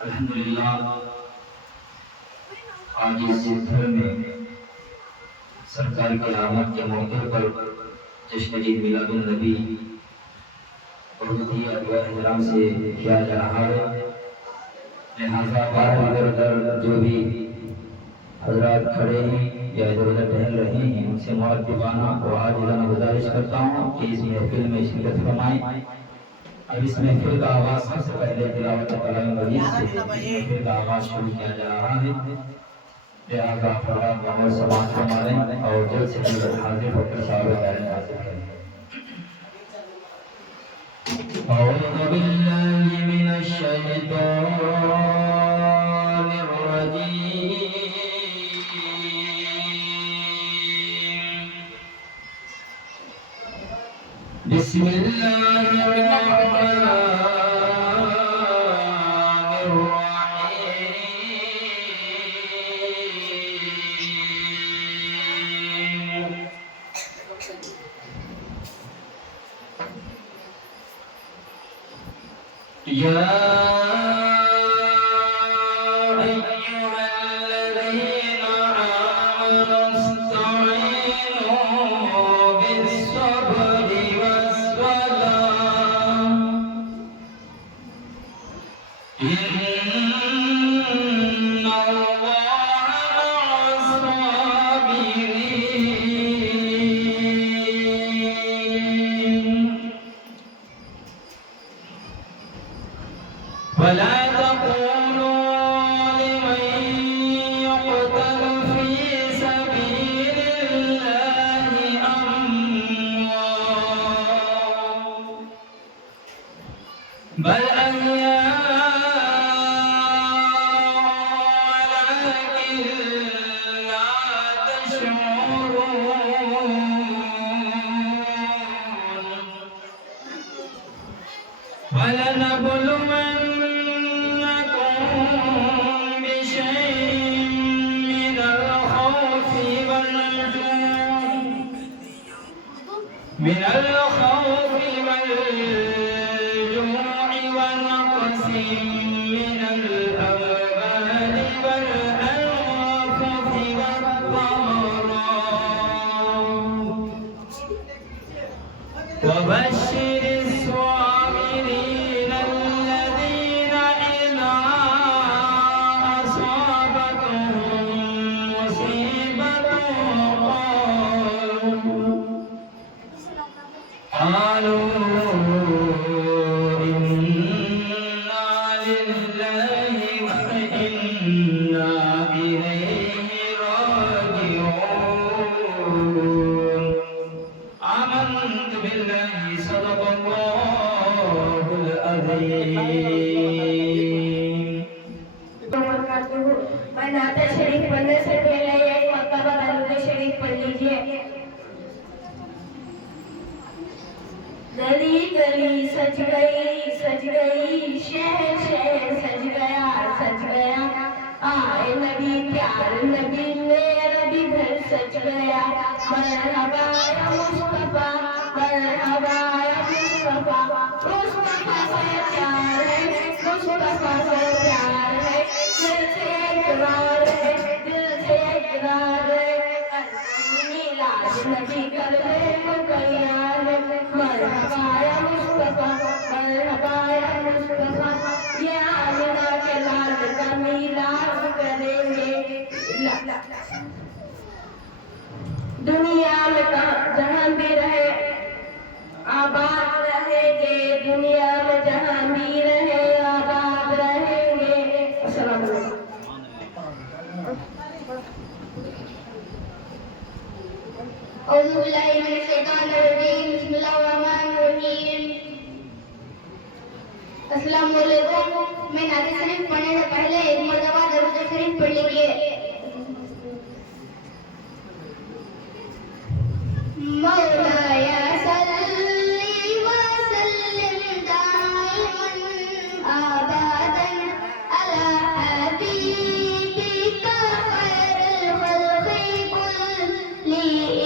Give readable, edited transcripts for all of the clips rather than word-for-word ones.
الحمدللہ آج اس گھر میں سرکار کی آمد کے موقع پر جشن عید میلاد النبی بہت ہی ادب و احترام سے کیا جا رہا ہے۔ لہٰذا باہر ادھر ادھر جو بھی حضرات کھڑے ہیں یا ادھر ادھر ٹہل رہے ہیں ان سے مؤدبانہ و عاجزانہ گزارش کرتا ہوں کہ اس محفل میں شرکت فرمائیں۔ اب اس محفل کا آغاز سب سے پہلے تلاوت کلام مجید سے محفل کا آغاز شروع کیا جا رہا ہے۔ لہٰذا فقط محمد سماعت فرمائیں اور جلد سے جلد حاضر ہو کر صاحب بیان حاصل کریں۔ اعوذ باللہ من الشیطان الرجیم، بسم اللہ الرحمن یا ایھا الذین آمنوا استعینوا بالصبر والصلاۃ ان اللہ مع الصابرین ولا تقولوا لمن يقتل في سبيل الله أموات بل أحياء ولكن لا تشعرون ولنبلونكم من الخوف والجوع ونقص من الأموال والأنفس والثمرات وبشر الصابرين الذين إذا أصابتهم مصيبة قالوا إنا لله وإنا إليه راجعون آمنت بالله صدق الله العظيم۔ میں نعت شریف پڑھنے سے پہلے ایک مرتبہ درود شریف پڑھ لیجیے۔ گلی گلی سج گئی شہر شہر سج گیا آئے نبی پیار نبی میرا بھی گھر سج گیا مرحبا یا مصطفیٰ مرحبا یا مصطفیٰ مصطفیٰ سے پیار ہے مصطفیٰ سے پیار ہے دل سے اقرار ہے میلاد نبی کرنے کو تیار ہے مرحبا یا مصطفیٰ مرحبا یا مصطفیٰ یہ آمنہ کے لال کا میلاد کریں گے دنیا میں جہاں بھی رہے آباد رہیں گے دنیا میں جہاں بھی رہے آباد رہیں گے۔ السلام علیکم۔ اعوذ باللہ من الشیطان الرجیم بسم اللہ الرحمن الرحیم۔ السلام علیکم۔ میں نعت شریف پڑھنے سے پہلے ایک مرتبہ درود شریف پڑھ لیجیے۔ مولایا صلی وسلم دائما ابدا علی حبیبک خیر الخلق کلہم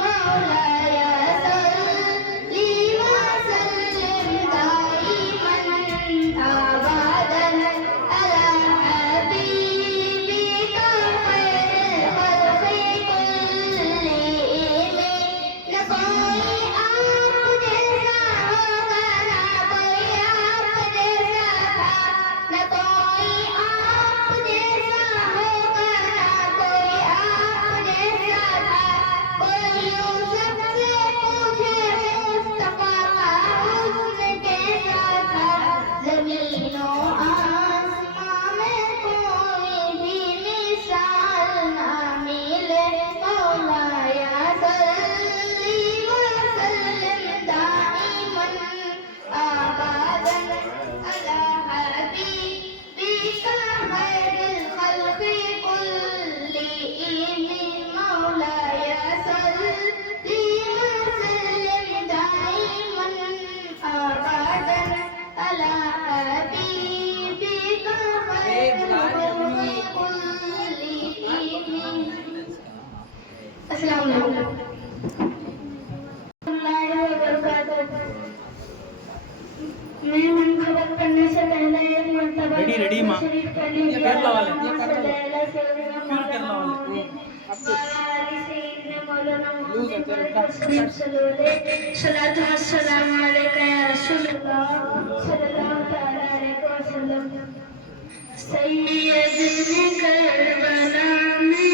مولایا صلی وسلم دائما हम खबर पढ़ने से पहले एक मर्तबा रेडी माँ शरीफ कर लीजिए। केरला वाले सैयदने करबला में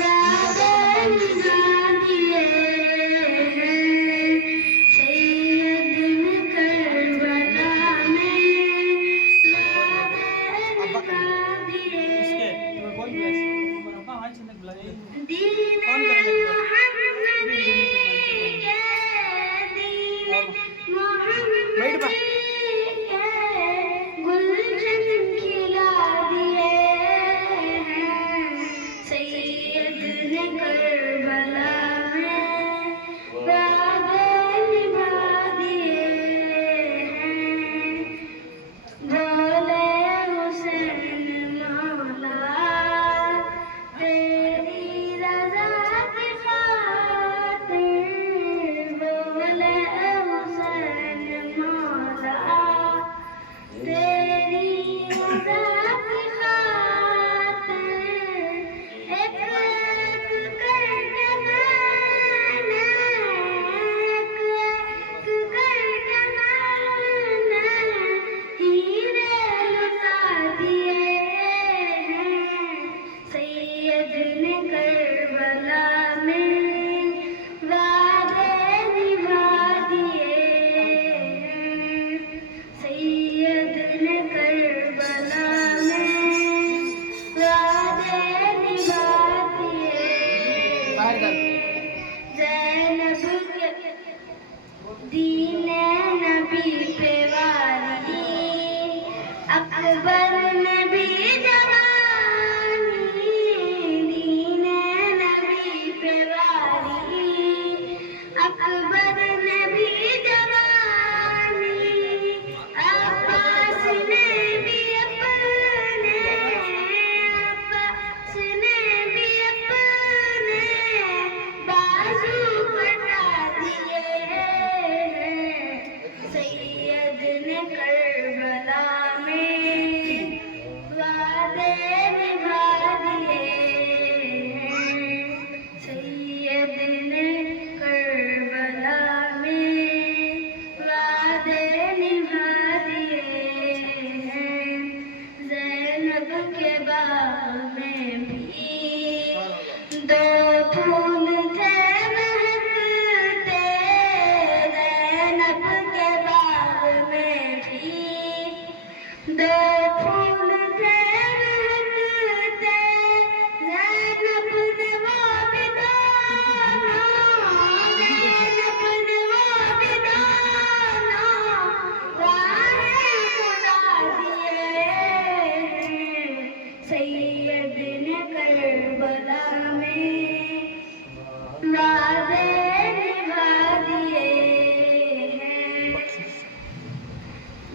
वादे निभा दिए हैं। सैयदने करबला में वादे निभा दिए हैं। कौन दीन करेगा मोहम्मदी के दीन मोहम्मदी के गुलशन खिला दिए हैं। सैयद ने करबला में वादे निभा दिए हैं। बोले हुसैन मौला तेरी रज़ा की खातिर। बोले हुसैन मौला तेरी रज़ा की खातिर। एक एक करके मैंने एक एक करके मैंने हीरे लुटा दिए हैं। सैयद ने करबला में वादे निभा दिए हैं। सैयद ने करबला में वादे निभा दिए हैं। ज़ैनब के दीने नबी पे वाली अकबर ने भी जवानी। दीने नबी पे वाली अकबर ने भी जवानी। अब्बास ने भी अपने अब्बास ने भी अपने बाजू कटा दिए हैं। सैयद ने करबला में वादे निभा दिए हैं। सैयद ने करबला में वादे निभा दिए हैं। ज़ैनब के बाग में भी दो फूल थे महकते। ज़ैनब के बाग में भी दो फूल थे महकते। ज़ैनब ने वो भी दोनों ज़ैनब ने वो भी दोनों राहे खुदा दिए हैं। सैयद ने करबला में वादे निभा दिए हैं।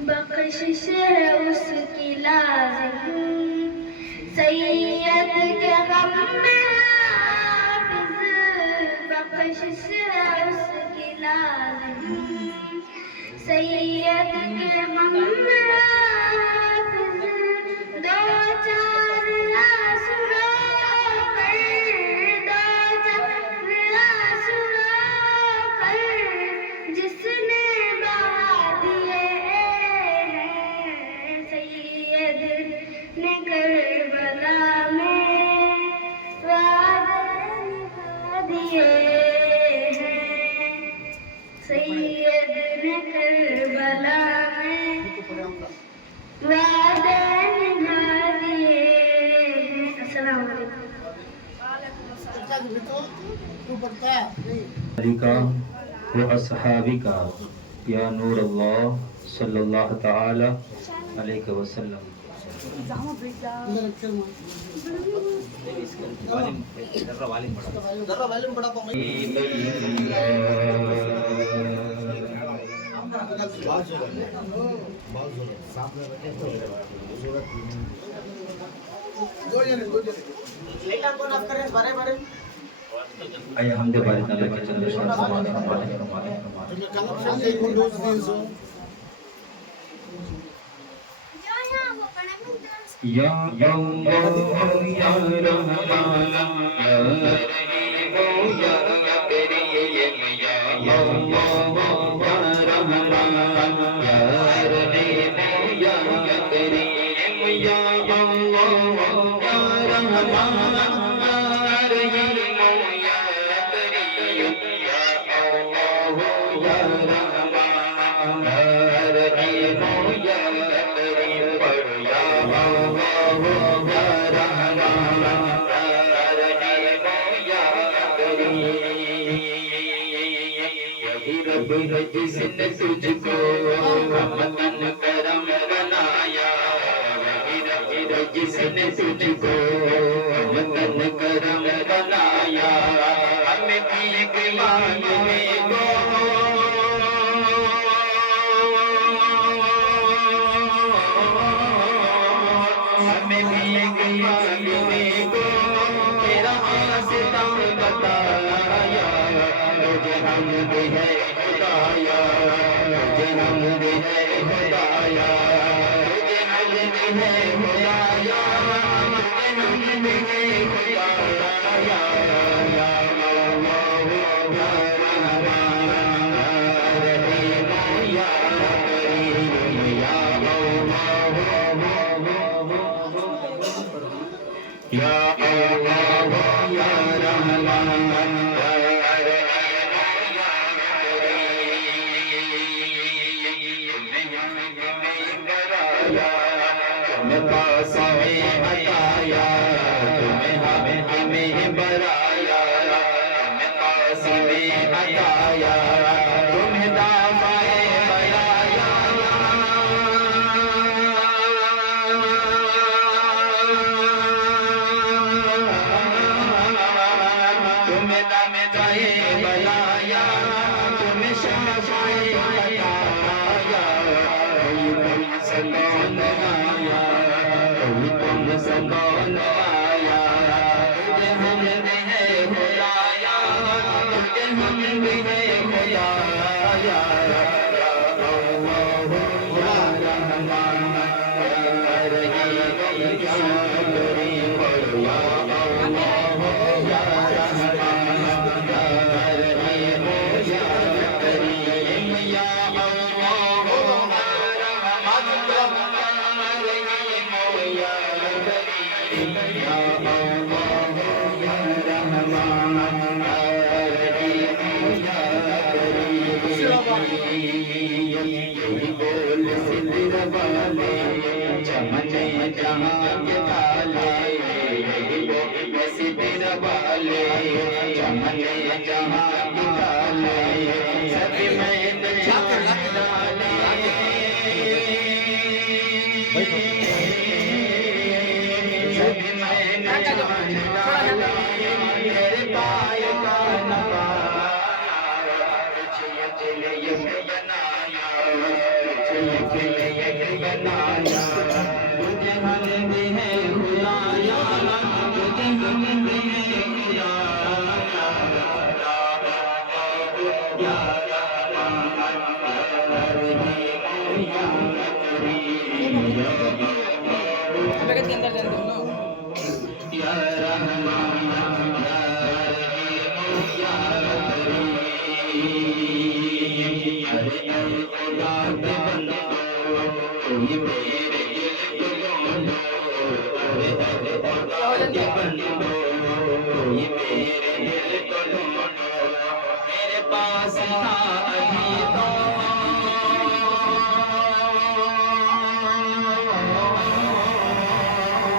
बख्शिश है उसकी लाज़िम सैयद के गम में हाफ़िज़। बख्शिश है उसकी लाज़िम सैयद के गम में हाफ़िज़। दो चार आँसू रोकर दो चार आँसू रोकर जिसने बहा दिए हैं। सैयद ने करबला में वादे निभा दिए हैं। सैयद ने करबला में वादे निभा दिए हैं। अस्सलाम वालेकुम। अलिका व अस्हाबिका या नूर अल्लाह सल्लल्लाहु तआला अलैहि वसल्लम। आइए हम दे बारे अल्लाह के चंद शान समाज हमारे یا اللہ یا رحمان یا رحیم یا کریم یا اللہ یا رحمان یا رحیم یا کریم یا اللہ یا رحمان یا رحیم یا کریم یا اللہ یا رحمان یا رحیم یا کریم پر یا اللہ یا رحمان یا رحیم یا کریم یہی رب ہے جس نے تجھ کو وطن کرم بنایا یہی رب ہے جس نے تجھ کو وطن کرم بنایا ہمیں بھیک مانگنے کو ہمیں بھیک مانگنے کو تیرا واسطہ بتایا تجھے حمد ہے خدایا تجھے حمد ہے خدایا تجھے حمد ہے خدایا تجھے حمد ہے خدایا یا اللہ یا رحمان یا رحیم یا کریم یا اللہ یا اللہ یا رحمان پاس میں بتایا تمہیں ہمیں برایا تمہیں پاس میں بتایا تمہیں دامائے بلایا تمہیں دم جائے بلایا تمہیں شافائے بتایا سکون آیا تم سکون آیا تجھے حمد ہے خدایا تجھے حمد ہے خدایا یا اللہ یا رحمان یا رحیم یا کریم یا اللہ یا رحمان یا رحیم یا کریم یا بول سدر والے چمنے جہاں کے تالے بول سدر والے چمنے جہاں کے تالے سب میں ڈالے سب میں ڈالے میرے پائے کا نوایا بنایا تجھے حمد ہے خدایا تجھے حمد ہے خدایا یا رحمان یا رحیم یا کریم یا رحمان یا رحیم یا کریم ارے خدا کے بندو کوئی میرے دل کو ڈھونڈو ارے خدا کے بندو کوئی میرے دل کو ڈھونڈو میرے پاس تھا ابھی تو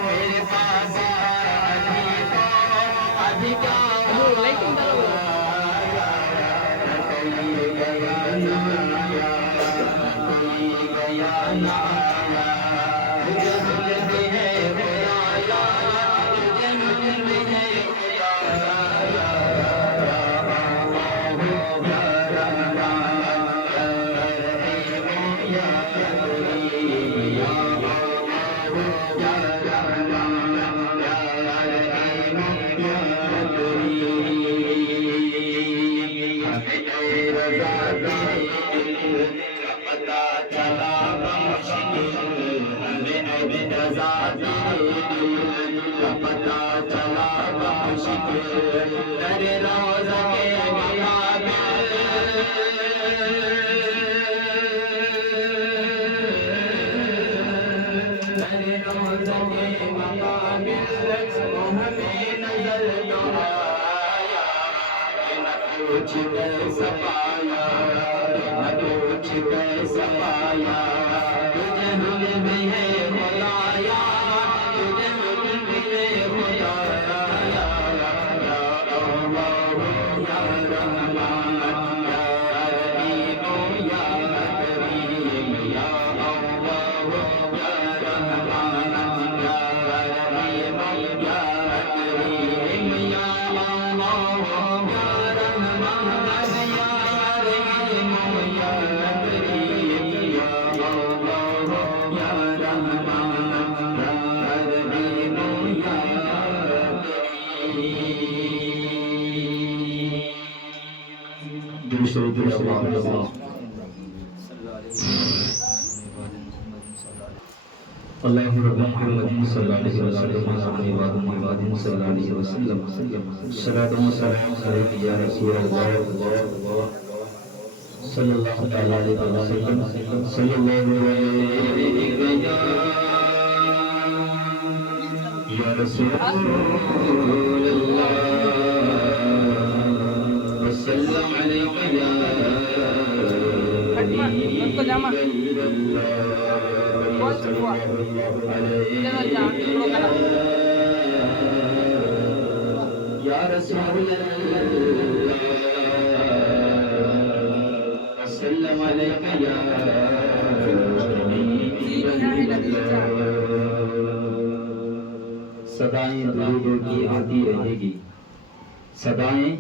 میرے پاس تھا ابھی تو ابھی کیا پتا چلا میں آزادی کا پتہ چلا عاشق در روضہ کے مقابل در روضہ کے مقابل ہمیں نظر تو آیا کہ نہ کچھ کیسا پایا نہ کچھ کیسا پایا تجھے حلم میں ہے خدایا تجھے حلم میں ہے خدایا یا اللہ یا رحمان یا رحیم یا کریم یا اللہ یا رحمان یا رحیم یا کریم یا اللہ یا رحمان یا رحیم یا کریم یا اللہ یا رحمان یا رحیم یا کریم دوسرے اللهم رب محمد صلى الله عليه وسلم وعلى محمد صلى الله عليه وسلم صلاة وسلام عليك يا رسول الله صلى الله تعالى عليه وسلم صلى الله عليك يا رسول الله وسلم عليك يا حبيب یا رسول اللہ وسلم علیک یا صدائیں درودوں کی آتی رہے گی صدائیں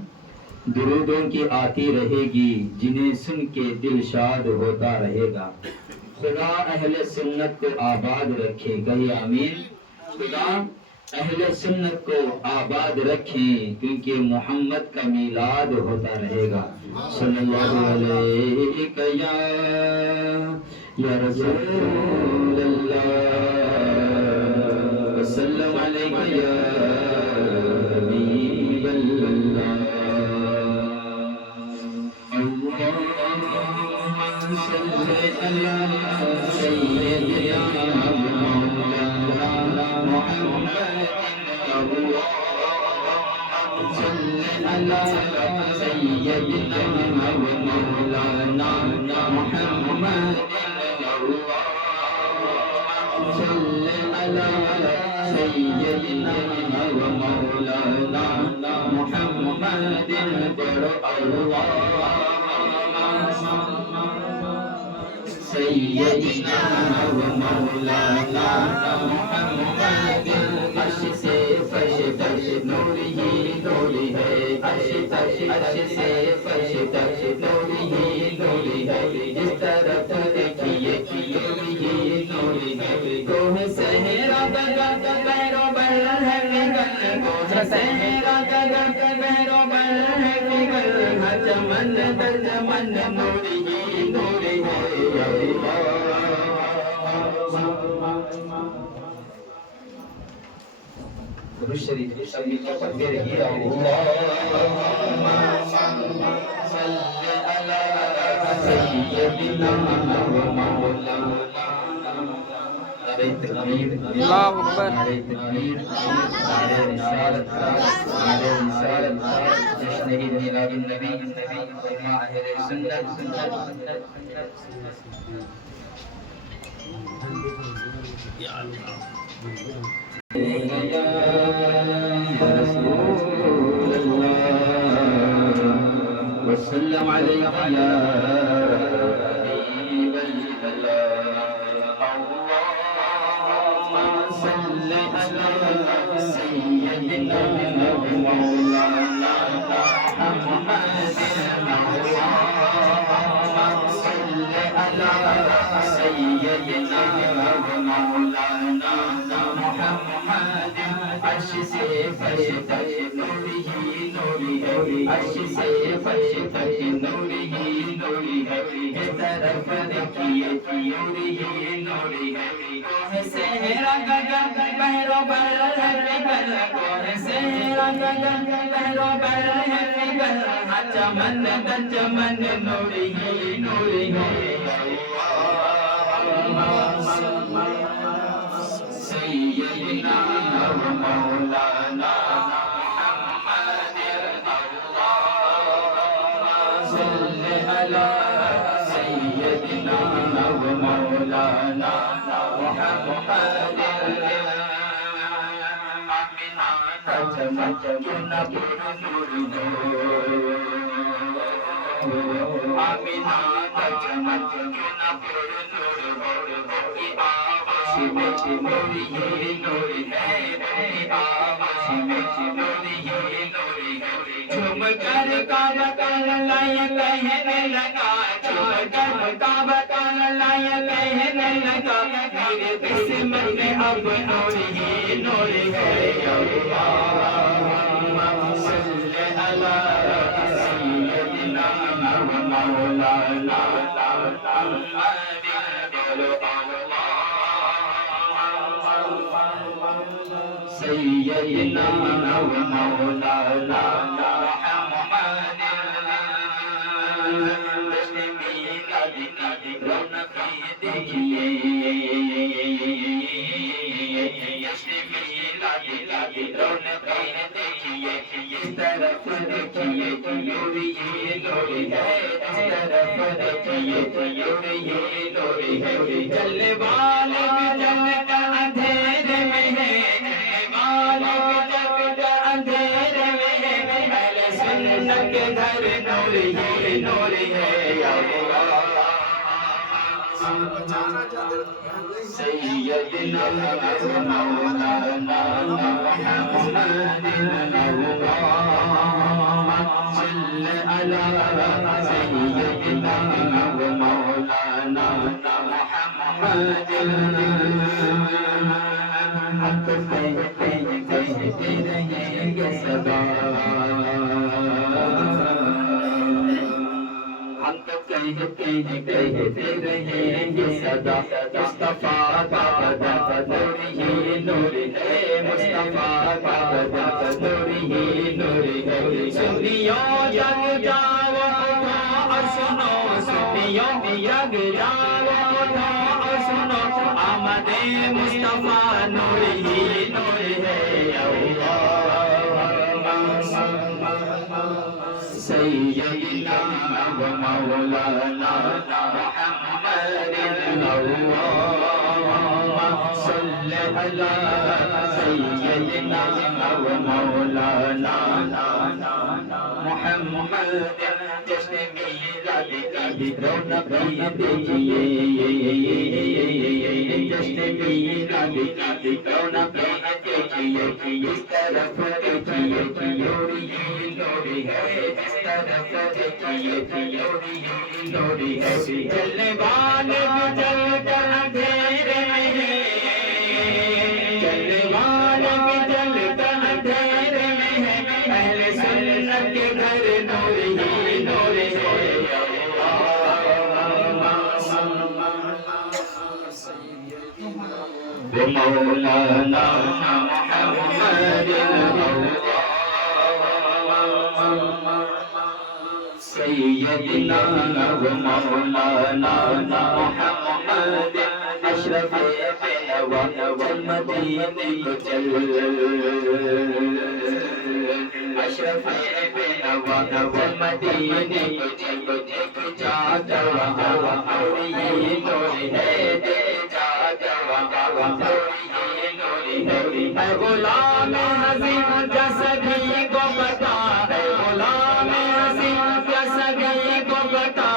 درودوں کی آتی رہے گی جنہیں سن کے دل شاد ہوتا رہے گا خدا اہل سنت کو آباد رکھے کہیے آمین خدا اہل سنت کو آباد رکھیں کیونکہ محمد کا میلاد ہوتا رہے گا صلی اللہ علیہ یا رسول اللہ وسلم علیہ یا حبیب اللہ صل علی سیدنا مولانا محمد صل علی سیدنا مولانا محمد صل علی سیدنا مولانا محمد پڑھو اللہ سیدنا و مولانا محمد عرش سے فرش تک نور ہی نور ہے عرش سے فرش تک نور ہی نور ہے جس طرف دیکھیے نور ہی نور ہے کوہ صحرا گگا بحر و بر ہے نگل کوہ صحرا گگا بحر و بر ہے نگل چمن در چمن نور ہی نور ہے درود شریف شریف پڑھتے رہیے اللہم صل علی سیدنا و مولانا نعرہ تکبیر اللہ اکبر نعرہ تکبیر نعرہ رسالت نعرہ رسالت جشن عید میلاد النبی مع اہل سنت یا اللہ یا رسول اللہ وسلم علیک یا حبیب اللہ اللہم صل علی سیدنا مولانا محمد اللہم صل علی سیدنا مولانا محمد عرش عرش سے فرش تک نوری ہی نوری ہے عرش سے فرش تک نوری ہی نوری ہے اس طرف دیکھیے نوری ہی نوری ہے کوہ صحرا گگن بحر و بر ہے فکر کوہ صحرا گگن بحر و بر ہے فکر چمن چمن نوری ہی نوری ہے سیدنا و مولانا محمد صلی علی سیدنا و مولانا محمد آمینہ کیوں نہ پر نور دو آمینہ چمک کیوں نہ پر نور ہو کی آواز میں نوری ہی نوری ہے کی آواز میں نوری ہی نوری ہے جھوم کر کعبہ کا لائے کہنے لگا جھوم کر کعبہ کا لائے کہنے لگا میرے قسمت میں اب نوری ہی نوری ہے اللہم صلی علی سیدنا مولانا سیدنا و مولانا محمد جشن میلاد کی رونقیں دیکھیے جشن میلاد کی رونقیں دیکھیے اس طرف دیکھیے نوری ہی نوری ہے اس طرف دیکھیے نوری ہی نوری ہے جلنے والے بھی جل کر اندھیرے میں ہے کے گھر نوری ہی نوری ہے سیدنا مولانا محمد صلی علی سیدنا مولانا محمد ہم تو کہتے رہیں گے سدا ہم تو کہتے رہیں گے صدا مصطفیٰ کا بدن نوری ہی نوری ہے مصطفیٰ کا بدن نوری ہی نوری ہے سنیوں جگ جاؤ اٹھو اور سنو سنیوں جگ جاؤ اٹھو اور سنو آمد مصطفیٰ نوری ہی نوری ہے سیدنا و مولانا محمد اللہم صلی علی سیدنا و مولانا محمد جشن میلاد کی رونقیں دیکھیے جشن میلاد کی رونقیں دیکھیے اس طرف دیکھیے نوری ہی نوری ہے اس طرف دیکھیے نوری ہی نوری ہے جلنے والے بھی جل کر اندھیرے میں ہے جلنے والے بھی جل کر اندھیرے میں ہے اہل سنت کے گھر نوری ہی نوری ہے مولانا محمد سیدنا و مولانا محمد اشرف بنوا مدینے کو چل اشرف بنوا مدینے کو چل دیکھ جا وہاں نوری ہی نوری ہے دیکھ جا وہاں نوری ہی نوری ہے اے غلام حسین کا سبھی کو پتا ہے غلام حسین کا سبھی کو پتا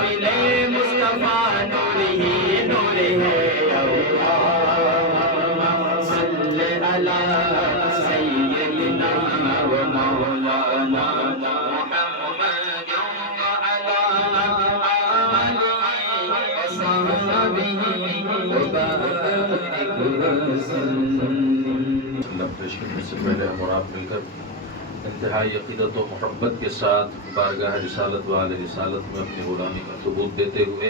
ملے مصطفیٰ نوری ہی نوری ہے اللہم صلی علی سیدنا و مولانا محمد وعلی آلہ وصحبہ وبارک وسلم پیش کرنے سے پہلے ہم اور آپ مل کر انتہائی عقیدت و محبت کے ساتھ بارگاہ رسالت والے رسالت میں اپنی غلامی کا ثبوت دیتے ہوئے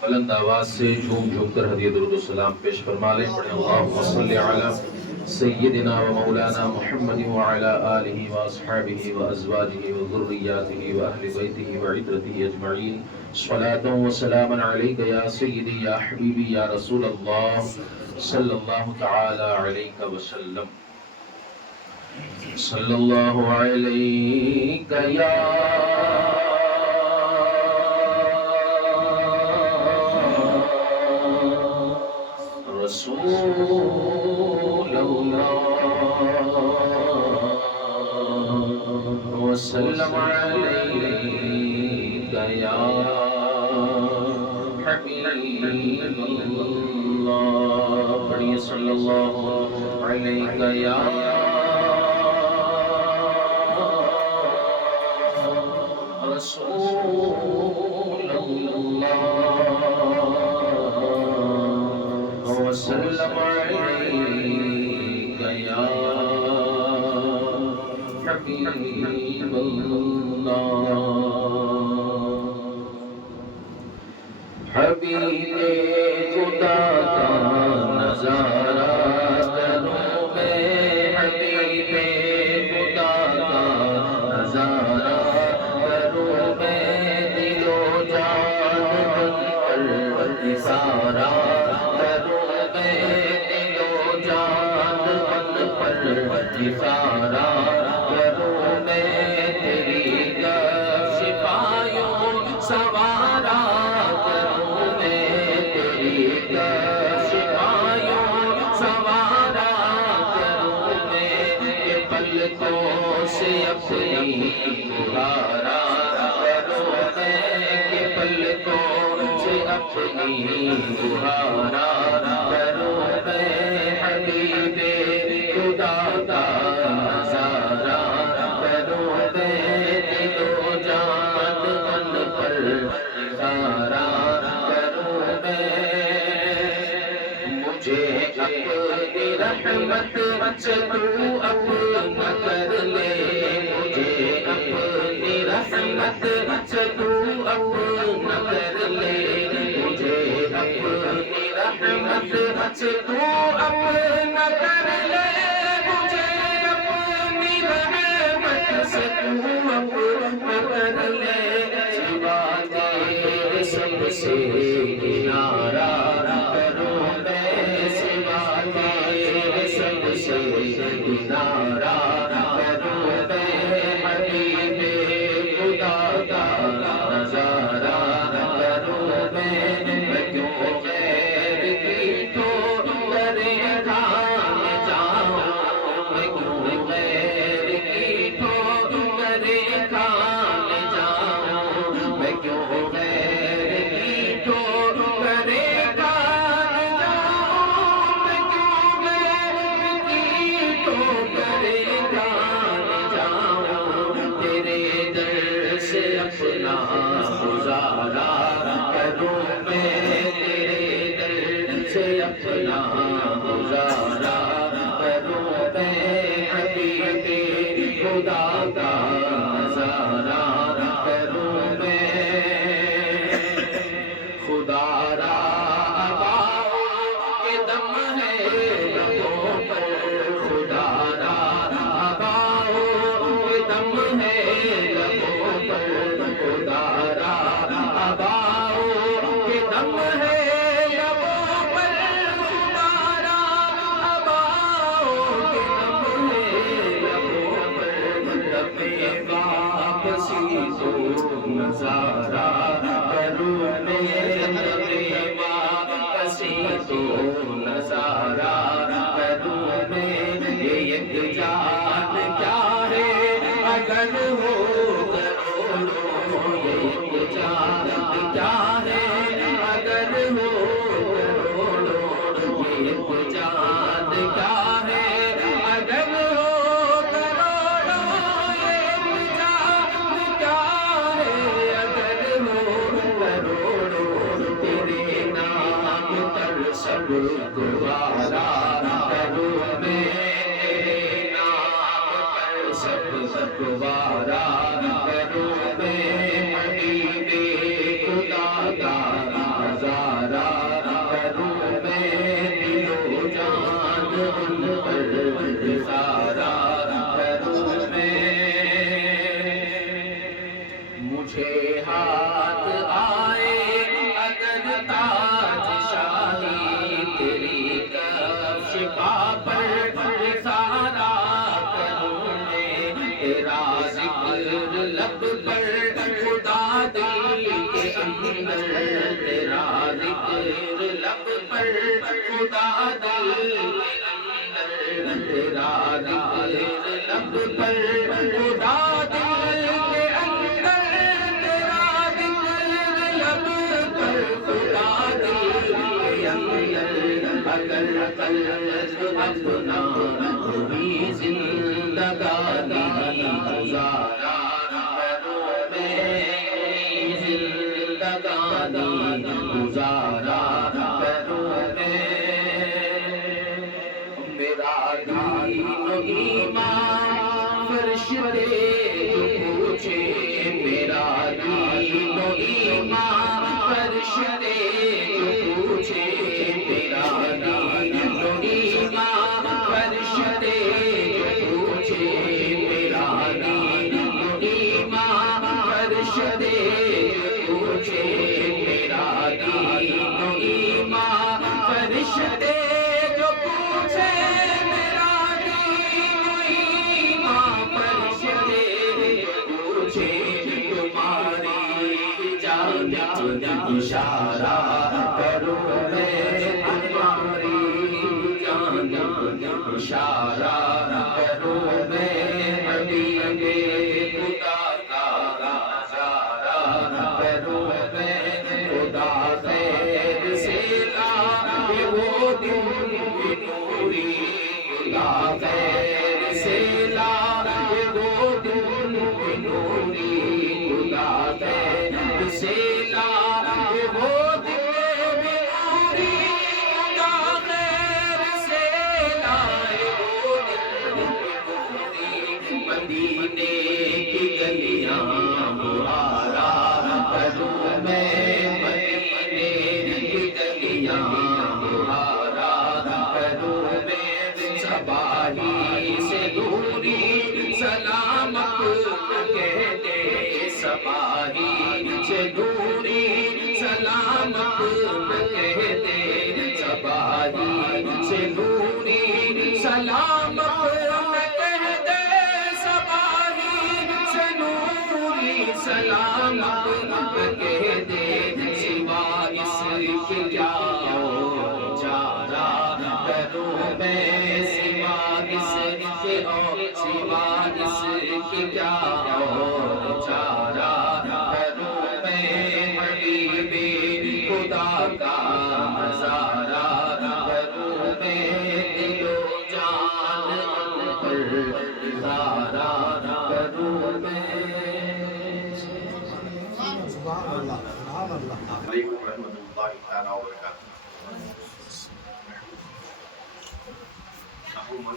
بلند آواز سے جھوم جھوم کر ہدیہ درود و سلام پیش فرما لیں. پڑھیں اللہم صلی علی سیدنا و مولانا محمد وعلی آلہ واصحابہ وازواجہ وذریاتہ واہل بیتہ وعترتہ اجمعین. صلاۃ و سلاما علیک یا سیدی یا حبیبی یا رسول اللہ صلی اللہ تعالی علیہ وسلم. صلی اللہ علیک یا رسول اللہ وسلم علیک یا حبیب اللہ. پڑھیے صلی اللہ علیک یا رسول اللہ وسلم علیک یا حبیب اللہ. حبیب خدا کا نظارہ کروں میں، حبیب خدا کا نظارہ کروں میں، دل و جان بن کر نثارا کروں میں، دل و جان بن کر نثارا کروں میں، تیری سپاہیوں سوارا کروں میں، تیری سپاہیوں سوارا کروں میں، کہ پلکوں سے اپنی بہارا کروں میں، کہ پلکوں سے اپنی بہارا کروں میں، حبیب خدا کا نظارہ کروں میں، دل و جان بن پر نثارا کروں میں. مجھے اپنی رحمت سے تو اپنا کر لے، مجھے اپنی رحمت سے تو اپنا کر لے، مجھے اپنی رحمت سے تو اپنا کر لے، مجھے اپنی رحمت سے تو اپنا کر لے. سوا تیرے سب سے کنارہ کروں میں، سوا تیرے سب سے کنارہ کروں میں، حبیب خدا کا نظارہ کروں میں. میں کیوں غیر کی تو کرے کھانے جاؤں، میں کیوں غیر کی تو کرے کھانے جاؤں، میں کیوں غیر کی تو کرے کھانے جاؤں، میں کیوں غیر کی تو کرے کھانے جاؤں. تیرے در سے اپنا گزارا کروں میں، تیرے در سے اپنا گزارا کروں میں، حبیب خدا کا نظارہ کروں میں. خدا را اباؤ کے دم ہے لبوں پر، خدا را اباؤ کے دم ہے لبوں پر، خدا را اباؤ کے دم ہے لبوں پر، خدا را اباؤ کے دم ہے لبوں پر. لبے واپسی تو نظارہ کروں میں، لبے واپسی تو نظارہ کروں میں. یہ ایک جان کیا ہے اگر ہو کروڑوں، یہ ایک جان کیا ہے اگر ہو کروڑوں، یہ ایک جان کیا ہے اگر ہو کروڑوں، یہ ایک جان کیا ہے اگر ہو کروڑوں. تیرے نام پر سب گوارا کروں میں، گوارا کروں میں حبیب خدا کا نظارہ کروں میں دل و جان ان پر سارا کروں میں مجھے ہاتھ آئے اگر تاج شاہی تیری کفش پر سارا کروں میں تیرا ذکر لب پر خدا دل کے اندر تیرا ذکر لب پر خدا دل کے اندر تیرا ذکر لب پر خدا دل کے اندر تیرا ذکر لب پر خدا دل کے اندر اگر قلب اپنا کوئی زندگانی گزارا کروں میں زندگانی گزارا کروں میں میرا دین و ایمان فرشتے جو پوچھے میرا دین و ایمان فرشتے جو پوچھے میرا دین و ایمان فرشتے جو پوچھے میرا دین و ایمان فرشتے جو پوچھے میرا دین و ایمان فرشتے جو پوچھے میرا دین و ایمان فرشتے جو پوچھے تمہاری جانب اشارہ کروں میں تمہاری جانب اشارہ کروں میں حبیب خدا کا نظارہ کروں میں خدا خیر سے لا وہ دن کی نوری خدا خیر سے لا وہ دن کی نوری خدا خیر سے لا وہ دن کی نوری خدا خیر سے لائے وہ دن کی نوری مدینے کی گلیاں بہارا کروں میں مدینے کی گلیاں بہارا کروں میں صباحی سے دوری سلامت کہتے صباحی سے دوری سلامت کہتے صباحی سے دوری سلامت کہتے صباحی سے نوری سلامت کہتے سوا اس کے کیا اور چارہ کروں میں سوا اس کے سوا اس کے کیا اور چارہ کروں میں حبیب خدا کا نظارہ کروں میں دل و جان ان پر نظارہ کروں میں علیکم ورحمۃ اللہ تعالیٰ وبرکاتہ۔ عموماً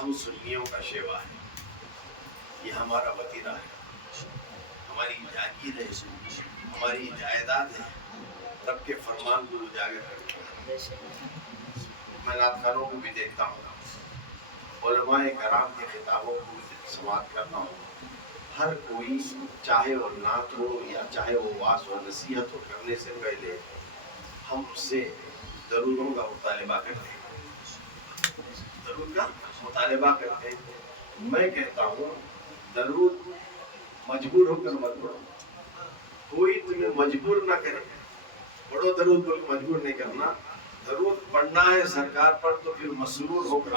ہم سنیوں کا شیوا ہے، یہ ہمارا وطیرہ ہے، ہماری جاگیر ہے، ہماری جائیداد ہے، رب کے فرمان کو اجاگر کرتے ہیں۔ میں نعت خانوں کو بھی دیکھتا ہوں، علماء کرام کے خطابوں کو سماعت کرتا ہوں، ہر کوئی چاہے وہ نعت ہو یا چاہے وہ واعظ و نصیحت ہو کرنے سے پہلے ہم اس سے درودوں کا مطالبہ کرتے ہیں، درود کا مطالبہ کرتے ہیں۔ میں کہتا ہوں درود مجبور ہو کر مت پڑھو، کوئی تمہیں مجبور نہ کرے، پڑھو درود بول کے مجبور نہیں کرنا۔ درود پڑھنا ہے سرکار پر تو پھر مسرور ہو کر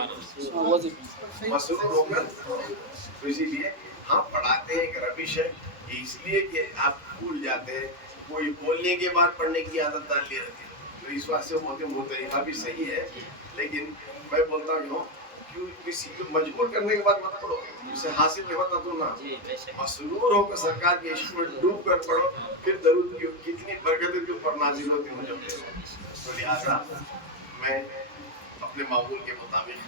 تو اسی لیے ہم پڑھاتے ہیں، ایک روش ہے یہ اس لیے کہ آپ بھول جاتے ہیں، کوئی بولنے کے بعد پڑھنے کی عادت ڈال لی رہتی ہے، تو اس واسطے ہوتے وہ طریقہ بھی صحیح ہے، لیکن میں بولتا ہوں کیوں کسی کو مجبور کرنے کے بعد مت پڑھو، اسے حاصل نہیں ہوتا تو نہ، مسرور ہو کر سرکار کے عشق میں ڈوب کر پڑھو، پھر درود کی کتنی برکتیں کے اوپر نازل ہوتی ہیں جب تو لہٰذا میں اپنے معمول کے مطابق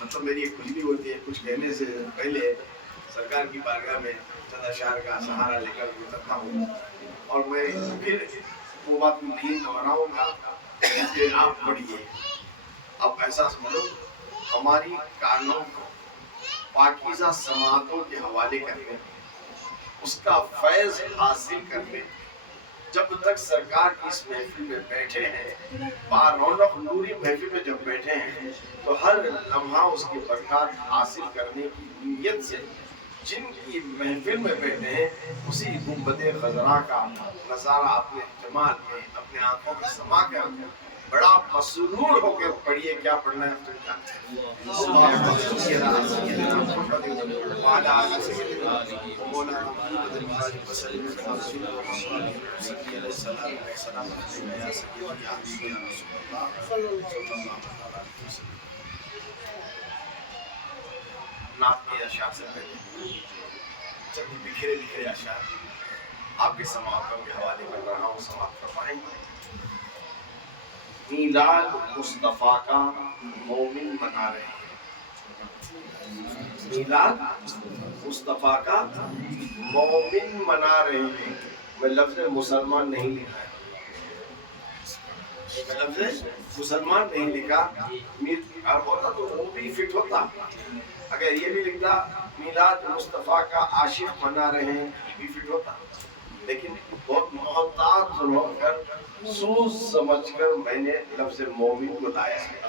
मतलब मेरी एक खुजली होती है कुछ कहने से पहले सरकार की बारगाह में चंद अशार का सहारा लेकर गुजरता हूँ, और मैं फिर वो बात नहीं दोहराऊंगा कि आप पढ़िए। आप ऐसा समझो, हमारी कानों को पाकीज़ा समातों के हवाले करने, उसका फैज़ हासिल करने, जब तक सरकार की इस महफिल में बैठे हैं, बारौनक नूरी महफिल में जब बैठे हैं, तो हर लम्हा उसकी बरकत हासिल करने की नीयत से जिनकी महफिल में बैठे हैं, उसी गुंबदे खजरा का नज़ारा अपने जमाल में अपने आंखों में समा कर बड़ा मसरूर होकर पढ़िए। क्या पढ़ना है तुम जानते चंद बिखरे बिखरे अशार आपके समातों के हवाले कर रहा हूँ, समाप्त फरमाएंगे। मीलाद मुस्तफा का मोमिन मना रहे हैं, मीलाद मुस्तफा का मोमिन मना रहे हैं। मैं लफ्ज़ मुसलमान नहीं लिखा है, लफ्ज़ मुसलमान नहीं लिखा। और होता तो वो भी फिट होता, अगर ये भी लिखता मीलाद मुस्तफा का आशिक मना रहे हैं, ये भी फिट होता। लेकिन बहुत मोहतात होकर सोच समझकर मैंने लफ्ज़ मोमिन को लाया है।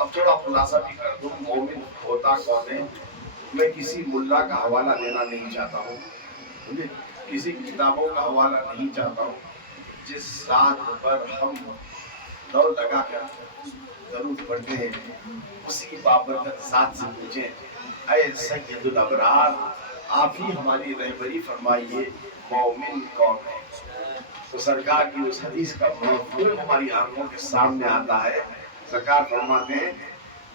अब थोड़ा खुलासा भी कर दूं, मोमिन होता कौन है। मैं किसी मुल्ला का हवाला देना नहीं चाहता हूँ, किसी किताबों का हवाला नहीं चाहता हूँ। जिस ज़ात पर हम दौड़ लगा कर दरूद पढ़ते हैं, उसी बाबरकत ज़ात से पूछें, ऐ सैयदुल अबरार, आप ही हमारी रहबरी फरमाइए, मोमिन कौन है। तो सरकार की उस हदीस का मफ़हूम हमारी आंखों के सामने आता है। सरकार फरमाते हैं,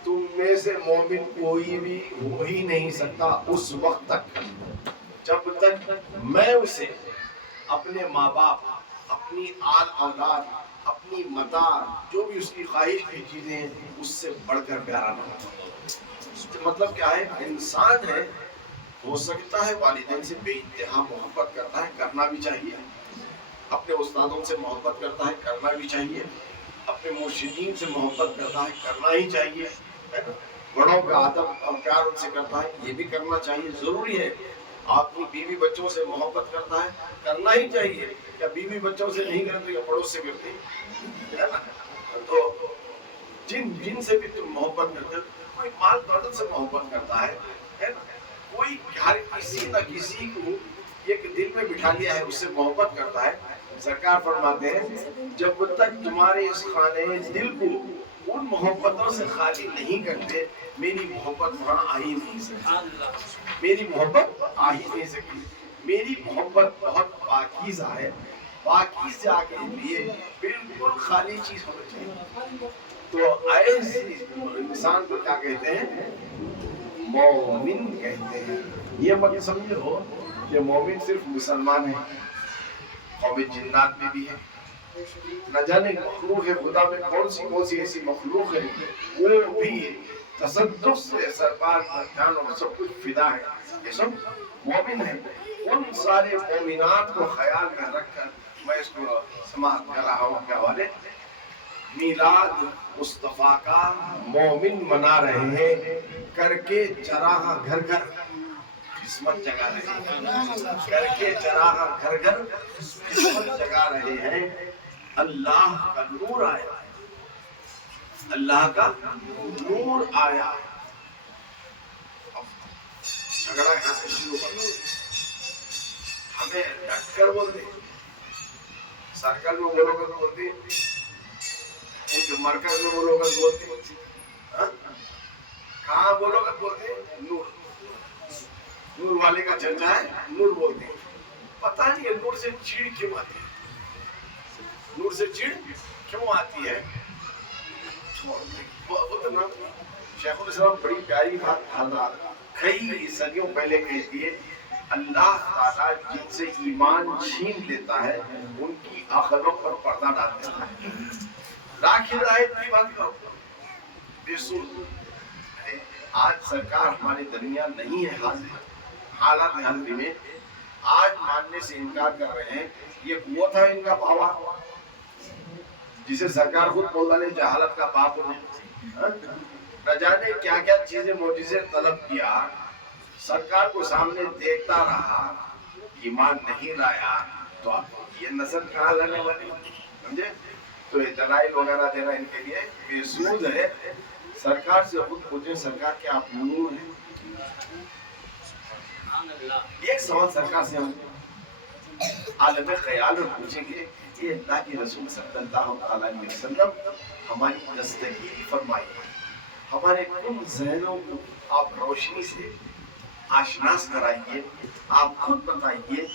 तुम में से मोमिन कोई भी हो ही नहीं सकता उस वक्त तक जब तक मैं उसे अपने माँ बाप, अपनी आल औलाद, अपनी मता, जो भी उसकी ख्वाहिश की चीज़ें हैं, उससे बढ़कर प्यारा न हो। मतलब क्या है, इंसान है, हो सकता है वालिदैन से बेइंतहा मोहब्बत करता है, करना भी चाहिए। अपने उस्तादों से मोहब्बत करता है, करना भी चाहिए। अपने मुर्शिदीन से मोहब्बत करता है, करना ही चाहिए, है ना। बड़ों का अदब और प्यार उनसे करता है, ये भी करना चाहिए, ज़रूरी है। अपनी बीवी बच्चों से मोहब्बत करता है, करना ही चाहिए। क्या बीवी बच्चों से नहीं करते, या पड़ोस से करते, है ना। तो जिन से भी तुम मोहब्बत करते हो, कोई माल दौलत से मोहब्बत करता है ना। कोई हर किसी न किसी को एक दिल में बिठा लिया है, उससे मोहब्बत करता है। सरकार फरमाते हैं, जब तक तुम्हारे इस खाने दिल को उन मोहब्बतों से खाली नहीं करते, मेरी मोहब्बत वहाँ आ ही नहीं सकती, मेरी मोहब्बत आ ही नहीं सकती। मेरी मोहब्बत बहुत पाकीज़ा है, पाकीज़ा के लिए बिल्कुल खाली चीज़ होनी चाहिए। तो ऐसे इंसान को क्या कहते हैं, मोमिन कहते हैं। ये मत समझो कि मोमिन सिर्फ मुसलमान है, कौम जिन्नात में भी है। न जाने मखलूक है खुदा में कौन सी ऐसी मखलूक है, वो भी तसद्दुक़ से सरकार पर जान और सब कुछ फिदा है, ये सब मोमिन है। उन सारे मोमिनात को ख्याल में रखकर मैं इसको समाप्त कर रहा हूँ के हवाले। मीलाद मुस्तफ़ा का मोमिन मना रहे हैं, करके चराग़ घर घर किस्मत जगा रहे हैं, करके चराग़ घर घर किस्मत जगा रहे हैं। अल्लाह का नूर आया, अल्लाह का नूर आया। झगड़ा यहाँ से शुरू करो, हमें डटकर बोलते, सर्कल में बोलोगे तो बोलते, उनके मरकज में बोलोगे तो बोलते, कहाँ बोलोगे तो बोलते नूर, नूर वाले का चर्चा है, नूर बोलते। पता नहीं है नूर से चिड़ क्यों आती है, नूर से चिड़ क्यों आती है। ना शेखुल इस्लाम बड़ी प्यारी बात कई सदियों पहले कहती है, अल्लाह ताला जिनसे ईमान छीन लेता है, उनकी आंखों पर पर्दा डाल देता है। आखिर आयत की बात करो, آج سرکار ہمارے درمیان نہیں ہے حاضر، حالات حاضری میں آج ماننے سے انکار کر رہے ہیں. یہ وہ تھا ان کا بابا جسے سرکار خود مولا نے جہالت کا باپ نہ جانے کیا کیا چیزیں معجزے طلب کیا. سرکار کو سامنے دیکھتا رہا، ایمان نہیں لایا، تو اب یہ نسل کہاں لانے والی، سمجھے؟ تو یہ دلائل وغیرہ دینا ان کے لیے بے سود ہے. سرکار سے خود پوچھیں سرکار کیا آپ نور ہیں؟ ایک سوال سرکار سے ہم عالم خیال میں پوچھیں گے کہ اللہ کے رسول صلی اللہ علیہ وسلم ہماری دستگیری فرمائیے، ہمارے ان ذہنوں کو آپ روشنی سے آشناس کرائیے. آپ خود بتائیے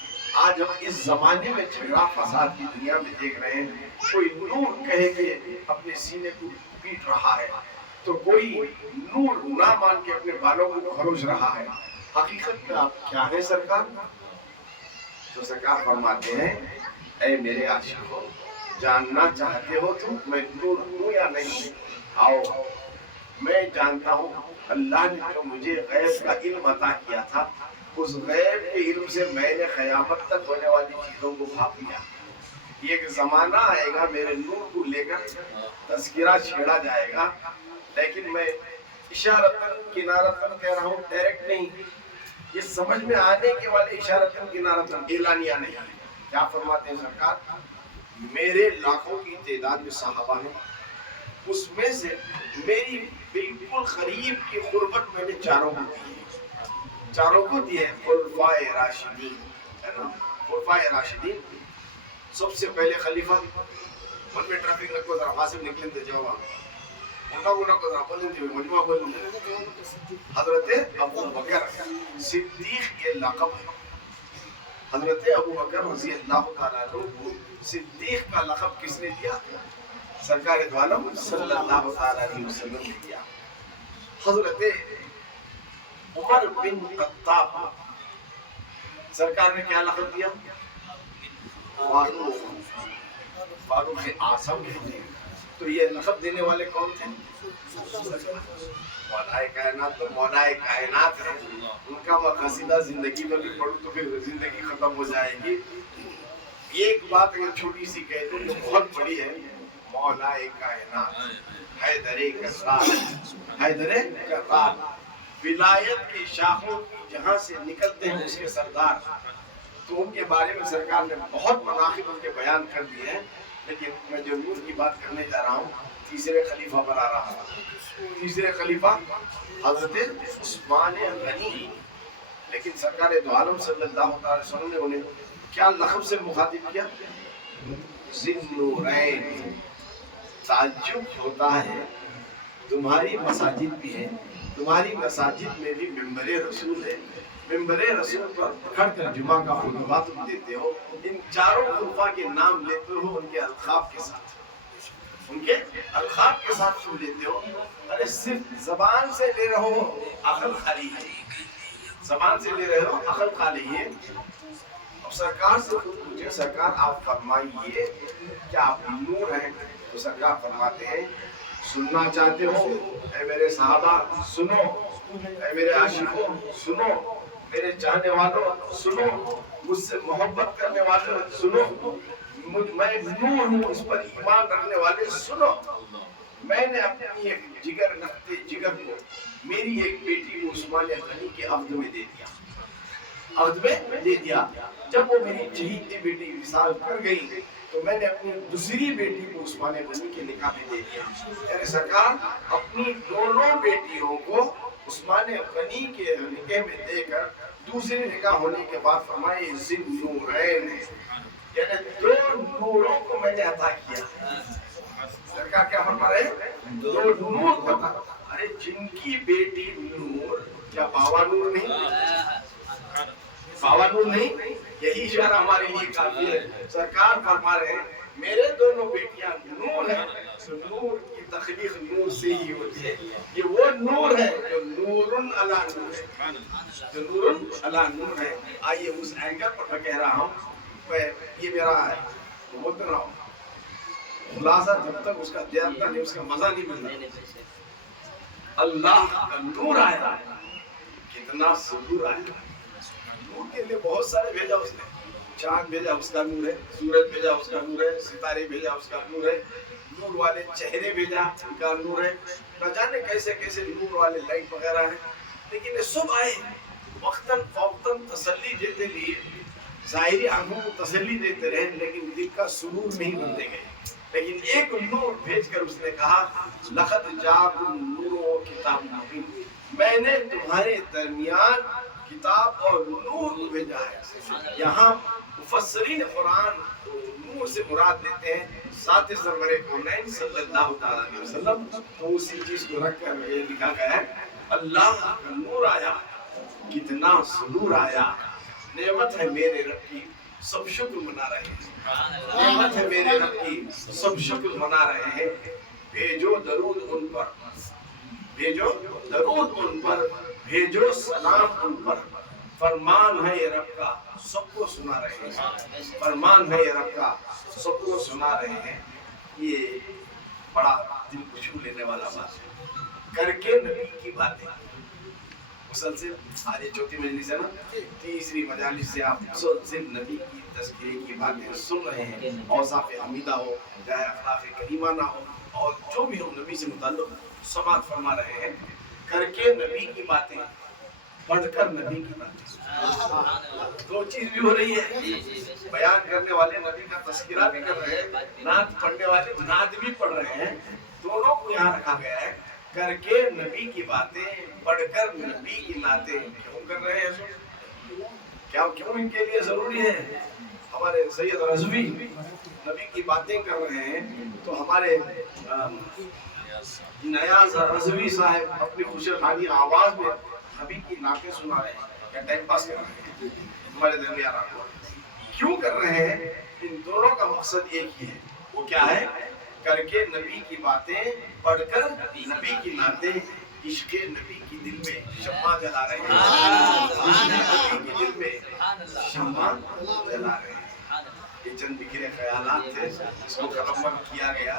آج ہم اس زمانے میں جھگڑا فساد کی دنیا میں دیکھ رہے ہیں. کوئی نور کہے کہ اپنے سینے کو پیٹ رہا ہے تو کوئی نور نہ مان کے اپنے بالوں کو خروش رہا ہے. حقیقت میں آپ کیا ہے سرکار؟ تو سرکار فرماتے ہیں اے میرے عاشقوں، جاننا چاہتے ہو تم میں نور ہوں یا نہیں؟ آؤ میں جانتا ہوں اللہ نے جو مجھے غیب کا علم عطا کیا تھا، اس غیب کے علم سے میں نے قیامت تک ہونے والی چیزوں کو بھاپ لیا. ایک زمانہ آئے گا میرے نور کو لے کر تذکرہ چھیڑا جائے گا، لیکن میں اشارتاً کنارتاً کہہ رہا ہوں، ڈائریکٹ نہیں. یہ سمجھ میں آنے کے والے اشارتاً کنارتاً، اعلانیہ نہیں. کیا فرماتے ہیں سرکار؟ میرے لاکھوں کی تعداد میں صحابہ ہیں، اس میں سے میری بالکل قریب کی قربت میں نے چاروں کو دی ہے. چاروں کو دی ہے خلفائے راشدین، ہے نا؟ خلفائے راشدین سب سے پہلے خلیفہ، ان میں ٹریفک رکھو ذرا وہاں سے نکلیں دے جاؤ، انہوں کو ذرا بولیں دے مجموعہ بولیں دے. حضرت ابو بکر صدیق یہ لقب ہے. حضرت ابو بکر رضی اللہ تعالیٰ عنہ صدیق کا لقب کس نے دیا؟ سرکار دو عالم صلی اللہ علیہ وسلم نے دیا. حضرت عمر بن خطاب سرکار نے کیا لقب دیا؟ فاروق اعظم کہتے ہیں. تو یہ لقب دینے والے کون تھے؟ مولائے کائنات. تو مولائے کائنات ہے، ان کا میں قصیدہ زندگی میں بھی پڑھوں تو پھر زندگی ختم ہو جائے گی. ایک بات اگر چھوٹی سی کہہ دوں جو بہت بڑی ہے، مولائے کائنات حیدر کرار، حیدر کرار ولایت کی شاخوں کی جہاں سے نکلتے ہیں اس کے سردار. تو ان کے بارے میں سرکار نے بہت مناقب ان کے بیان کر دیے ہیں. لیکن میں جو نور کی بات کرنے جا رہا ہوں، تیسرے خلیفہ پر آ رہا ہوں. تیسرے خلیفہ حضرت عثمان غنی. لیکن سرکار دو عالم صلی اللہ علیہ وسلم نے انہیں کیا لقب سے مخاطب کیا؟ ذی النورین. تعجب ہوتا ہے تمہاری مساجد بھی ہیں، تمہاری مساجد میں بھی ممبر رسول ہے، ممبر رسول پر کھڑ کر جمعہ کا خطبہ تم دیتے ہو. ان چاروں خلفاء کے نام لیتے ہو ان کے القاب کے ساتھ، ان کے القاب کے ساتھ تم لیتے ہو. ارے صرف زبان سے لے رہے ہو عقل خالی ہے، زبان سے لے رہے ہو عقل خالی ہے. اب سرکار سے خود پوچھیں سرکار آپ فرمائیے کیا آپ نور ہیں؟ تو سرکار فرماتے ہیں سننا چاہتے ہو اے میرے صحابہ سنو، اے میرے عاشقوں سنو، میرے چاہنے والوں سنو، مجھ سے محبت کرنے والوں سنو، میں نور ہوں اس پر ایمان رکھنے والے سنو. میں نے اپنی ایک جگر رکھتے جگر کو میری ایک بیٹی کو عثمان غنی کے عہد میں دے دیا، عہد میں دے دیا. جب وہ میری چہیتی بیٹی وصال کر گئی تو میں نے اپنی دوسری بیٹی کو عثمان غنی کے نکاح میں دے دیا. یعنی سرکار اپنی دونوں بیٹیوں کو عثمان غنی کے نکاح میں دے کر دوسری نکاح ہونے کے بعد فرمائے ذی النورین، یعنی دو نوروں کو میں نے عطا کیا. سرکار کیا فرما رہے ہیں؟ دو نور کو عطا. ارے جن کی بیٹی نور، کیا باوا نور نہیں؟ باوا نور نہیں؟ یہی اشارہ ہمارے لیے کافی ہے. سرکار فرما رہے ہیں میرے دونوں بیٹیاں نور ہیں. نور کی تخلیق نور سے ہی ہوتی ہے. یہ وہ نور ہے جو نورن علی نور ہے، جو نورن علی نور ہے. آئیے اس اینگل پر میں کہہ رہا ہوں، یہ میرا ہے بولتے رہا ہوں خلاصہ، جب تک اس کا دیرتا نہیں اس کا مزہ نہیں ملتا. अल्लाह का नूर आया, कितना सुरूर आया। नूर के लिए बहुत सारे भेजा उसने, चांद भेजा उसका नूर है, सूरज भेजा उसका नूर है, सितारे भेजा उसका नूर है, नूर वाले चेहरे भेजा उनका नूर है, न जाने कैसे कैसे नूर वाले लाइट वगैरह है। लेकिन ये सब आए वक्तन फौक्तन तसल्ली देते लिए, ज़ाहिरी आंखों को तसल्ली देते रहे, लेकिन दिल का सुरूर नहीं बनते गए। लेकिन एक नूर भेजकर उसने कहा लखत जाकुम नूर किताब मुबीन, मैंने तुम्हारे दरमियान किताब और नूर भेजा है। यहाँ मुफस्सिरीन कुरान नूर से मुराद लेते हैं साथ सरवरे कौनैन सल्लल्लाहु अलैहि वसल्लम। तो उसी चीज को रखकर ये लिखा गया है अल्लाह का नूर आया, कितना सुरूर आया। नेमत है मेरे रब की, सब शुक्र मना रहे हैं। नेमत है मेरे रब की, सब शुक्र मना रहे हैं। भेजो दरूद उन पर, भेजो दरूद उन पर, भेजो सलाम उन पर। फरमान है ये रब का, सबको सुना रहे हैं। फरमान है ये रब का, सबको सुना रहे हैं। ये बड़ा दिल को छू लेने वाला बात है। करके नबी की बातें मुसलसिल आज ये चौथी मजलिस है ना, तीसरी मजालिस से आप मुसलसिल नबी की तज़किरे की बातें सुन रहे हैं। औसाफ हमीदा हो चाहे अखलाक करीमा ना हो, और जो भी हो नबी से मुताल्लिक़ समात फरमा रहे हैं। करके नबी की बातें, पढ़कर नबी की बातें। दो चीज भी हो रही है, बयान करने वाले नबी का तस्करा भी कर रहे हैं, नात पढ़ने वाले नात भी पढ़ रहे हैं। दोनों को यहाँ रखा गया है। करके नबी की बातें, पढ़कर नबी की नातें। क्यों कर रहे हैं? क्या क्यों इनके लिए जरूरी है? हमारे सैयद रज़वी नबी की बातें कर रहे हैं, तो हमारे नियाज़ रज़वी साहब अपनी खुशरखानी आवाज में नबी की नातें सुना रहे हैं या टाइम पास कर रहे हैं? हमारे दरमियान क्यों कर रहे हैं? इन दोनों का मकसद एक ही है। वो क्या है? करके नबी की बातें, पढ़कर नबी की नातें। इश्क़ नबी की दिल में शम्मा जला रहे हैं, इश्क़ नबी की दिल में शम्मा जला रहे हैं। ये चंद बिखरे ख्यालात थे, इसको कलमबंद किया गया।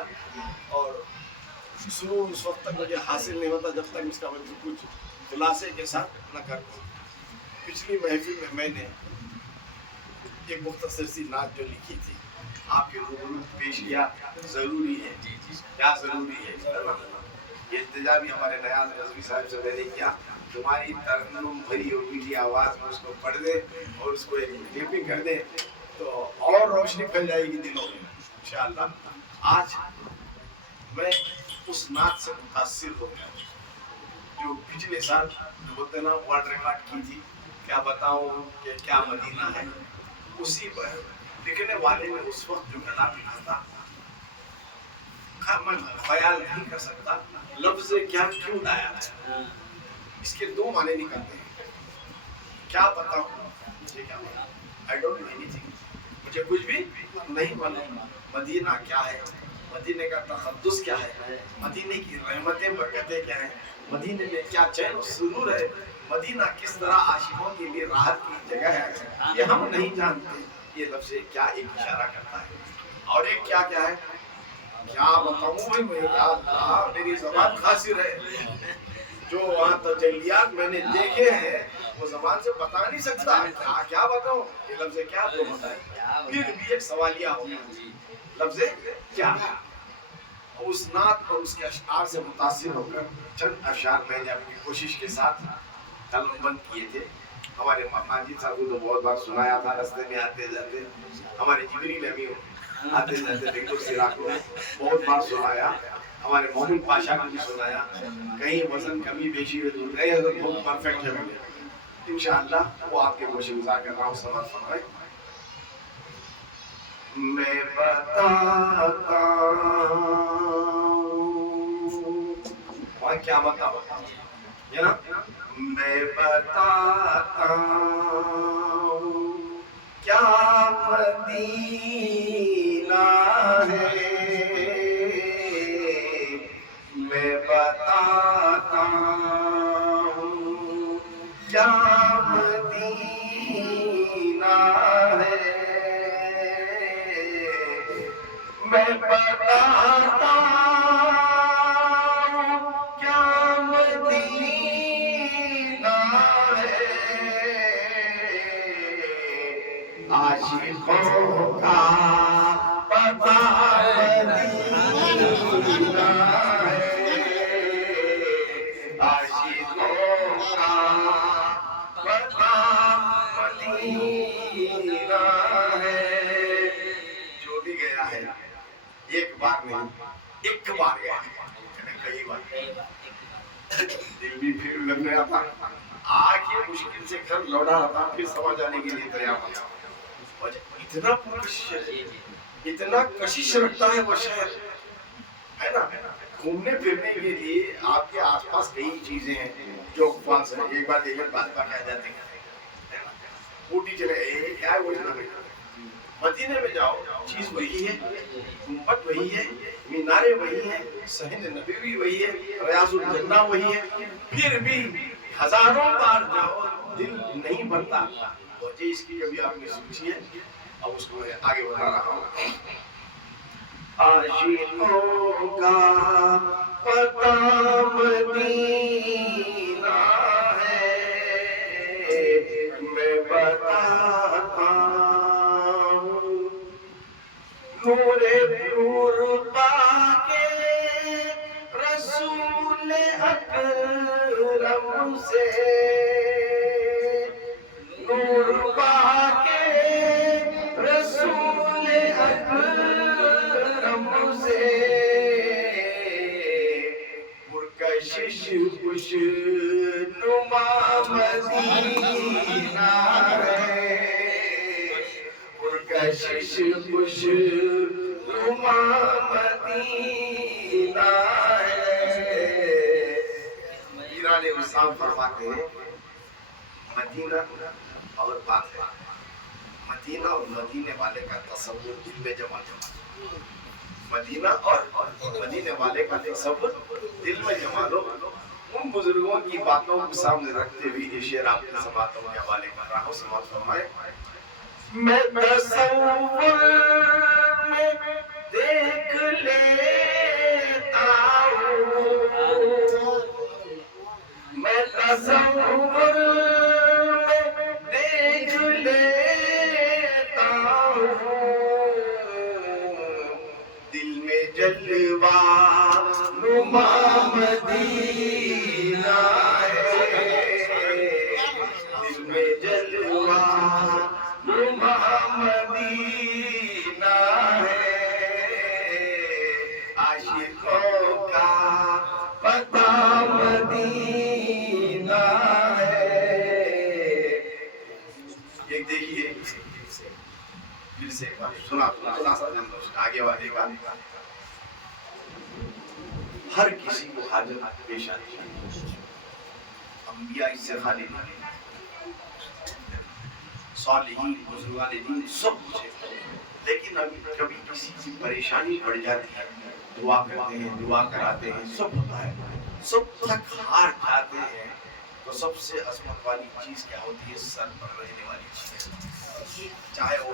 और सुरूर उस वक्त तक मुझे हासिल नहीं होता जब तक इसका मैं कुछ खुलासे के साथ न कर दूं। पिछली महफिल में मैंने एक मुख्तसर सी नात जो लिखी थी आपके रूबरू पेश किया। जरूरी है, क्या जरूरी है? ये इल्तिजा भी हमारे नियाज़ रज़वी साहब से मैंने किया, तुम्हारी तरन्नुम भरी और मीठी आवाज़ में उसको पढ़ दे और उसको एक क्लिपिंग कर दे तो और रोशनी फैल जाएगी दिलों में इंशाअल्लाह। आज मैं उस नात से मुतासिर हो गया जो पिछले साल जो बोलते ना वर्ल्ड रिकॉर्ड की थी। क्या बताऊं कि क्या मदीना है। उसी पर लिखने वाले ने उस वक्त जो गला लिखा था, मैं ख्याल नहीं कर सकता लफ्ज़ क्या क्यों लाया है। इसके दो माने निकलते हैं। क्या बताऊं, मुझे क्या पता, आई डोंट नो एनीथिंग, मुझे कुछ भी नहीं मालूम। मदीना क्या है, मदीने का तखद्दुस क्या है, मदीने की रहमतें बरकतें क्या हैं, मदीने में क्या चैन और सुरूर है, मदीना किस तरह आशिकों के लिए राहत की जगह है, ये हम नहीं जानते। ये लफ्ज़ क्या एक इशारा करता है और एक क्या क्या है, क्या बताऊं भाई, मेरी ज़बान खासिर है। जो वहाँ तजल्लियात मैंने देखे हैं वो ज़बान से बता नहीं सकता। क्या बताऊं, ये लफ्ज़ क्या तो होता है। फिर भी एक सवालिया हो गया, लफ्ज़ क्या। उस नात और उसके अशआर से मुतासिर होकर चंद अशआर मैंने अपनी कोशिश के साथ कलमबंद किए थे। हमारे माजिद साहब को तो बहुत बार सुनाया था, रास्ते में आते जाते। हमारे जिब्रील अमी आते जाते बेंगलोर से राखो बहुत बार सुनाया। हमारे मोहम्मद पाशा को भी सुनाया। कहीं वजन कमी बेशी हुई तो गए तो बहुत परफेक्ट है मुझे इंशाअल्लाह। वो आपके गोशगुजार कर रहा हूँ। समाज फरमाए। मैं बताता हूँ क्या बताओ ये ना, मैं बताता हूँ क्या मदीना है, मैं बताता हूँ क्या मदीना है, मैं बताता हूँ क्या नहीं, एक बार गया, कई बार दिल भी फिर लगने आता, आके मुश्किल से घर लौटा आता, फिर समझ आने के लिए तैयार हो जाता। और इतना कशिश रखता है वो शहर, है ना। घूमने फिरने के लिए आपके आसपास कई चीजें हैं जो पास है। एक बार बात कह जाते हैं, ऊटी चले क्या है वो, मदीने में जाओ चीज वही है, गुम्बद वही है, मीनारे वही है, सहीद नबवी वही है, रियाजुल जन्ना वही है, फिर भी हजारों बार जाओ दिल नहीं भरता। वजह इसकी कभी आपने सोची है? अब उसको मैं आगे बढ़ा रहा हूँ। आशिकों का पता मदीना है, मैं बताता हूँ। नूरे नूर पाके रसूल अकरम से, नूर पाके रसूल अकरम से, पुरकशिश खुश नुमा मदीना है, पुरकशिश खुश नुमा मदीना है। मीरा ने उसाम फरमाते हैं, मदीना और बात है, मदीना और मदीने वाले का तसव्वुर दिल में जमा जमा, मदीना और मदीने वाले का तसव्वुर दिल में जमा लो। उन बुजुर्गों की बातों को सामने रखते हुए ये शेर आपके समातों के हवाले कर रहा हूँ। समात फरमाए, मैं तसव्वुर में देख लेता हूँ, मैं तसव्वुर में देख लेता हूँ, दिल में जलवा नुमा मदीना है, दिल में जलवा नुमा मदीना है, आशिकों का पता मदीना है। एक देखिए फिर से सुना आगे वाले का, हर किसी को हाजत पेश आती है, अंबिया इससे खाली नहीं, सालिहीन बुजुर्गाने दीन सब कुछ है, लेकिन अभी कभी किसी की परेशानी पड़ जाती है, दुआ करते हैं, दुआ कराते हैं, सब होता है, सब थक हार जाते हैं, तो सबसे अजमत वाली चीज क्या होती है? सर पर रहने वाली चीज, चाहे वो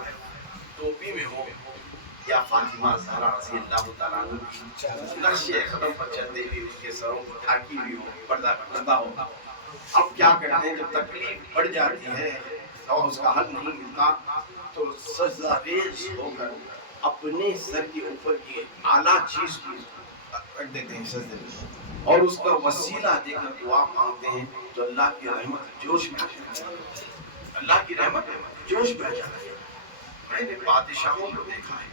टोपी में हो या फातिमा ज़हरा रज़ी अल्लाह तआला अन्हा नक्शे कदम पर चलते हुए उनके सरों को ढाकी हुई हो, पर्दा हो। अब क्या करते हैं, जब तकलीफ बढ़ जाती है और उसका हल नहीं मिलता, तो सजदा रेज़ होकर अपने सर के ऊपर की आला चीज को रख देते हैं सजदे में, और उसका वसीला देकर दुआ मांगते हैं, तो अल्लाह की रहमत जोश में आ जाती है, अल्लाह की रहमत जोश में आ जाती है। मैंने बादशाहों को देखा है,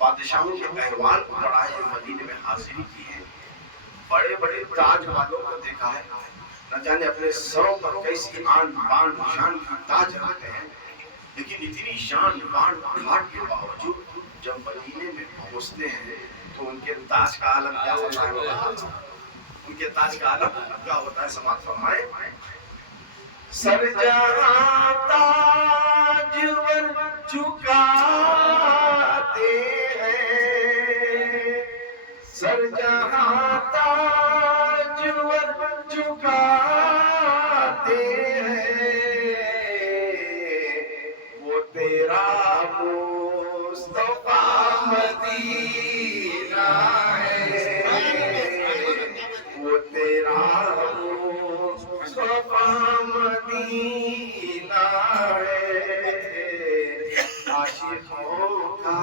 बादशाहों के अहवाल को पढ़ा है, मदीने में हाजिरी की है, बड़े बड़े ताज वालों को देखा है, न जाने अपने सरों पर कैसी आन बान शान की ताज रखते हैं, लेकिन इतनी शान बान ठाट के बावजूद जब मदीने में पहुंचते हैं तो उनके ताज का आलम क्या होता है? उनके ताज का आलम क्या होता है? समाज फरमाए, सर जहां ताजवर झुकाते हैं, सर जहां ताजवर झुकाते हैं, वो तेरा मुस्तफा मदीना है, वो तेरा मुस्तफा मदीना है, आशिकों का।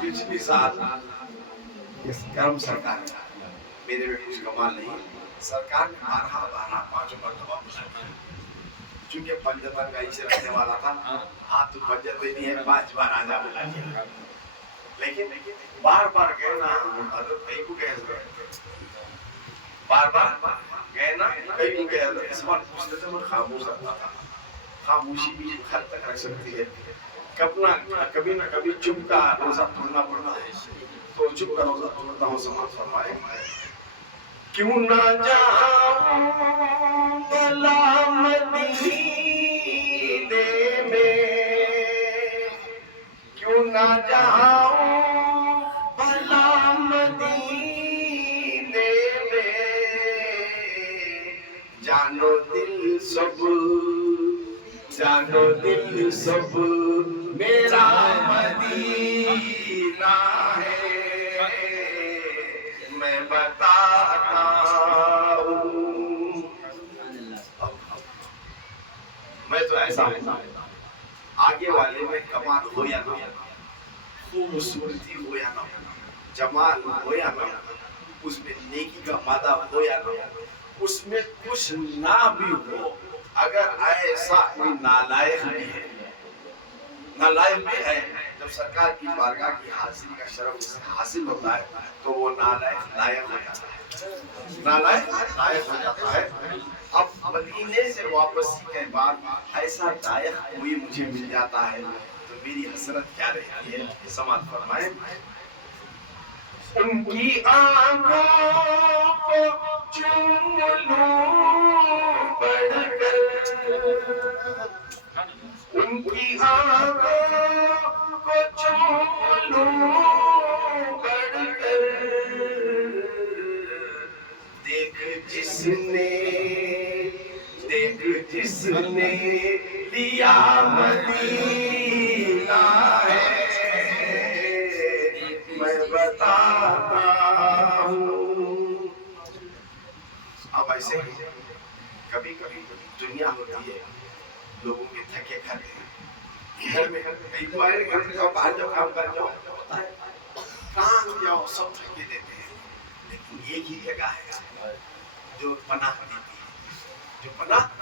पिछली साल इस कर्म सरकार मेरे में कुछ कमाल नहीं, सरकार ने 12 5 मरतबा बुलाया, चूंकि पंजतन का इसे रखने वाला था, हाथ तो पंजत में नहीं है, 5 बार आजा बुला दिया। लेकिन बार बार कहना हजरत भाई को कह बार बार कहना कहीं को कह इस बार पूछते थे मैं खामोश रहता था। खामोशी भी हद तक रख सकती है। कभी ना कभी चुप का रोजा तोड़ना पड़ता है, तो चुप का रोजा तोड़ता हूँ। समाज फरमाए क्यों ना जाऊं भला मदीने में, क्यों ना जाऊं भला मदीने में, जानो दिल सब मेरा मदीना है, मैं बताता हूँ। मैं तो ऐसा हूँ, आगे वाले में कमाल हो या ना हो, खूबसूरती हो या ना हो, जमाल हो या ना हो, उसमें नेकी का मादा हो या ना हो, उसमें कुछ ना भी हो, अगर ऐसा कोई नालायक भी है, नालायक भी है, जब सरकार की बारगाह की हाजिरी का शरफ हासिल होता है तो वो नालायक लायक हो जाता है, नालायक लायक हो जाता है। अब मदीने से वापसी के बाद ऐसा लायक कोई मुझे मिल जाता है तो मेरी हसरत क्या रहती है। समाज फरमाए उनकी आंखों को चूम लूं बढ़कर, उनकी आंखों को चूम लूं बढ़कर, देख जिसने लिया मदीना है, मैं बताता हूँ। अब ऐसे ही कभी कभी दुनिया होती है, लोगों के थके खाते घर में कई बार घर में जाओ, बाहर जाओ, काम कर जाओ, काम जाओ, सब थके देते हैं, लेकिन एक ही जगह है जो पनाह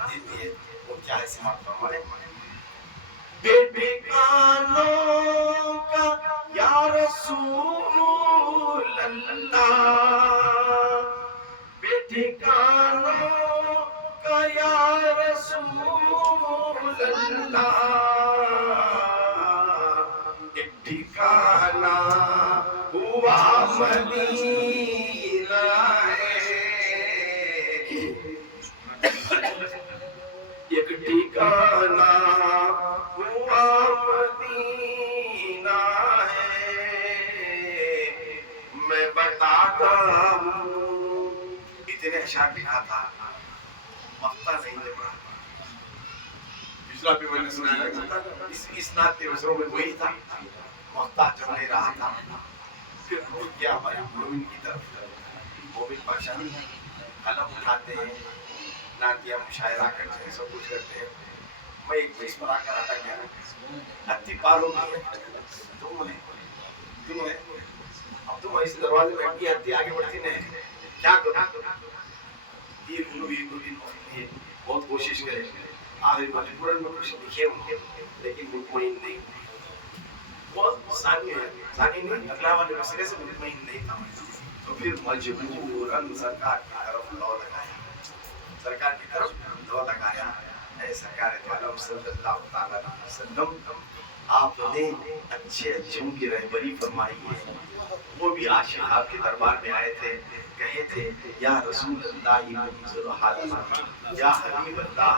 देती है, वो क्या है? समाप्त फरमाए बेटे कानों का या रसूल अल्लाह, बेटे कानों का या रसूल अल्लाह, एक ठिकाना हुआ मदीना है, एक ठिकाना हुआ मदीना है, मैं बताता हूँ। इतने अशार लिखा था, मक्ता नहीं ले पड़ा। पिछला भी मैंने सुनाया था, इस नात के वजरों में वही था, मक्ता जब नहीं रहा था, फिर रुक गया हमारे मोमिन की तरफ। मोमिन बादशाह कलम उठाते हैं, नातिया मुशायरा करते हैं, सब कुछ करते हैं। मैं एक चीज पर आकर अटक गया, अति पारों में तुम है, अब तुम इस दरवाजे में अटकी, अति आगे बढ़ती नहीं, क्या करो? ये दिन बहुत कोशिश करें, आखिर मजबूरन में कुछ लिखे होंगे, लेकिन मुतमईन नहीं। बहुत सानी नहीं, अगला वाले मसले से मुतमईन नहीं था, तो फिर मजबूरन सरकार की तरफ लौ लगाया, सरकार की तरफ लौ लगाया। सरकार सल्लल्लाहु अलैहि वसल्लम आपने अच्छे अच्छों की रहबरी फरमाई है। वो भी आशिक आपके दरबार में आए थे, कहे थे या रसूल अल्लाह या हबीब अल्लाह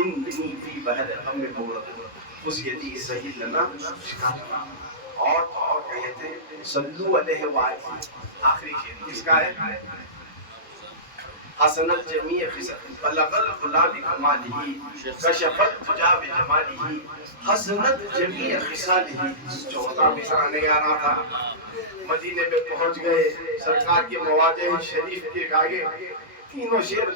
इन्नी फी बहर हम मौलद उस यदि सही लना और कहे थे सल्लू अलैहि व आखिरी शेर किसका है? हसनत जमीय खिसल बलगल गुलाब कमालिही कशफत तुजा बिजमालिही हसनत जमीय खिसालिही। 14 मिसरा नहीं आ रहा था, मदीने में पहुंच गए, सरकार के मवाजे शरीफ के आगे तीनों शेर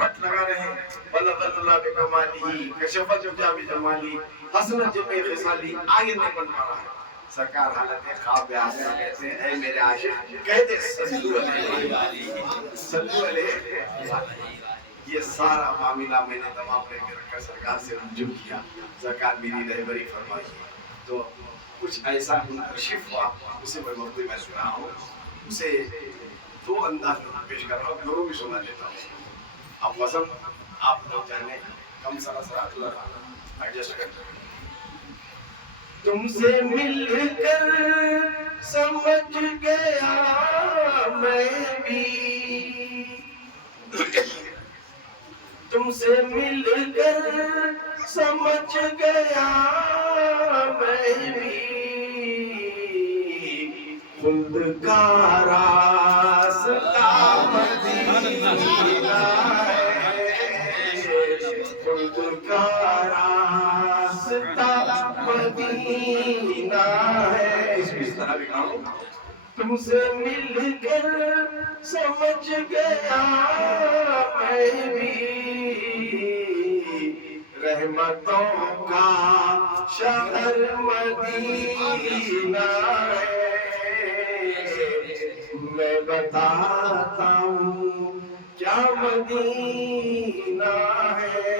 रट लगा रहे हैं, बलगल गुलाब कमालिही कशफत तुजा बिजमालिही हसनत जमीय खिसालिही, आगे नहीं बन पा रहा है। सरकार हालत ख्वाब में आते हैं, कहते हैं ऐ मेरे आशिक कहते सल्लू अलैहि। ये सारा मामला मैंने दबाव लेकर रखकर सरकार से रुजू किया, सरकार मेरी रहबरी फरमाई। तो کچھ ایسا منکشف ہوا اسے میں مفتی میں سنا ہوں، اسے دو انداز میں پیش کر رہا ہوں، دونوں بھی سنا لیتا ہوں۔ اب وزن آپ لوگ جانے کم سرا سرا تھوڑا ایڈجسٹ کرتے ہیں۔ تم سے مل کر سمجھ گیا میں بھی، تم سے مل کر سمجھ گیا میں بھی، خلد کا راستہ مدینہ ہے، خلد کا راستہ مدینہ ہے۔ اس طرح لکھا ہوں، تم سے مل کر سمجھ گیا میں بھی، رحمتوں کا شہر مدینہ ہے، میں بتاتا ہوں کیا مدینہ ہے،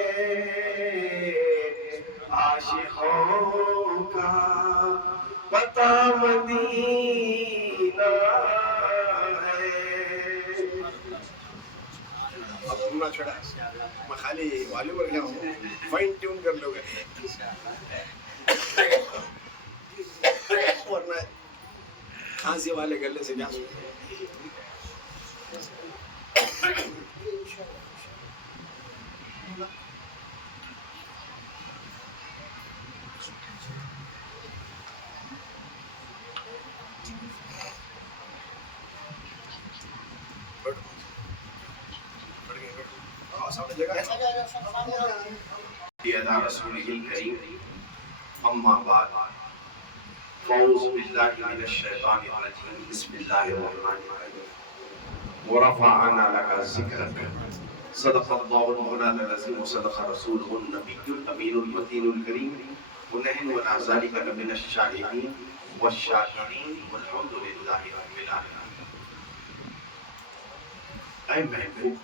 عاشقوں کا پتہ مدینہ ہے۔ اب سننا چھوڑا، میں خالی والیوم رکھا ہوں، فائن ٹیون کر لو گے ورنہ کھانسی والے گلے سے کیا سنیں۔ يا رسوله الكريم أما بعد فأعوذ بالله من الشيطان الرجيم بسم الله الرحمن الرحيم ورفعنا لك ذكرك صدق الله المولانا العظيم وصدق رسوله النبي الأمين المتين الكريم ونحن على ذلك لمن الشاهدين والشاكرين والحمد لله رب العالمين۔ اے محبوب،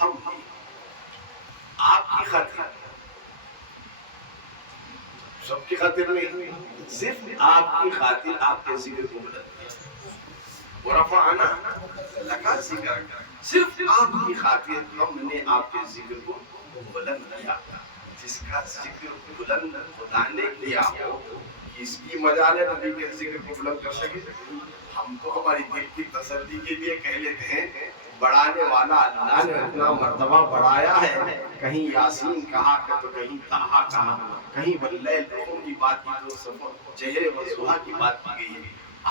ہم آپ کی خاطر، سب کی خاطر نہیں، صرف آپ کی خاطر آپ کے ذکر کو بلند کیا، ورفعنا لک ذکرک، صرف آپ کی خاطر ہم نے آپ کے ذکر کو بلند کیا۔ جس کا ذکر بلند خدا نے کیا ہو، اس کی مجال ہے نبی کے ذکر کو بلند کر سکے؟ ہم تو ہماری دل کی تسلی کے لیے کہہ لیتے ہیں، بڑھانے والا اللہ نے اتنا مرتبہ بڑھایا ہے، کہیں یاسین کہا تو کہیں طٰہٰ کہا، کہیں واللیل کی بات کی تو سفر چہرے وضحیٰ کی بات کی گئی ہے،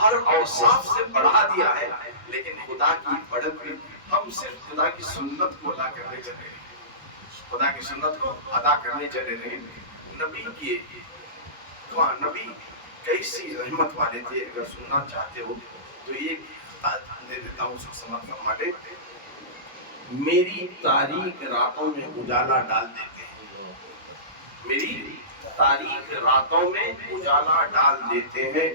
ہر اوصاف سے بڑھا دیا ہے، لیکن خدا کی بڑھت میں ہم صرف خدا کی سنت کو ادا کرنے چلے رہے، خدا کی سنت کو ادا کرنے چلے رہے۔ نبی کی نبی کیسی رحمت والے تھے، اگر سننا چاہتے ہو تو ایک دے دیتا ہوں، سب سمجھ فرماتے، میری تاریک راتوں میں اجالا ڈال دیتے ہیں، میری تاریک راتوں میں اجالا ڈال دیتے ہیں،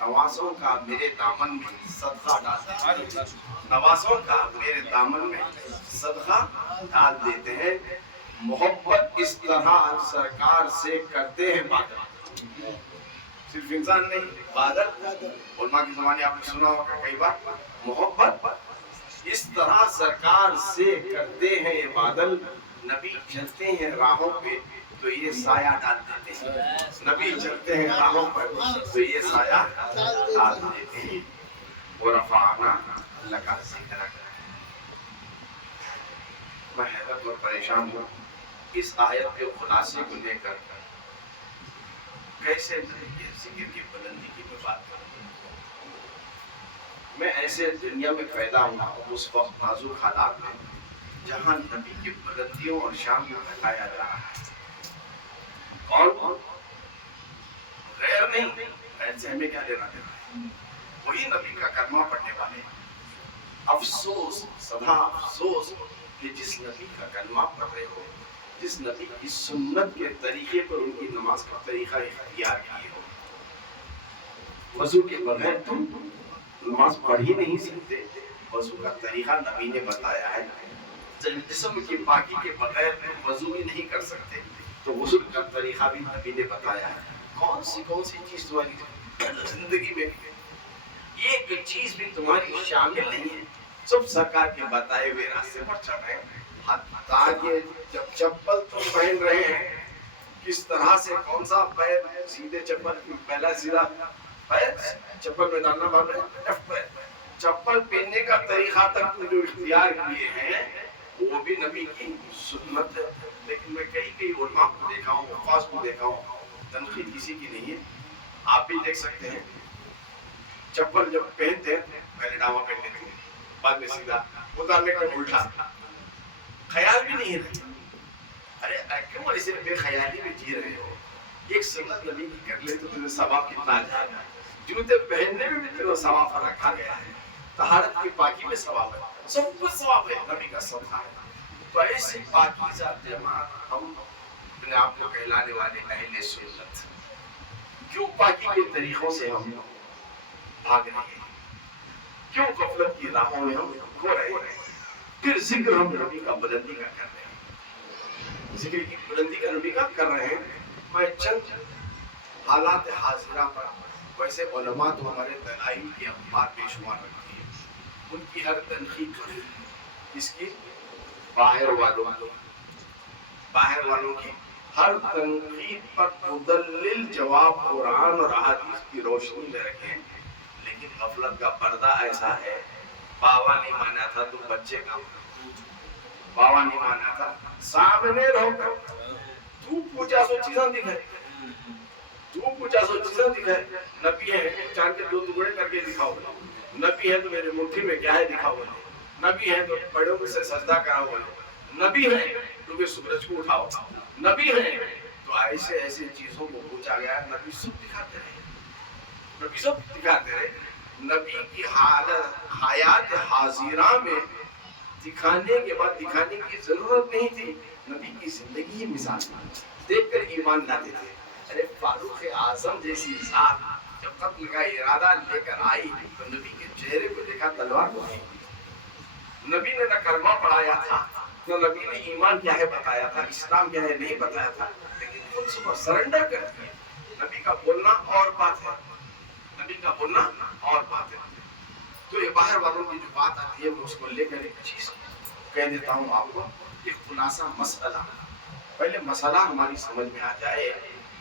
نوازوں کا میرے دامن میں صدقہ ڈال دیتے ہیں، نوازوں کا میرے دامن میں صدقہ ڈال دیتے ہیں، محبت اس طرح سرکار سے کرتے ہیں بادل، صرف انسان نہیں، بادل۔ علماء کی زمانے آپ نے سنا ہوگا کئی بار، محبت اس طرح سرکار سے کرتے ہیں یہ بادل، نبی چلتے ہیں راہوں پہ تو یہ سایہ ڈال دیتے ہیں، نبی چلتے ہیں راہوں پر تو یہ سایہ ڈال دیتے ہیں۔ ورفعنا لک ذکرک، میں حیرت اور پریشان ہوں اس آیت کے خلاصے کو لے کر کیسے ذکر کی بلندی کی میں بات کروں۔ میں ایسے دنیا میں پیدا ہوا اس وقت نازک حالات میں جہاں نبی کی بلندیوں اور شان کو بتایا جا رہا ہے۔ کون؟ غیر نہیں، غیر سے ہمیں کیا لینا دینا، وہی نبی کا کلمہ پڑھنے والے۔ افسوس، سدا افسوس کہ جس نبی کا کلمہ پڑھ رہے ہو، جس نبی کی سنت کے طریقے پر ان کی نماز کا طریقہ اختیار کیے ہو، وضو کے بغیر تم نماز پڑھ ہی نہیں سکتے، وضو کا طریقہ نبی نے بتایا ہے، جسم کی پاکی کے بغیر تم وضو ہی نہیں کر سکتے تو غسل کا طریقہ بھی نبی نے بتایا ہے، कौन सी चीज तुम्हारी जिंदगी में एक चीज भी तुम्हारी शामिल नहीं है, सब सरकार के बताए हुए रास्ते पर चल रहे हैं। ताकि जब चप्पल तुम पहन रहे हैं, किस तरह से कौन सा पैर सीधे चप्पल पहला सीधा पैर चप्पल में डालना बाप लेफ्ट पैर, चप्पल पहनने का तरीका तक तुम जो इख्तियार किए हैं वो भी नबी की सुन्नत है। लेकिन मैं कई उलमा को देखा हूँ, वफास को देखा हूँ, तनकीद किसी की नहीं है। आप भी देख सकते हैं, चप्पल जब पहनते हैं पहले डावा पहन लेते हैं, बाद में सीधा, उतारने का उल्टा, ख्याल भी नहीं है। अरे क्यों ऐसे बेख्याली में जी रहे हो? एक सुन्नत नबी की कर ले तो तुम्हें सवाब कितना आ जाएगा। जूते पहनने में भी तुम्हें सवाब रखा गया है, तहारत की पाकी में सवाब है, सब कुछ सवाब है, नबी का सब है। तो ऐसी पाकीज़ा जमात हम अपने आप को कहलाने वाले अहले सुन्नत, क्यों पाकी के तरीकों से हम भाग रहे हैं? क्यों गफलत की राहों में हम खो रहे हैं? फिर जिक्र हम नबी का बुलंदी का कर रहे हैं, जिक्र की बुलंदी का नबी का कर रहे हैं। मैं चंद हालात हाजिरा पर, वैसे उलमा तो हमारे दलाइल के अखबार बेशुमार रखती है, उनकी हर तनकीद करी, इसकी बाहर वालों की हर तनकीद पर मुदल्लिल जवाब कुरान और अहादीस की रोशनी में रखें। लेकिन गफलत का पर्दा ऐसा है, बाबा नहीं माना था तो बच्चे का, बाबा नहीं माना था सामने रहो, तू पूछा सो चीज़ें दिखाए, तू पूछा सो चीज़ें दिखाए। नबी है चांद के 2 टुकड़े करके दिखाओ, नबी है तो मेरे मुट्ठी में क्या है दिखाओ, नबी है तो बड़ों से सजदा कराओ, नबी है तो फिर सूरज को उठाओ, नबी है तो ऐसे ऐसे चीजों को पूछा गया। नबी सब दिखाते रहे, नबी सब दिखाते रहे। नबी की हालत हयात हाजिरा में दिखाने के बाद दिखाने की जरूरत नहीं थी, नबी की जिंदगी ही मिसाल देखकर ईमान लाते थे। अरे फारूक आजम जैसी जात जब कत्ल का इरादा लेकर आई तो नबी के चेहरे को देखा, तलवार को नहीं। नबी ने न कलमा पढ़ाया था, न नबी ने ईमान क्या है बताया था, इस्लाम क्या है नहीं बताया था, लेकिन खुद सुबह सरेंडर कर दिया। नबी का बोलना और बात है, नबी का बोलना और बात है। तो ये बाहर वालों की जो बात आती है, मैं उसको लेकर एक चीज कह देता हूँ आपको, एक खुलासा मसला। पहले मसला हमारी समझ में आ जाए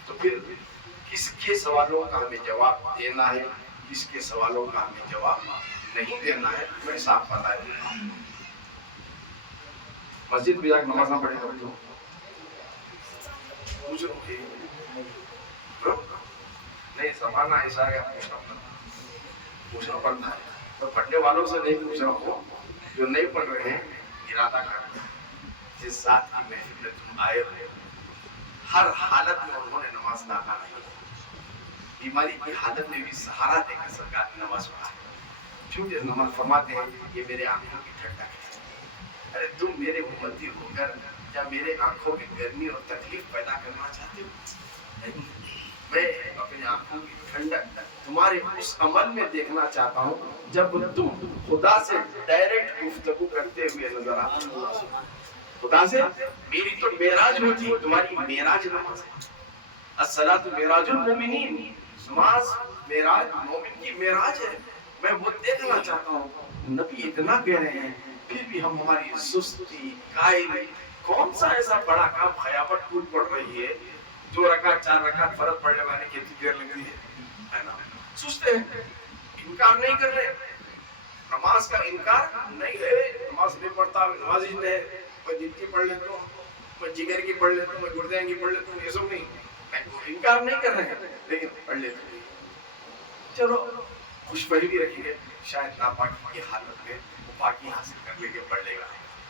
तो फिर किसके सवालों का हमें जवाब देना है, किसके सवालों का हमें जवाब नहीं देना है, मैं साफ बता देता हूँ। मस्जिद में जाकर नमाज ना पढ़े तो पूछ लो नहीं, समाना ऐसा है, पूछना पड़ता है। तो पढ़ने वालों से नहीं पूछ रहा हूँ, जो नहीं पढ़ रहे हैं इरादा करते हैं, जिस साथ की महफिल में तुम आए हो हर हालत में उन्होंने नमाज ना पढ़ी, बीमारी की हालत में भी सहारा देकर सरकार ने नमाज पढ़ा। क्योंकि नमाज फरमाते हैं ये मेरे आंखों की ठंडक है। अरे तुम मेरे उम्मती होकर क्या मेरे आंखों में गर्मी और तकलीफ पैदा करना चाहते हो? नहीं, मैं अपनी आंखों की ठंडक तुम्हारे उस अमल में देखना चाहता हूँ जब तुम खुदा से डायरेक्ट गुफ्तगू करते हुए नजर आते हो। खुदा से मेरी तो मेराज होती, तुम्हारी मेराज नमाज है। अस्सलातु मेराजुल मोमिनीन, नमाज मेराज मोमिन की मेराज है, मैं वो देखना चाहता हूँ। नबी इतना कह रहे हैं फिर भी हम हमारी सुस्ती कायली, कौन सा ऐसा बड़ा काम खयाबत टूट पड़ रही है, 2 रकात 4 रकात फर्ज पढ़ने वाले कितनी देर लगती है ना? सुस्ते हैं, इनकार नहीं कर रहे, नमाज का इनकार नहीं है। नमाज नहीं पढ़ता नमाजी ने, मैं जितनी पढ़ लेता हूँ, मैं जिगर की पढ़ लेता हूँ, मैं गुर्दे की पढ़ लेता हूँ, ये सब नहीं, इनकार नहीं कर रहे हैं, लेकिन पढ़ लेते हैं। चलो खुशबही भी रखेंगे, शायद नापाकी की हालत में वो पाकी हासिल कर लेके पढ़ लेगा,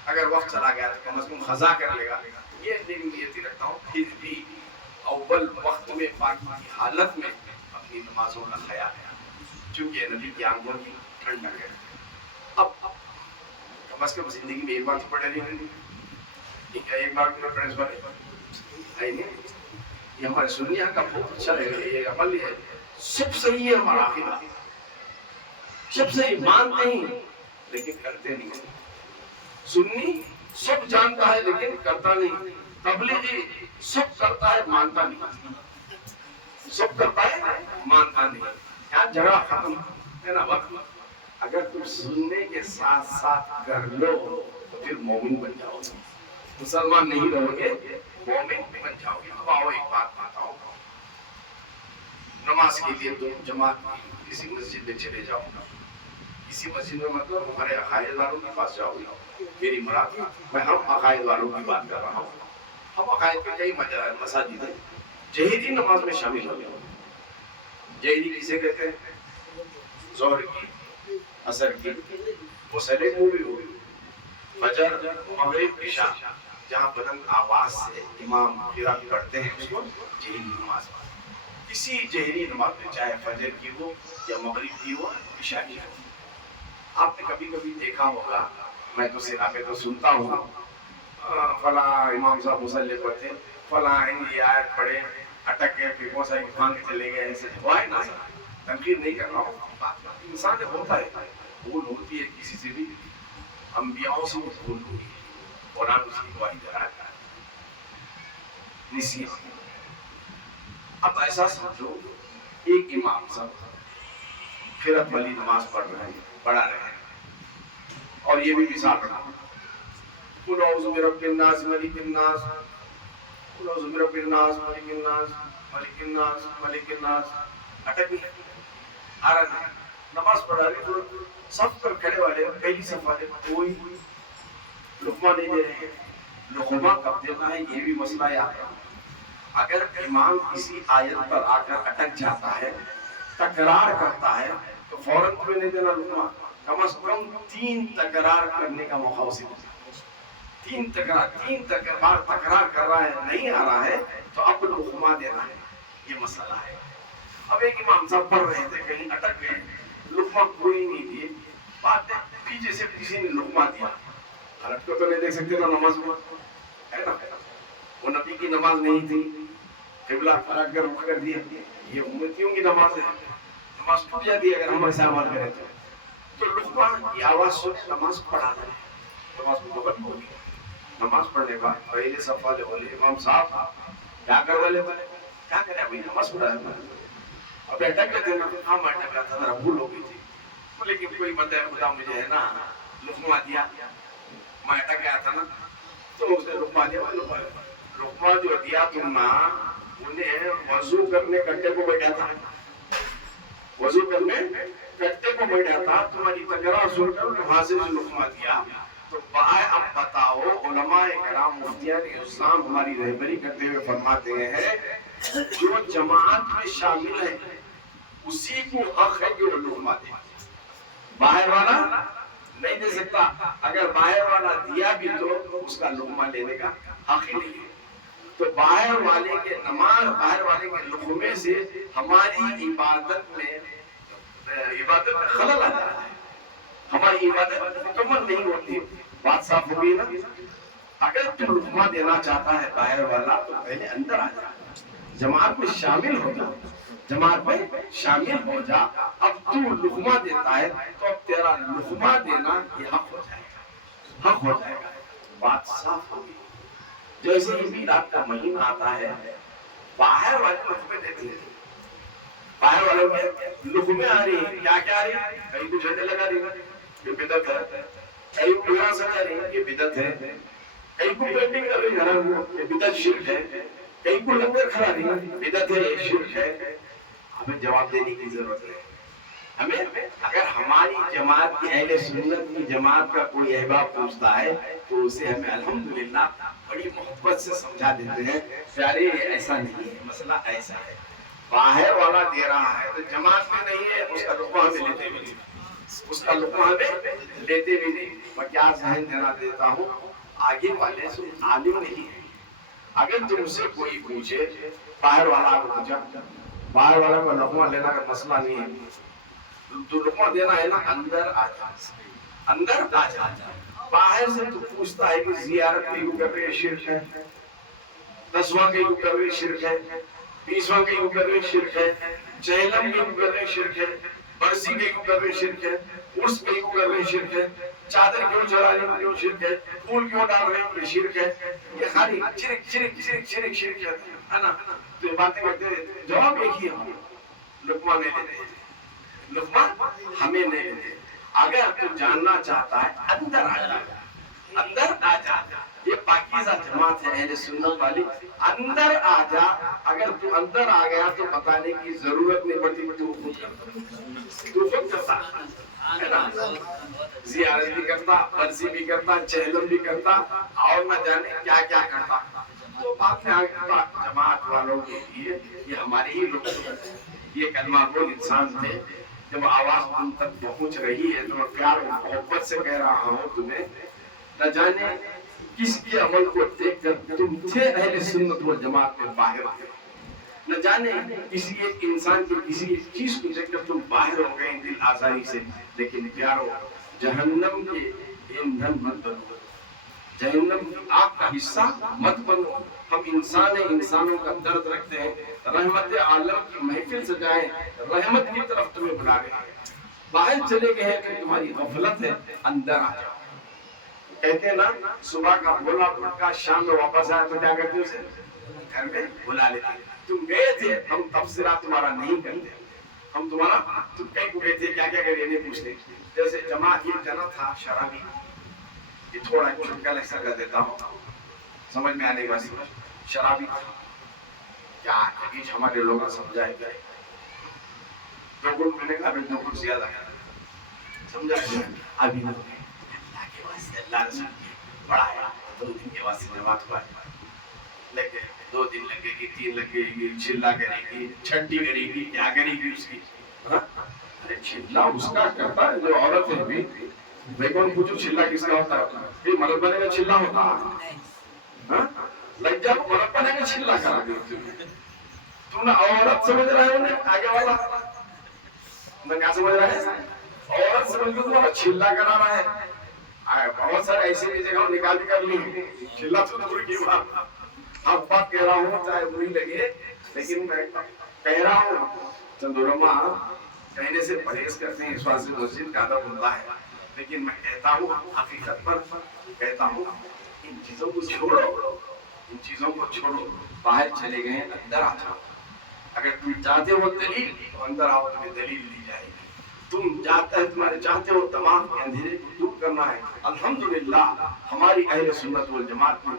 अगर वक्त चला गया तो कम से कम खजा कर लेगा। ये नियति रखता हूँ, फिर भी अव्वल वक्त में पाकी की हालत में अपनी नमाजों का ख्याल है, क्योंकि नबी की आंखों की ठंडक है। अब कम से कम जिंदगी में एक बार तो पढ़े नहीं, एक बार तो पढ़े इस बार नहीं। ये हमारे सुनिया का बहुत अच्छा है, ये अमल है, सब सही है, हमारा आखिर सब सही, मानते ही लेकिन करते नहीं। सुन्नी सब जानता है लेकिन करता नहीं, तबलीगी सब करता है मानता नहीं। सब करता है मानता नहीं। यहाँ झगड़ा खत्म है ना वक्त। अगर तुम सुनने के साथ साथ कर लो तो फिर मोमिन बन जाओगे, मुसलमान नहीं रहोगे, मोमिन बन जाओगे। अब आओ एक बात बताओ, नमाज के लिए तुम जमात किसी मस्जिद में चले जाओ, किसी मस्जिद में मतलब हमारे अकायद वालों के पास जाओगे। मेरी मुराद मैं हम अकायद वालों की बात कर रहा हूँ। हम अकायद के कई मसाजिद है, जहरी नमाज में शामिल हो जाओ। जहरी किसे कहते हैं? जोहर की, असर की, वो सैलेंट मूवी होगी, फजर, मगरिब, इशा, जहाँ बुलंद आवाज से इमाम किरात पढ़ते हैं उसको जहरी नमाज। किसी जहरी नमाज में चाहे फजर की हो या मगरिब की हो, इशा की हो, आपने कभी कभी देखा होगा, मैं तो सिरा में तो सुनता हूँ, फला इमाम साहब मुसल्ले पर थे, फला हिंदी आयत पढ़े, अटक के फिर बहुत सारी भांग चले गए, ऐसे हुआ है ना सर। तनकीर नहीं कर रहा हूँ, इंसान होता है, भूल होती है किसी से भी, अंबियाओं से भी भूल होती है, कुरान उसकी गवाही दे रहा है। अब ऐसा समझो, एक इमाम साहब फिरत वाली नमाज पढ़ा रहे हैं, और ये भी मिसाल रखा, कुल औज़ु बिरब्बिन्नास मलिकिन्नास, कुल औज़ु बिरब्बिन्नास मलिकिन्नास, मलिकिन्नास, मलिकिन्नास, अटक नहीं आ रहा है। नमाज पढ़ा रहे तो सब पर खड़े वाले पहली सफ वाले कोई लुक़मा नहीं दे रहे हैं। लुक़मा कब देना है ये भी मसला याद रखना। अगर इमाम किसी आयत पर आकर अटक जाता है, तकरार करता है, तो फौरन तुम्हें नहीं देना लुक़मा, कम से कम 3 तकरार करने का मौका उसे दो। 3 बार तकरार कर रहा है, नहीं आ रहा है, तो अब लुक़मा देना है, ये मसला है। अब एक इमाम साहब पढ़ रहे थे, कहीं अटक गए, लुक़मा कोई नहीं दिए, बात है पीछे से किसी ने लुक़मा दिया। हलट को तो नहीं देख सकते ना नमाज में, है ना, वो नबी की नमाज नहीं थी, किबला फराक कर रुख कर दिया, ये उम्मतियों की नमाज है, नमाज टूट जाती है अगर हम ऐसा अमल करें तो लुक़मा की आवाज सुन नमाज पढ़ा दें, नमाज को मुकम्मल होगी। नमाज पढ़ने के बाद पहले सफ वाले बोले, इमाम साहब क्या कर रहे थे? क्या करे भाई, नमाज पढ़ा रहे थे। अब अटक गए थे ना, हाँ मैं अटक रहा था, भूल हो गई थी, लेकिन कोई बंदा खुदा मुझे है ना लुक़मा दिया, मैं अटक गया था ना, तो उसने लुक़मा दिया। लुक़मा जो दिया तुम ना, उन्हें वजू करने कट्टे को बैठा था, वजू करने कट्टे को बैठा था, तुम्हारी तकरार सुनकर वहां से जो लुक़मा दिया। तो अब बताओ, उलमाए किराम मुफ्तियान इस्लाम हमारी रहबरी करते हुए फरमाते हैं, जो जमात में शामिल है उसी को हक है कि वो लुक़मा दे, बाहर वाला नहीं दे सकता। अगर बाहर वाला दिया भी तो उसका लुक़मा लेने का हक ही नहीं है। तो बाहर वाले के नमाज, बाहर वाले के लुक़मे से हमारी इबादत में खलल आ जाता है, हमारी इबादत मुकम्मल नहीं होती। बात साफ हो गई ना? अगर तुम लुक़मा देना चाहता है बाहर वाला, तो पहले अंदर आ जा, जमात में शामिल हो जा, जमात में शामिल हो जा। अब तू लुक़मा देता है तो अब तेरा लुक़मा देना ये हक हो जाएगा, हक हो जाएगा। बात साफ हो गई। जैसे ही मीलाद का महीना आता है, बाहर वाले लुक़मे देते हैं, बाहर वालों में लुक़मे आ रही है, क्या क्या आ रही है? कहीं को झंडे लगा रही है, ये बिदअत है, कहीं को पूरा सजा रही है, ये बिदअत है, कहीं को पेंटिंग कर रही है, ये बिदअत शिर्क है, कहीं को लंगर खड़ा रही है, बिदअत है, ये शिर्क है। हमें जवाब देने की जरूरत है। हमें, अगर हमारी जमात की अहले सुन्नत की जमात का कोई अहबाब पूछता है तो उसे हमें अल्हम्दुलिल्लाह बड़ी मोहब्बत से समझा देते हैं, प्यारे ऐसा नहीं है, मसला ऐसा है, बाहर वाला दे रहा है तो जमात में नहीं है, उसका लुक़मा हमें लेते भी नहीं, उसका लुक़मा हमें लेते भी नहीं। मैं क्या ज़हन देना देता हूँ, आगे वाले से आलिम नहीं है। अगर तुमसे कोई पूछे, बाहर वाला को पूछा, बाहर वाला को लुक़मा लेना का मसला नहीं है, तो लुक़मा देना है ना, अंदर आ जा, अंदर आ जा। बाहर से तो पूछता है कि ज़ियारत क्यों कर रहे, शिर्क है, 10वां क्यों कर रहे, शिर्क है, 20वां क्यों कर रहे, शिर्क है, चहलम क्यों कर रहे, शिर्क है, बरसी क्यों कर रहे, शिर्क है, उर्स क्यों कर रहे, शिर्क है, चादर क्यों चढ़ा रहे हो, क्यों शिर्क है, फूल क्यों डाल रहे हो, ये शिर्क है। ये खाली शिर्क शिर्क शिर्क शिर्क शिर्क है ना। तो ये बातें करते रहे, जवाब एक ही है, लुकमा नहीं देते, लुकमा हमें नहीं देते। अगर तू जानना चाहता है अंदर आ जा, अंदर आ जा। ये पाकीज़ा जमात है अहले सुन्नत वाली, अंदर आ जा। अगर तू अंदर आ गया तो बताने की जरूरत नहीं पड़ती, तू खुद करता है ना, जियारत भी करता, बरसी भी करता, चहलम भी करता, और न जाने क्या क्या करता। तो बात में आगे जमात वालों के लिए ये हमारे ही लोग, ये कलमा गोल इंसान थे। जब आवाज तुम तक पहुंच रही है तो मैं प्यार और मोहब्बत से कह रहा हूँ तुम्हें, न जाने किसके अमल को देखकर तुम थे अहले सुन्नत वल जमात में बाहर थे, न जाने किसी एक इंसान की किसी एक चीज को देखकर तुम बाहर हो गए दिल आजारी से। लेकिन प्यारो, जहन्नम के ईंधन मत बनो, जहन्नम की आग का हिस्सा मत बनो। हम इंसान हैं, इंसानों का दर्द रखते हैं, रहमत आलम की महफिल सजाएं, रहमत की तरफ तुम्हें बुला रहे हैं। बाहर चले गए हैं कि तुम्हारी गफलत है, अंदर आ जाओ। कहते हैं ना, सुबह का बोला भटका शाम में वापस आया तो क्या करते उसे घर में बुला लेते। तुम गए थे, हम तबसरा तुम्हारा नहीं करते, हम तुम्हारा तुम कहीं को गए थे क्या क्या करे नहीं पूछते। जैसे जमात ये जना था शराबी, ये थोड़ा चुटका ऐसा कर देता हूँ समझ में आने वाली, शराबी था क्या बीच हमारे लोग समझाए गए, दो गुण मैंने कहा दो गुण ज्यादा समझा अभी अल्लाह के वास्ते, अल्लाह रसूल के बड़ा है, 2 दिन के वास्ते जमात हुआ लगे, 2 दिन लगेगी, 3 लगेगी, चिल्ला करेगी, छट्टी करेगी, क्या करेगी उसकी। अरे चिल्ला उसका करता है जो औरत है भी, मैं कौन पूछूं चिल्ला किसका होता है? ये मर्द बने का चिल्ला होता है, लज्जा मर्द बने का चिल्ला करा दी तुमने, औरत समझ रहे हो ना आगे वाला, मैं क्या समझ रहा है? औरत समझ लो तुम्हारा चिल्ला करा रहा है। बहुत सारे ऐसे भी जगह निकाल कर ली, चिल्ला तो दूर की बात, अब बात कह रहा हूँ चाहे बुरी लगे, लेकिन मैं कह रहा हूँ चंदोरमा कहने से परहेज करते हैं, इस वास्ते मस्जिद का अदब होता है। लेकिन मैं कहता हूँ हकीकत पर कहता हूँ, इन चीजों को छोड़ो, इन चीजों को छोड़ो, बाहर चले गए अंदर आ जाओ। अगर तुम चाहते हो दलील तो अंदर आओ, तुम्हें दलील दी जाएगी। तुम चाहते हैं तुम्हारे चाहते हो तमाम के अंधेरे को दूर करना है, अल्हम्दुलिल्लाह हमारी अहले सुन्नत वल जमात में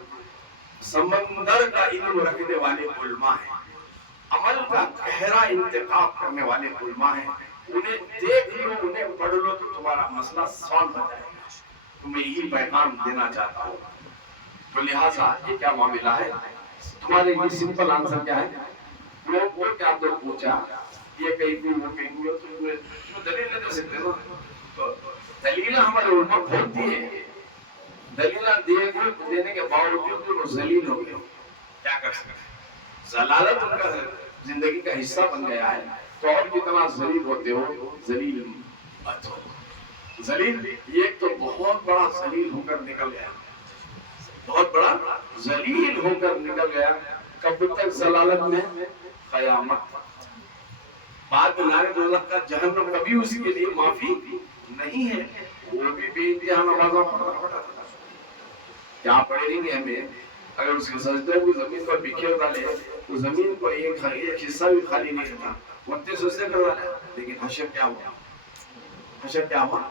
समंदर का इल्म रखने वाले उलमा हैं, अमल का गहरा इंतखाब करने वाले उलमा हैं। उन्हें देख लो, उन्हें पढ़ लो तो तुम्हारा मसला सॉल्व हो जाएगा। तुम्हें यही पैगाम देना चाहता हूँ। तो लिहाजा ये क्या मामला है, तुम्हारे लिए सिंपल आंसर क्या है? लोग को क्या तो पूछा, ये कहीं भी वो कहीं भी, तो दलील नहीं दे सकते ना, तो दलील हमारे उल्मा बहुत दिए, दलील देने के बावजूद वो जलील हो गए, क्या कर सकते? जलालत उनका जिंदगी का हिस्सा बन गया है, तो और कितना जलील होते हो, जलील मत हो। जलील ये तो बहुत बड़ा जलील होकर निकल गया, बहुत बड़ा जलील होकर निकल गया। कब तक जलालत में? क़यामत। बाद में नारे दोज़ख का जहन्नम, कभी उसके लिए माफी नहीं है। वो भी बेइंतहा नमाज़ पढ़ता था, क्या पढ़ेंगे हमें? अगर उसके सजदे को जमीन पर बिखेर डाले तो जमीन को एक हिस्सा भी खाली नहीं रहता, वक्ते सजदे कर डाले। लेकिन हशर क्या हुआ? हशर क्या हुआ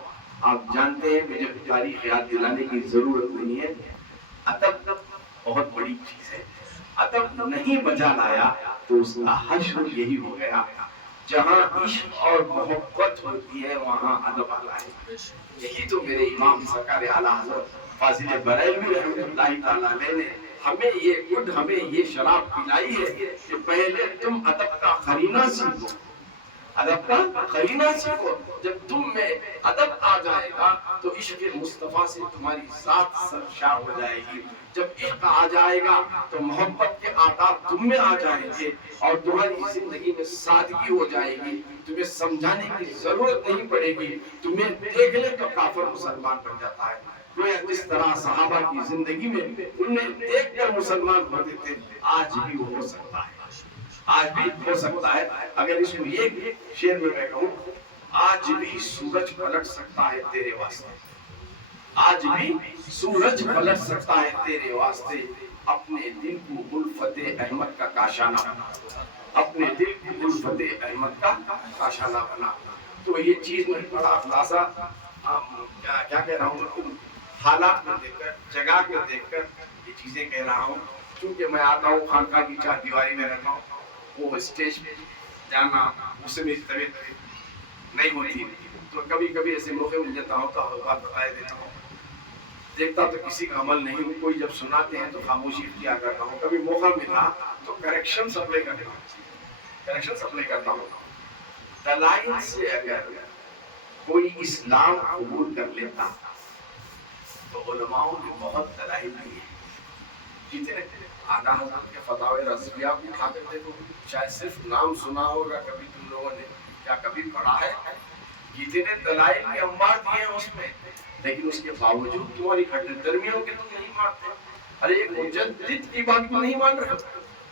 आप जानते हैं, मुझे तारीख याद दिलाने की जरूरत नहीं है। अदब बहुत बड़ी चीज है, अदब नहीं बजा लाया तो उसका हश्र यही हो गया। जहाँ इश्क और मोहब्बत होती है वहाँ अदब आता है। यही तो मेरे इमाम सरकार आला हज़रत फाजिल बरेलवी रहमतुल्लाह तआला अलैह ने हमें ये गुड, हमें ये शराब पिलाई है कि पहले तुम अदब का करीना सीखो, अदब का करीना सीखो। जब तुम में अदब आ जाएगा तो इश्क़ मुस्तफ़ा से तुम्हारी ज़ात सरशार हो जाएगी। जब इश्क़ आ जाएगा तो मोहब्बत के आदाब तुम में आ जाएंगे और तुम्हारी जिंदगी में सादगी हो जाएगी। तुम्हें समझाने की जरूरत नहीं पड़ेगी, तुम्हें देख ले तो काफिर मुसलमान बन जाता है। जिस तरह सहाबा की जिंदगी में उन्हें देखकर मुसलमान होते थे, आज भी वो हो सकता है, आज भी हो सकता है। अगर इसको एक शेर में मैं कहूँ, आज भी सूरज पलट सकता है तेरे वास्ते, आज भी सूरज पलट सकता है तेरे वास्ते। اپنے دل کو الفت احمد کا کاشانہ بنا، اپنے دل کو الفت احمد کا کاشانہ بنا۔ تو یہ چیز میں بڑا خلاصہ کیا کہہ رہا ہوں، حالات کو دیکھ کر، جگہ کو دیکھ کر یہ چیزیں کہہ رہا ہوں۔ کیونکہ میں آتا ہوں خانقاہ کی چار دیواری میں رہتا ہوں، وہ اسٹیج پہ جانا اس سے میری طبیعت نہیں ہوتی، تو کبھی کبھی ایسے موقع مل جاتا ہوں تو بات بتائے دیتا ہوں۔ دیکھتا تو کسی کا عمل نہیں ہوں، کوئی جب سناتے ہیں تو خاموشی اختیار کرتا ہوں، کبھی موقع ملا تو کریکشن سپلائی کرتا ہوں۔ دلائل سے اگر کوئی اسلام قبول کر لیتا تو علماء نے بہت دلائل دی ہیں، جتنے آدھا حضرت کے فتاوی رضویہ بھی اٹھاتے تھے تو شاید صرف نام سنا ہوگا، کبھی تم لوگوں نے کیا کبھی پڑھا ہے؟ جتنے دلائل کے انبار دیے ہیں اس میں، لیکن اس کے باوجود تمہاری کھٹے درمیوں کے تم نہیں مانتے۔ ارے ایک مجدد کی بات کو نہیں مان رہے،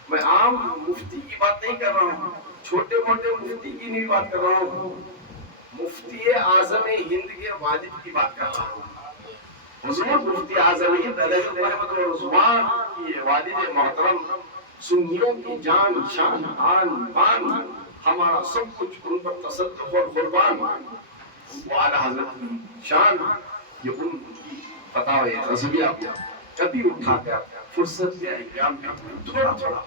میں عام مفتی کی بات نہیں کر رہا ہوں، چھوٹے موٹے مفتی کی نہیں بات کر رہا ہوں، مفتی اعظم ہند کے والد کی بات کر رہا ہوں۔ حضور مفتی اعظم ہند علیہ الرحمۃ والرضوان کی والد محترم، سنیوں کی جان شان آن بان، ہمارا سب کچھ ان پر تصدق اور قربان، وہ اعلیٰ حضرت کی شان، یہ ان کی فتاوی رضویہ کبھی اٹھا کر فرصت کے ایام میں تھوڑا تھوڑا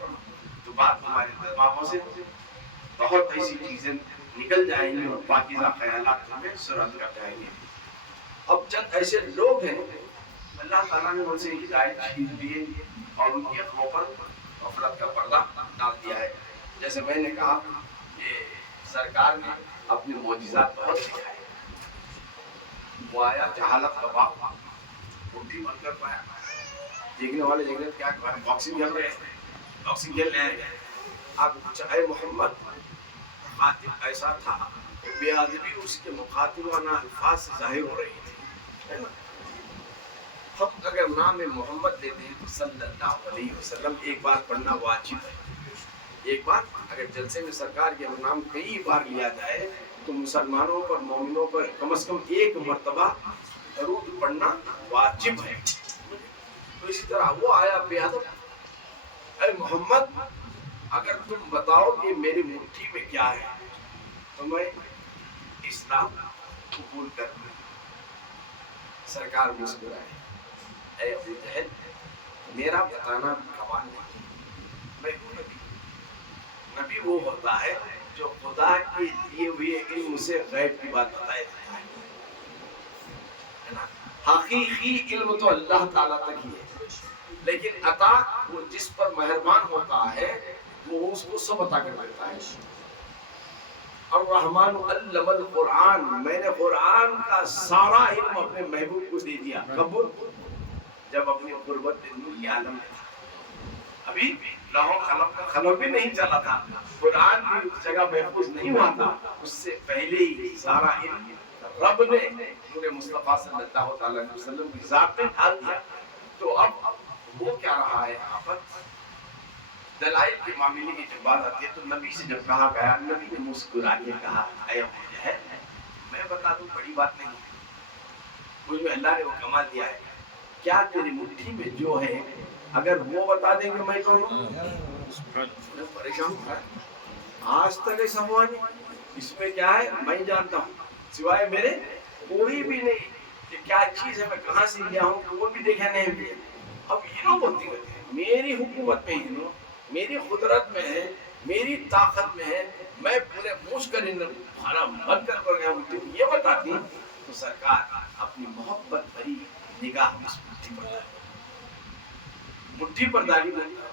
تو بات ہمارے دماغوں سے بہت ایسی چیزیں نکل جائیں گی اور پاکیزہ خیالات میں سرعت کر جائیں گے۔ اب چند ایسے لوگ ہیں اللہ تعالیٰ نے ان سے ہدایت چھین دی اور ان کی آنکھوں پر غفلت کا پردہ ڈال دیا ہے۔ جیسے میں نے کہا کہ سرکار نے اپنے معجزات بہت سکھائے، وہ آیا جہالت کا باپ، مٹھی بن کر پایا، دیکھنے والے دیکھ رہے کیا باکسنگ کھیل رہے ہیں، باکسنگ کھیل رہے ہیں۔ اب چاہے محمد خاطب ایسا تھا کہ بے ادبی اس کے مخاطبانہ الفاظ سے ظاہر ہو رہی تھی، ہے نا؟ ہم اگر نام محمد لیتے ہیں تو صلی اللہ علیہ وسلم ایک بار پڑھنا واجب ہے۔ ایک بار اگر جلسے میں سرکار کے نام کئی بار لیا جائے تو مسلمانوں پر، مومنوں پر کم از کم ایک مرتبہ درود پڑھنا واجب ہے۔ تو اسی طرح وہ آیا بے ادب، اے محمد اگر تم بتاؤ کہ میری مٹھی میں کیا ہے تو میں اسلام قبول کر لوں۔ سرکار مسکرائے، اے ابو جہل میرا بتانا کمال نہیں، میں ہوں نبی۔ نبی وہ ہوتا ہے جو خدا کے دیے ہوئے علم سے غیب کی بات بتائے دیتا ہے نا؟ حقیقی علم تو اللہ تعالیٰ تک ہی ہے، لیکن عطا وہ جس پر مہربان ہوتا ہے وہ اس کو سب عطا کر دیتا ہے۔ الرحمن علم القرآن، میں نے قرآن کا سارا علم اپنے محبوب کو دے دیا۔ کب؟ جب اپنی غربت نور کے عالم میں تھا، ابھی لاہو قلم کا خلق بھی نہیں چلا تھا، قرآن بھی اس جگہ محفوظ نہیں ہوا تھا، اس سے پہلے ہی سارا علم رب نے نور مصطفیٰ صلی اللہ علیہ وسلم کی ذات میں ڈال دیا۔ تو اب وہ کیا رہا ہے یہاں پر؟ دلائل کے معاملے کی جب بات آتی ہے تو نبی سے جب کہا گیا، نبی نے مسکرا کے کہا، اے ابو جہل میں بتا دوں بڑی بات نہیں، مجھ میں اللہ نے وہ کمال دیا ہے، کیا تیری مٹھی میں جو ہے اگر وہ بتا دیں گے میں کون ہوں؟ میں پریشان ہوں، آج تک ایسا ہوا نہیں، اس میں کیا ہے میں جانتا ہوں، سوائے میرے کوئی بھی نہیں کہ کیا چیز ہے میں کہاں سے لیا ہوں وہ بھی دیکھا نہیں بھی ہے۔ اب یہ لوگ بولتے ہیں میری حکومت میں ہی لو، میری قدرت میں ہے، میری طاقت میں ہے، میں پورے موش کر کھانا بند کر گیا ہوں، یہ بتاتی تو سرکار اپنی محبت بھری نگاہ اس مٹھی پر داڑھی بنتا۔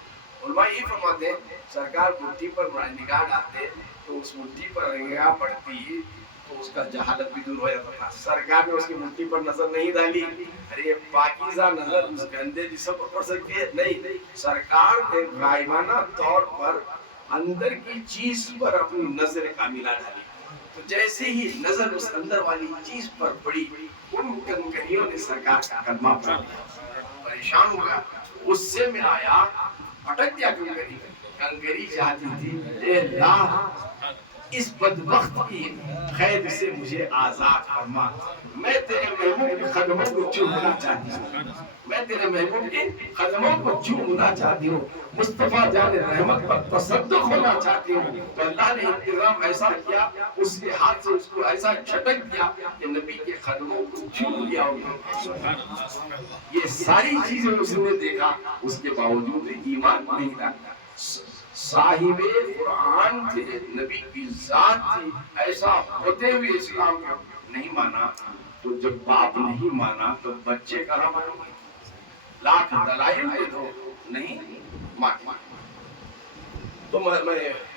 علماء یہ فرماتے ہیں سرکار مٹھی پر نگاہ ڈالتے تو اس مٹھی پر نگاہ پڑتی تو اس کا جہالت بھی دور ہو جاتا تھا۔ سرکار نے اس کی مٹھی پر نظر نہیں ڈالی، ارے پاکیزہ نظر اس گندے جسم پر پڑ سکتی ہے، نہیں، سرکار نے غائبانہ طور پر اندر کی چیز پر اپنی نظر کاملہ ڈالی، تو جیسے ہی نظر اس اندر والی چیز پر پڑی ان کنکریوں نے سرکار کا کلمہ پڑھ لیا، پریشان ہو گیا، اس سے میں آیا اٹک گیا، کنکری چاہتی تھی اے اللہ اس بدبخت کی قید سے مجھے آزاد فرما. میں تیرے محبوب کے قدموں کو چومنا چاہتی ہوں, میں تیرے محبوب کے قدموں کو چومنا چاہتی ہوں, مصطفیٰ جان رحمت پر تصدق ہونا چاہتی ہوں. تو اللہ نے انتظام ایسا کیا, اس کے ہاتھ سے اس کو ایسا چھٹک دیا کہ نبی کے قدموں کو چوم لیا. یہ ساری چیزیں اس نے دیکھا, اس کے باوجود ایمان نہیں تھا. صاحب قرآن تھے, نبی کی ذات تھی, ایسا ہوتے ہوئے اسلام کو نہیں مانا. تو جب باپ نہیں مانا تو بچے کہاں مانیں گے؟ لاکھ دلائل دے دو, نہیں مانے. تو میں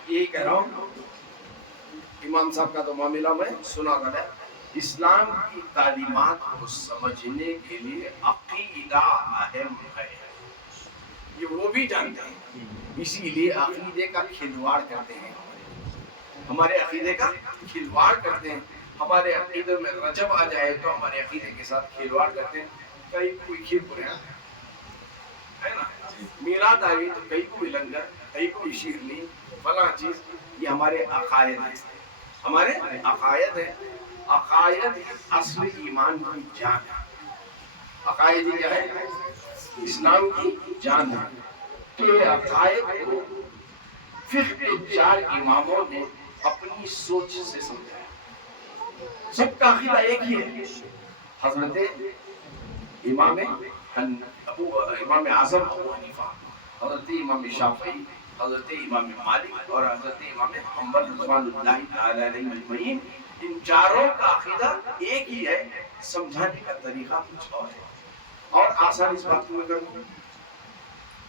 یہی کہہ رہا ہوں, امام صاحب کا تو معاملہ میں سنا گیا. اسلام کی تعلیمات کو سمجھنے کے لیے عقیدہ اہم ہے, یہ وہ بھی جانتے ہیں, اسی لیے عقیدے کا کھلواڑ کرتے ہیں. ہمارے عقیدے کا کھلواڑ کرتے ہیں. ہمارے عقیدے میں رجب آ جائے تو ہمارے عقیدے کے ساتھ کھلواڑ کرتے ہیں. کئی کوئی کھیر پورے ہے نا, میلاد آئی تو کئی کوئی لنگر, کئی کوئی شیرنی, فلاں چیز. یہ ہمارے عقائد ہیں, ہمارے عقائد ہیں. عقائد اصل ایمان کی جان ہے. عقائد کیا ہے؟ اسلام کی جان ہے. کہ عقائد کو فقہ کے 4 اماموں نے اپنی سوچ سے سمجھا. سب کا عقیدہ ایک ہی ہے. حضرت امام اعظم ابو حنیفہ, حضرت امام شافعی, حضرت امام مالک اور حضرت امام حنبل رضوان اللہ تعالی علیہ اجمعین, ان چاروں کا عقیدہ ایک ہی ہے. سمجھانے کا طریقہ کچھ اور ہے. اور آسان اس بات کو کر دوں,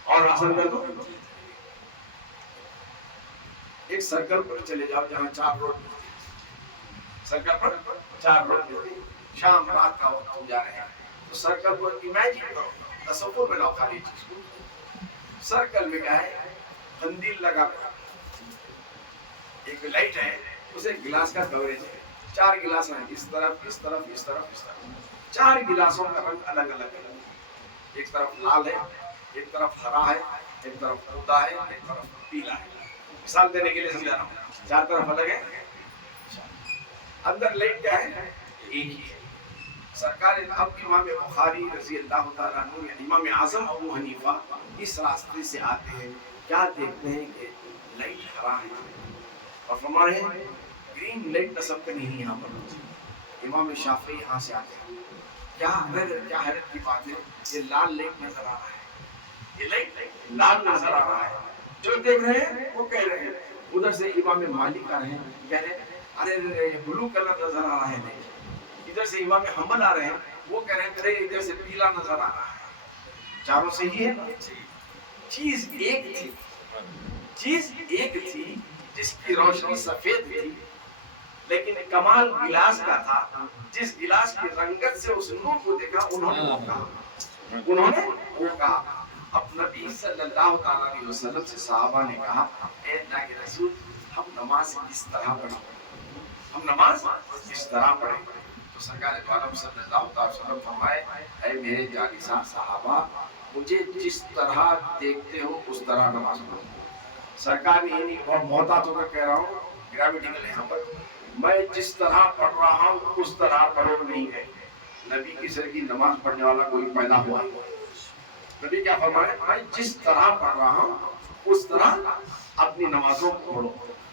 اور آسان کر دوں, ایک سرکل پر چلے جاؤ جہاں 4 روڈ ملتے ہیں. سرکل پر 4 روڈ ملتے ہیں. شام رات کا وقت ہو جا رہے ہیں تو سرکل پر امیجن کرو, تصور میں لاؤ خالی چیز کو. سرکل میں کیا ہے؟ قندیل لگا کر ایک لائٹ ہے, اسے گلاس کا کوریج ہے. 4 گلاس ہیں, اس طرف اس طرف اس طرف اس طرف. 4 گلاسوں کا رنگ الگ الگ ہے. ایک طرف لال ہے, ایک طرف ہرا ہے, ایک طرف خودا ہے, ایک طرف پیلا ہے. مثال دینے کے لیے سمجھا رہا ہوں, 4 طرف الگ ہے. اندر لائٹ کیا ہے؟ ایک ہی ہے. سرکار اب امام بخاری رضی اللہ تعالیٰ عنہ یا امام اعظم ابو حنیفہ اس راستے سے آتے ہیں. کیا دیکھتے ہیں کہ لائٹ ہرا ہے اور فرما رہے ہیں گرین لائٹ نصب کرنی ہے یہاں پر. امام شافعی یہاں سے آتے ہیں, کیا حیرت کی بات ہے, یہ لال لائٹ نظر آ رہا ہے, یہ لائٹ لال نظر آ رہا ہے. جو دیکھ رہے ہیں وہ کہہ رہے ہیں. ادھر سے امام مالک آ رہے ہیں, کہہ رہے ہیں ارے بلو کلر نظر آ رہا ہے. ادھر سے امام حنبل آ رہے ہیں, وہ کہہ رہے ہیں ارے ادھر سے پیلا نظر آ رہا ہے. چاروں سے ہی ہے, چیز ایک تھی, چیز ایک تھی جس کی روشنی سفید تھی, لیکن کمال گلاس کا تھا. جس گلاس کی رنگت سے اس نور کو دیکھا انہوں نے وہ کہا. اب نبی صلی اللہ تعالیٰ علیہ وسلم سے صحابہ نے کہا اے اللہ کے رسول, ہم نماز کس طرح پڑھیں, ہم نماز کس طرح پڑھیں. تو سرکار دو عالم صلی اللہ تعالیٰ وسلم فرمائے اے میرے جانسار صحابہ, مجھے جس طرح دیکھتے ہو اس طرح نماز پڑھو. سرکار نے یعنی بہت محتاط ہو کر کہہ رہا ہوں, گرامیٹیکل یہاں پر, میں جس طرح پڑھ رہا ہوں اس طرح پڑھو نہیں ہے. نبی کی سر کی نماز پڑھنے والا کوئی پیدا ہوا ہے. نبی کیا فرمائے, میں جس طرح پڑھ رہا ہوں اس طرح اپنی نمازوں کو پڑھو.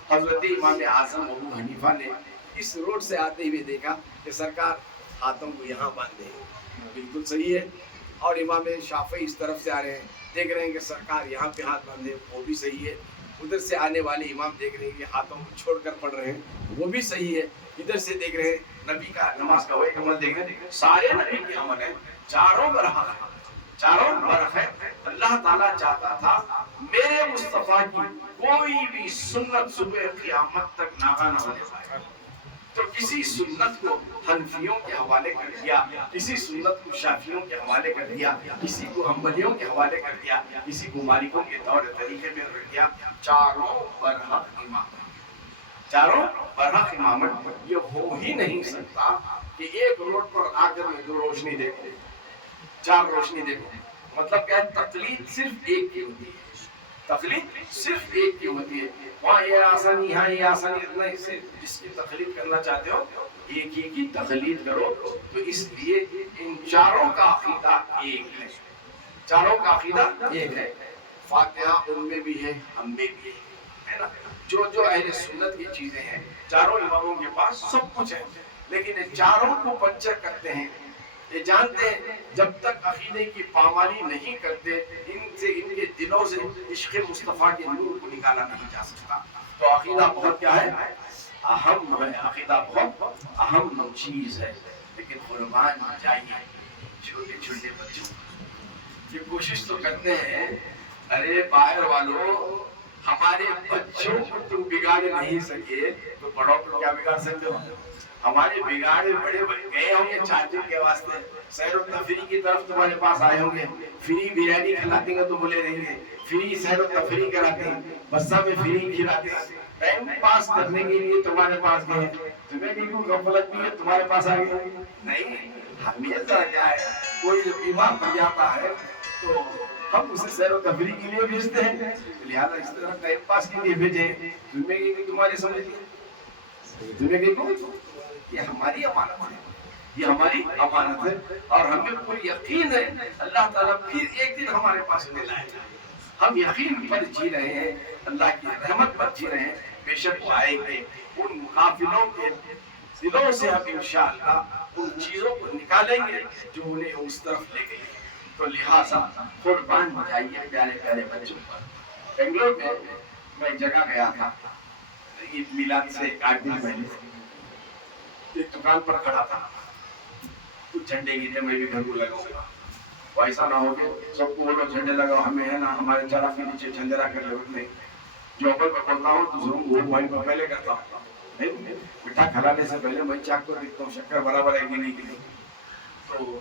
حضرت امام اعظم ابو حنیفہ نے اس روڈ سے آتے ہوئے دیکھا کہ سرکار ہاتھوں کو یہاں باندھے ہیں, بالکل صحیح ہے. اور امام شافعی اس طرف سے آ رہے ہیں, دیکھ رہے ہیں کہ سرکار یہاں پہ ہاتھ باندھے, وہ بھی صحیح ہے. ادھر سے آنے والے امام دیکھ رہے ہیں کہ ہاتھوں کو چھوڑ کر پڑھ رہے ہیں, وہ بھی صحیح ہے. ادھر سے دیکھ رہے ہیں نبی کا نماز کا وہی عمل دیکھ رہے ہیں, سارے نبی کے عمل ہیں. چاروں برحق ہے, چاروں برحق ہے. اللہ تعالیٰ چاہتا تھا میرے مصطفیٰ کی کوئی بھی سنت صبح قیامت تک ناغا نہ ہونے پائے. تو کسی سنت کو حنفیوں کے حوالے کر دیا, کسی سنت کو شافعیوں کے حوالے کر دیا, کسی کو حنبلیوں کے حوالے کر دیا, کسی کو مالکوں کے طور طریقے میں رکھ دیا. چاروں برحق امام, چاروں برحق امامت. یہ ہو ہی نہیں سکتا کہ ایک روڈ پر آ کر میں 2 روشنی دیکھوں, 4 روشنی دیکھوں. مطلب کیا ہے, تقلید صرف ایک کی ہوتی ہے. تقلید صرف ایک کی ہوتی ہے. وہاں یہ آسانی یہاں یہ آسانی نہیں، صرف جس کی تقلید کرنا چاہتے ہو ایک ہی کی تقلید کرو. تو اس لیے ان چاروں کا عقیدہ ایک ہے، چاروں کا عقیدہ ایک ہے. فاتحہ ان میں بھی ہے، ہم میں بھی ہے نا. جو اہل سنت کی چیزیں ہیں چاروں اماموں کے پاس سب کچھ ہے، لیکن یہ چاروں کو پنچر کرتے ہیں. یہ جانتے ہیں جب تک عقیدے کی پامالی نہیں کرتے ان کے دلوں سے عشق مصطفیٰ کے نور کو نکالا نہیں جا سکتا. تو عقیدہ بہت کیا ہے، اہم ہے. عقیدہ بہت اہم چیز ہے. لیکن قربان جائیے چھوٹے چھوٹے بچوں یہ کوشش تو کرتے ہیں، ارے باہر والوں ہمارے بچوں کو تم بگاڑ نہیں سکے تو بڑوں کو کیا بگاڑ سکتے ہو. ہمارے بگاڑے بڑے گئے ہوں گے 4 دن کے واسطے سیر و تفریح کی طرف تمہارے پاس آئے ہوں گے، فری بریانی کھلاتے ہیں تو بولے رہیں گے، فری سیر و تفریح کراتے ہیں، بسہ میں فری کھلاتے ہیں، ٹائم پاس کرنے کے لیے تمہارے پاس گئے. تمہیں بھی کوئی غفلت نہیں ہے تمہارے پاس آ گئے نہیں. ہمیشہ کیا ہے کوئی جو بیمار پڑ جاتا ہے تو ہم اسے سیر و تفریح کے لیے بھیجتے ہیں، لہٰذا اس طرح ٹائم پاس کے لیے بھیجیں. تمہیں کہ تمہارے سمجھ لیے تمہیں کہ یہ ہماری امانت ہے، یہ ہماری امانت ہے. اور ہمیں پوری یقین ہے اللہ تعالیٰ پھر ایک دن ہمارے پاس لے لائے گا. ہم یقین پر جی رہے ہیں، اللہ کی رحمت پر جی رہے ہیں. بے شک وہ آئے گے. ان قافلوں کے دلوں سے ہم انشاءاللہ ان چیزوں کو نکالیں گے جو انہیں اس طرف لے گئی. تو لہٰذا قربان جائیے پیارے پیارے بچوں پر. بنگلور میں ایک جگہ گیا تھا عید میلاد سے 8 دن پہلے. ایک دکان پر کھڑا تھا، کچھ جھنڈے گینے میں بھی گھر کو لگاؤں گا. وہ ایسا نہ ہو کہ سب کو بولو جھنڈے لگاؤ، ہمیں ہے نا ہمارے چارہ کے نیچے جھنڈے رکھ کر لگتے. جو اول میں بولتا ہوں دوسروں کو ووٹ مائن کو پہلے کرتا ہوں. نہیں میٹھا کھلانے سے پہلے میں چاک کو دیکھتا ہوں شکر برابر ہے کہ نہیں. تو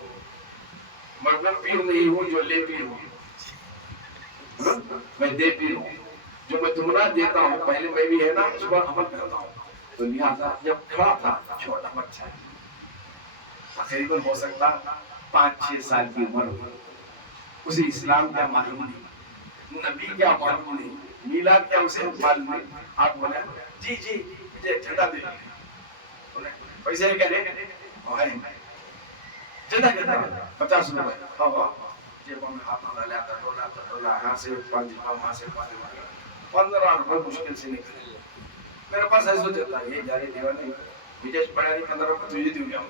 مگر پیر نہیں ہوں جو لے پیر ہوں، میں دے پیر ہوں. جو میں تمنا دیتا ہوں پہلے میں بھی ہے نا اس پر عمل کرتا ہوں. تو لہٰذا جب کھڑا تھا چھوٹا بچہ تقریباً ہو سکتا 5-6 سال کی عمر ہوئی. اسے اسلام کیا معلوم نہیں، نبی کیا معلوم نہیں، میلاد کیا اسے معلوم نہیں. آپ بولے جی مجھے جھنڈا دے دیجیے. پیسے کیا رے جھنڈا کہتا 50 روپے. ہاں جیبوں میں ہاتھ ڈالا جاتا ڈولا یہاں سے 5 وہاں سے 15 روپے مشکل سے نکلے. میرے پاس ایسا دیتا ہے یہ جاری دیوا نہیں مجھے پڑھا نہیں 15 روپے تجھے دوں گا،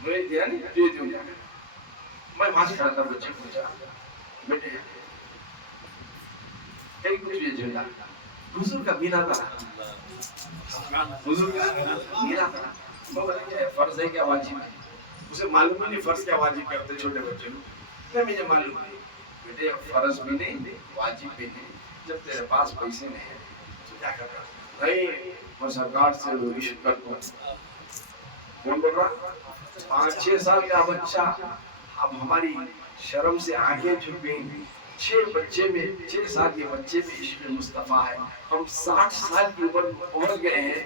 مجھے دیا نہیں تجھے دوں گا. میں وہاں سے کھڑا تھا بچے پوچھا بیٹے کئی کچھ یہ جھنڈا حضور کا میرا تھا، حضور کا میرا تھا. فرض ہے کیا واجب ہے؟ اسے معلوم نہیں فرض کیا واجب کرتے چھوٹے بچے کو. مجھے معلوم نہیں بیٹے فرض بھی نہیں واجب بھی نہیں. جب تیرے پاس پیسے نہیں ہیں تو کیا کرتا نہیں میں سرکار سے رشوت کرتا ہوں. کون بول رہا 5-6 سال کا بچہ. اب ہماری شرم سے آنکھیں جھک گئی. 6 سال کے بچے میں عشق مصطفیٰ ہے. ہم 60 سال کی عمر میں پہنچ گئے ہیں.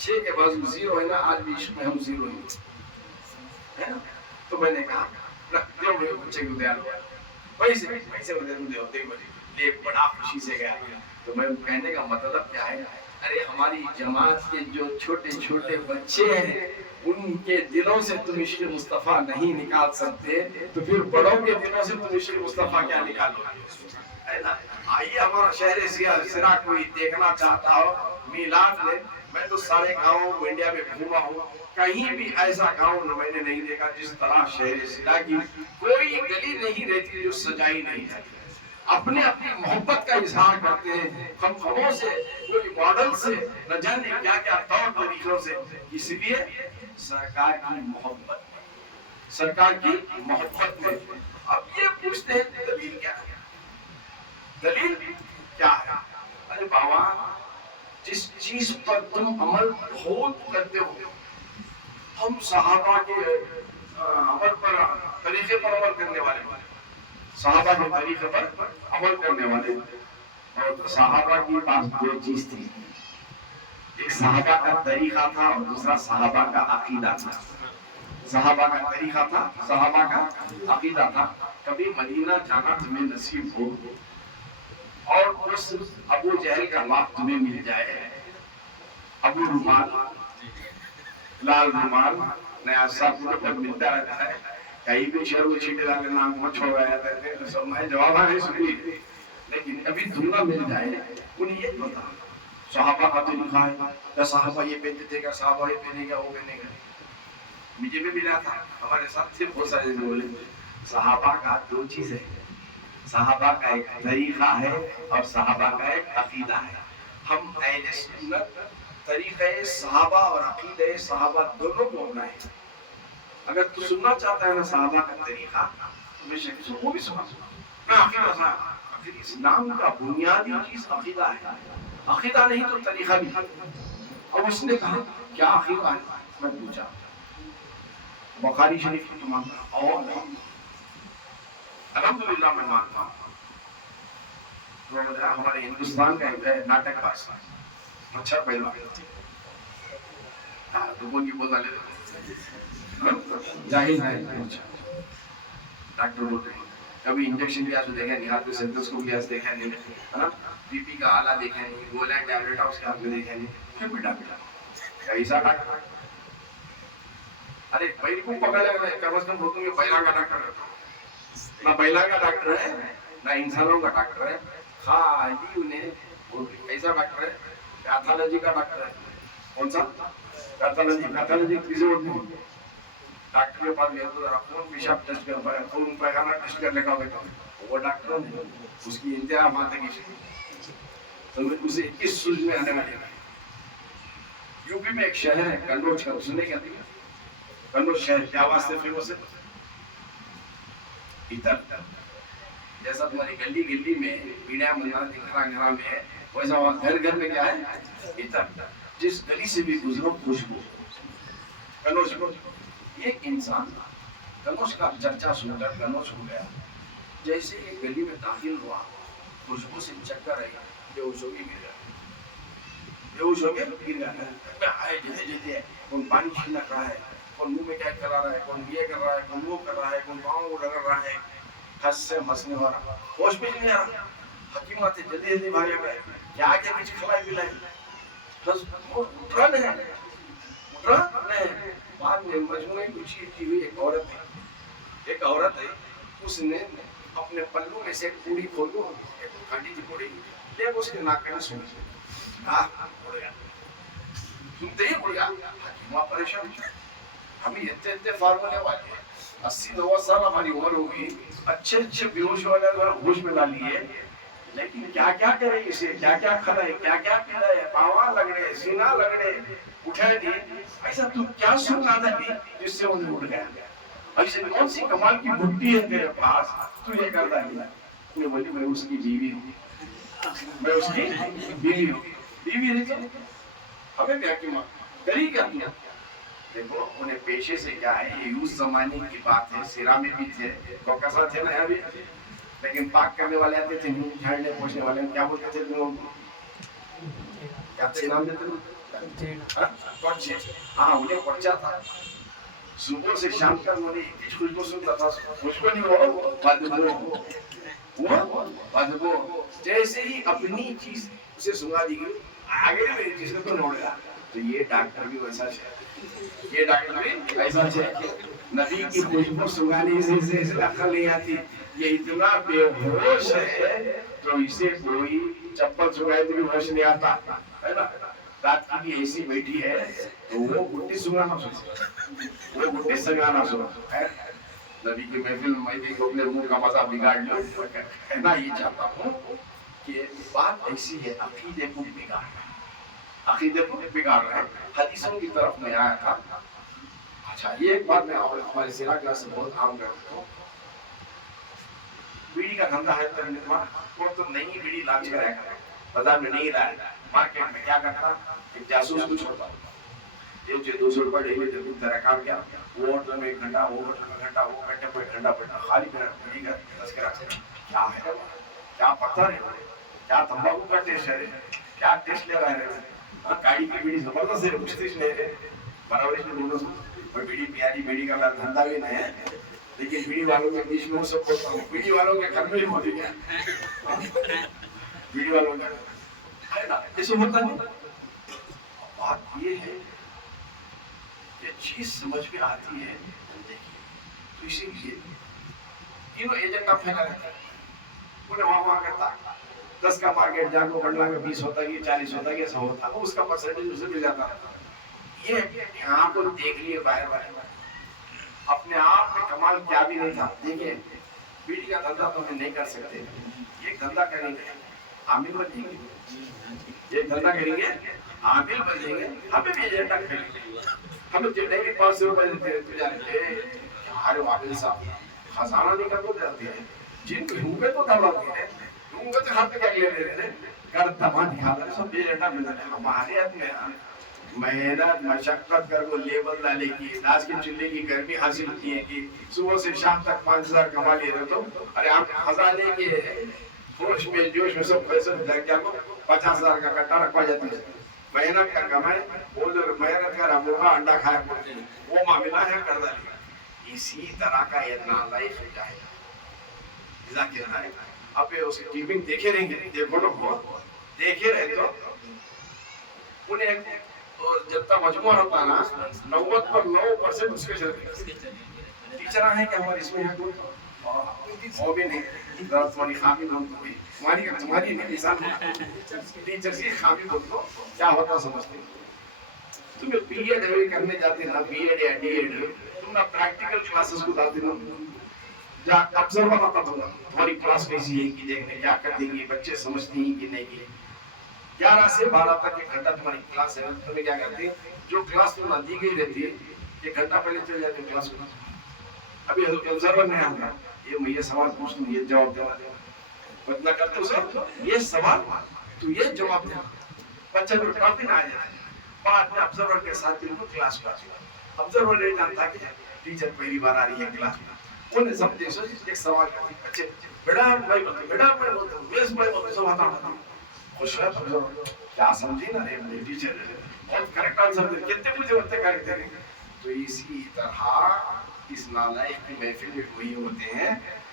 6 کے بعد 0 ہے نا، آج بھی عشق میں ہم 0 ہیں. تو میں نے کہا دیو میرے بچے کو دیا پیسے دیو بڑا خوشی سے گیا. تو میں کہنے کا مطلب کیا ہے، ارے ہماری جماعت کے جو چھوٹے چھوٹے بچے ہیں ان کے دلوں سے تم عشق مصطفیٰ نہیں نکال سکتے تو پھر بڑوں کے دلوں سے تم عشق مصطفیٰ کیا نکالو گے. آئیے ہمارا شہر سرا کوئی دیکھنا چاہتا ہو میلاد میں تو سارے گاؤں انڈیا میں گھوما ہوں، کہیں بھی ایسا گاؤں میں نے نہیں دیکھا جس طرح شہر سرا کی کوئی گلی نہیں رہتی جو سجائی نہیں ہے. اپنے اپنی محبت کا اظہار کرتے ہیں خموں سے، کوئی ماڈل سے، نہ جانے کیا کیا طور طریقوں سے. اس لیے سرکار کی محبت، سرکار کی محبت میں. اب یہ پوچھتے ہیں دلیل کیا ہے؟ دلیل کیا ہے؟ ارے بابا جس چیز پر تم عمل بہت کرتے ہو، ہم صحابہ کے عمل پر طریقے پر عمل کرنے والے، صحابہ کے طریقے پر عمل کرنے والے. اور صحابہ کی پاس 2 چیز تھی، ایک صحابہ کا طریقہ تھا اور دوسرا صحابہ کا عقیدہ تھا. صحابہ کا طریقہ تھا، صحابہ کا عقیدہ تھا. کبھی مدینہ جانا تمہیں نصیب ہو اور اس ابو جہل کا باپ تمہیں مل جائے، ابو رومال، لال رومال، نیا سب کو ملتا رہتا ہے، کہیں بھی شہر کو چھیٹے ڈالے نام کو چھوڑ رہا ہے، سب میں جواب ہے سنی، لیکن کبھی دنیا مل جائے انہیں یہ پتا صحابہ کا تو لکھا ہے کہ صحابہ یہ پہنتے تھے، کہ صحابہ یہ پہنے گا، وہ پہنے گا. مجھے بھی ملا تھا ہمارے ساتھ سے بہت سارے بولے صحابہ کا دو چیز ہے، صحابہ کا ایک طریقہ ہے اور صحابہ کا ایک عقیدہ ہے. ہم اہل سنت طریقہ صحابہ اور عقیدہ صحابہ دونوں کو اپنائیں. اگر تو سننا چاہتا ہے نا صحابہ کا طریقہ بے شک وہ بھی سنا نا عقیدہ صاحب. اسلام کا بنیادی چیز عقیدہ ہے، عقیدہ نہیں تو طریقہ نہیں. اب اس نے کہا کیا عقیدہ ہے؟ میں پوچھا بخاری شریف کی مانتا اور الحمدللہ میں مانتا ہوں. ہمارے ہندوستان کا ایک ہے ناٹک باز مچھر پہلوان لوگوں کی بولا لے جاہل ہے ڈاکٹر بولتے ہیں کبھی انجیکشن لیا تو دیکھا نہیں، ہاتھ میں سینٹوسکوپ لیا دیکھا نہیں، بی پی کا آلہ دیکھا نہیں، گولیاں ٹیبلٹ اس کے ہاتھ میں دیکھا نہیں، پھر بھی ڈاکٹر کیسا ڈاکٹر؟ ارے پہلے کو پکڑ لے گا کم از کم بولتوں میں پہلا کا ڈاکٹر ہے، نہ پہلا کا ڈاکٹر ہے نہ انسانوں کا ڈاکٹر ہے، خالی انہیں ایسا ڈاکٹر ہے پیتھالوجی کا ڈاکٹر ہے. کون سا پیتھالوجی کسی اور نہیں. ڈاکٹر کے پاس گئے تو خون پیشاب ٹیسٹ کر پائے، خون پیخانہ ٹیسٹ کرنے کا بیٹا وہ ڈاکٹر نہیں، اس کی انتہا ماتے کی تو اسے 21 سوج میں آنے والے. یو پی میں ایک شہر ہے کنوج کا، سننے کیا دیا کنوج شہر کیا واسطے فیمس ہے؟ عطر. جیسا تمہاری گلی گلی میں بیڑیاں بنانا گھر میں ہے، ویسا وہاں گھر گھر میں کیا ہے؟ عطر. جس گلی سے بھی گزرو خوشبو. کنوج ایک انسان کنوج کا چرچا سن کر کنوج ہو گیا. جیسے ایک گلی میں داخل ہوا خوشبو سے چکر آئی، بے ہوش ہو کے گر گیا، بے ہوش ہو کے گر گیا. آئے جیسے جیسے کون پانی چھینک رہا ہے، کون منہ میں کیا کرا رہا ہے، کون یہ کر رہا ہے، کون وہ کر رہا ہے، کون پاؤں رگڑ رہا ہے، ہنس سے ہنسنے والا ہوش بھی نہیں آ رہا. حکیم آتے جلدی جلدی بھاگے گئے، کیا کیا کچھ کھلائے پلائے اٹھ رہا نہیں. بعد میں مجموعے گچھی کی ہوئی ایک عورت ہے، اس نے اپنے پلو میں سے ایک پوڑی کھولو، ایک کھانڈی کی پوڑی لے اس کے ناک میں سن اڑ گیا. سنتے ہی اڑ گیا. حکیم پریشان، ہمیں اتنے فارمولے والے 80-90 سال ہماری عمر ہو گئی، اچھے اچھے بیہوش والے ہوش میں ڈالیے، لیکن کیا کیا کرے اسے، کیا کیا کھلائے، کیا کیا پلائے، پاواں لگڑے، سینہ لگڑے، اٹھائے دی. ایسا تو کیا سننا تھا جس سے انہیں اٹھ گیا؟ ایسے کون سی کمال کی بھٹی ہے تیرے پاس تو یہ کرتا ہے؟ انہیں بولی میں اس کی بیوی ہوں، میں اس کی بیوی ہوں. بیوی نہیں تو ہمیں کیا کیوں کری کیا کیا؟ دیکھو انہیں پیشے سے کیا ہے، یہ اس زمانے کی بات ہے، سیرا میں بھی تھے کوکسا تھے نا ابھی، لیکن پاک کرنے والے آتے تھے، جھاڑنے پوچھنے والے کیا بولتے تھے لوگوں کو؟ کیا تھے نام دیتے تھے؟ پرچے. ہاں انہیں پرچا تھا. صبح سے شام تک انہیں ایک خوشبو سنتا تھا، خوشبو نہیں ہو بدبو. جیسے ہی اپنی چیز اسے سنا دی گئی آگے میری چیز کو تو نوڑ گیا. تو یہ ڈاکٹر بھی ویسا ہے، یہ ڈاکٹر بھی ویسا ہے. نبی کی خوشبو سنگانے سے عقل نہیں آتی. یہ اتنا بے ہوش ہے تو اسے کوئی چپل سنگائے تو بھی ہوش نہیں آتا ہے نا. رات کی بھی ایسی بیٹھی ہے تو وہ گھٹی سنگانا سنتا، وہ گھٹی سنگانا سنتا ہے. نبی کی محفل میں دیکھو اپنے منہ کا مزہ بگاڑ لو. کہنا یہ چاہتا ہوں کہ بات ایسی ہے، عقیدے کو بگاڑ رہا ہے، عقیدے کو بگاڑ رہا ہے. حدیثوں کی طرف میں آیا تھا. اچھا یہ ایک بات میں ہمارے سیرا کلاس سے بہت عام کرتا ہوں. بیڑی کا دھندا ہے تو نئی بیڑی لانچ کرے گا، بازار میں نہیں لایا، مارکیٹ میں کیا کرتا ایک جاسوس کو چھوڑتا، یہ 200 روپے ڈیلی جب تیرا کام کیا، وہ ہوٹل میں 1 گھنٹہ، وہ ہوٹل میں گھنٹہ، وہ گھنٹے پہ گھنٹہ پڑتا، خالی بیڑی کا تذکرہ کیا ہے، کیا پتھر ہے، کیا تمباکو کا ٹیسٹ ہے، کیا ٹیسٹ لے رہا ہے. کاڑی کی بیڑی زبردست ہے، کچھ ٹیسٹ نہیں ہے برابر میں بولو. اور بیڑی پیاری بیڑی کا دھندا بھی نہیں ہے، لیکن بیڑی والوں کے بیچ میں سب بولتا ہوں، بیڑی والوں کے گھر میں ہی ہو گیا. वीडियो वालों का है ना, ऐसे होता नहीं। बात ये है, ये चीज समझ में आती है धंधे की, तो इसीलिए तीनों एजेंट का फैला रहता है, उन्हें वहां करता है 10 का मार्केट जाको बंडला में 20 होता है, 40 होता है, ऐसा होता है, उसका परसेंटेज उसे मिल जाता है। ये यहाँ को देख लिए बाहर वाले, अपने आप में कमाल क्या भी नहीं था। देखिए बीड़ी का धंधा तो हम नहीं कर सकते, ये धंधा करेंगे आमिर बनेंगे, ये धंधा करेंगे आमिर बनेंगे, हमें भी एजेंडा करेंगे, हमें जितने 500 रुपए देते अरे वाकिल साहब खजाना नहीं कर तो जाते हैं, जिन हुए तो दबाते हैं, हुए तो हाथ में क्या ले रहे हैं, कर दबा दिखा रहे सब एजेंडा मिल रहे हैं। हमारे आदमी मेहनत मशक्कत कर वो लेबल डाले की, दास के चूल्हे की गर्मी हासिल की है कि सुबह से शाम तक 5000 कमा ले रहे तो अरे आप खजाने के होश में जोश में सब पैसे लग गया को 50,000 का कट्टा रखवा जाता है। मेहनत का कमाए वो जो मेहनत का मुर्गा अंडा खाया करते हैं, वो मामला है कर डाली। इसी तरह का ये नालायक है इजा कहना है। अब ये उसकी टीपिंग देखे रहेंगे, देखो ना देखे रहे तो उन्हें तो जब तक मजमूआ होता ना 90% उसके चलते टीचर है कि हमारे इसमें है कोई वो भी नहीं, तुम्हारी खामी बोल दो, तुम्हारी नहीं इंसान टीचर की खामी बोल दो, क्या होता समझते तुम्हें बीएड करने जाते ना, बीएड या डीएड तुम ना प्रैक्टिकल क्लासेस को जाते ना, जा ऑब्जर्वर आता तुम्हारी क्लास कैसी है कि देखने क्या कर देंगे बच्चे समझते हैं कि नहीं। 11 से 12 तक एक घंटा तुम्हारी क्लास है, तुम्हें क्या करते हैं जो क्लास तुम्हें दी गई रहती है 1 घंटा पहले चले जाते क्लास में। अभी ऑब्जर्वर नहीं आता, ये सवाल पूछ तुम ये जवाब देना, बदला करते हो सर ये सवाल तो ये जवाब देना, बच्चा को टॉपिक ना आ जाए। बाद में ऑब्जर्वर के साथ बिल्कुल क्लास का ऑब्जर्वर नहीं जानता कि टीचर पहली बार आ रही है क्लास में, उन्हें सब देखो एक सवाल करते बच्चे बेटा भाई बोलते बेटा मैं बोलता हूँ मेस भाई बोलते सब आता खुश है ऑब्जर्वर क्या समझी ना रे टीचर बहुत करेक्ट आंसर दे, कितने मुझे होते करेक्ट देंगे। तो इसी तरह इस नालायक की महफिल में वही होते हैं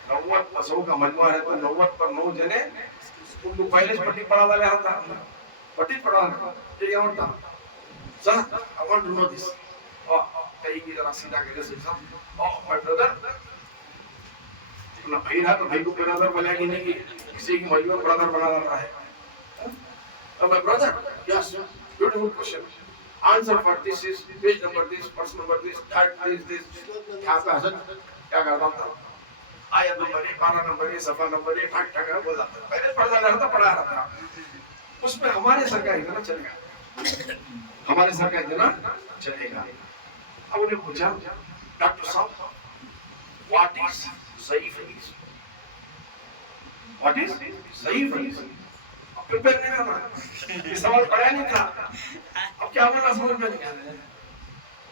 90% का मजमुआ है तो 90 पर 9 जने उनको पहले से पट्टी पढ़ा वाले आता पट्टी पढ़ा ये और था sir I want to know this और कहीं की जरा सीधा के जैसे सर ओह माय ब्रदर अपना भाई है तो भाई को ब्रदर बोलेगी नहीं कि किसी की मजमुआ ब्रदर बना रहा है। Oh my brother, yes, beautiful question. Answer for this is page number this, person number this, that this. क्या करता था? आयत नंबर 1, 12 नंबर 1, सफा नंबर 1, ठाक बोला। पहले पढ़ा रहा था, पढ़ा रहा था। उसमें हमारे सर का इतना चलेगा, हमारे सर का इतना चलेगा। अब उन्हें पूछा, डॉक्टर साहब, what is सही हदीस? What is सही हदीस? प्रिपेयर नहीं करना, ये सवाल पढ़ा नहीं था, अब क्या बोलना समझ में नहीं आ रहा है।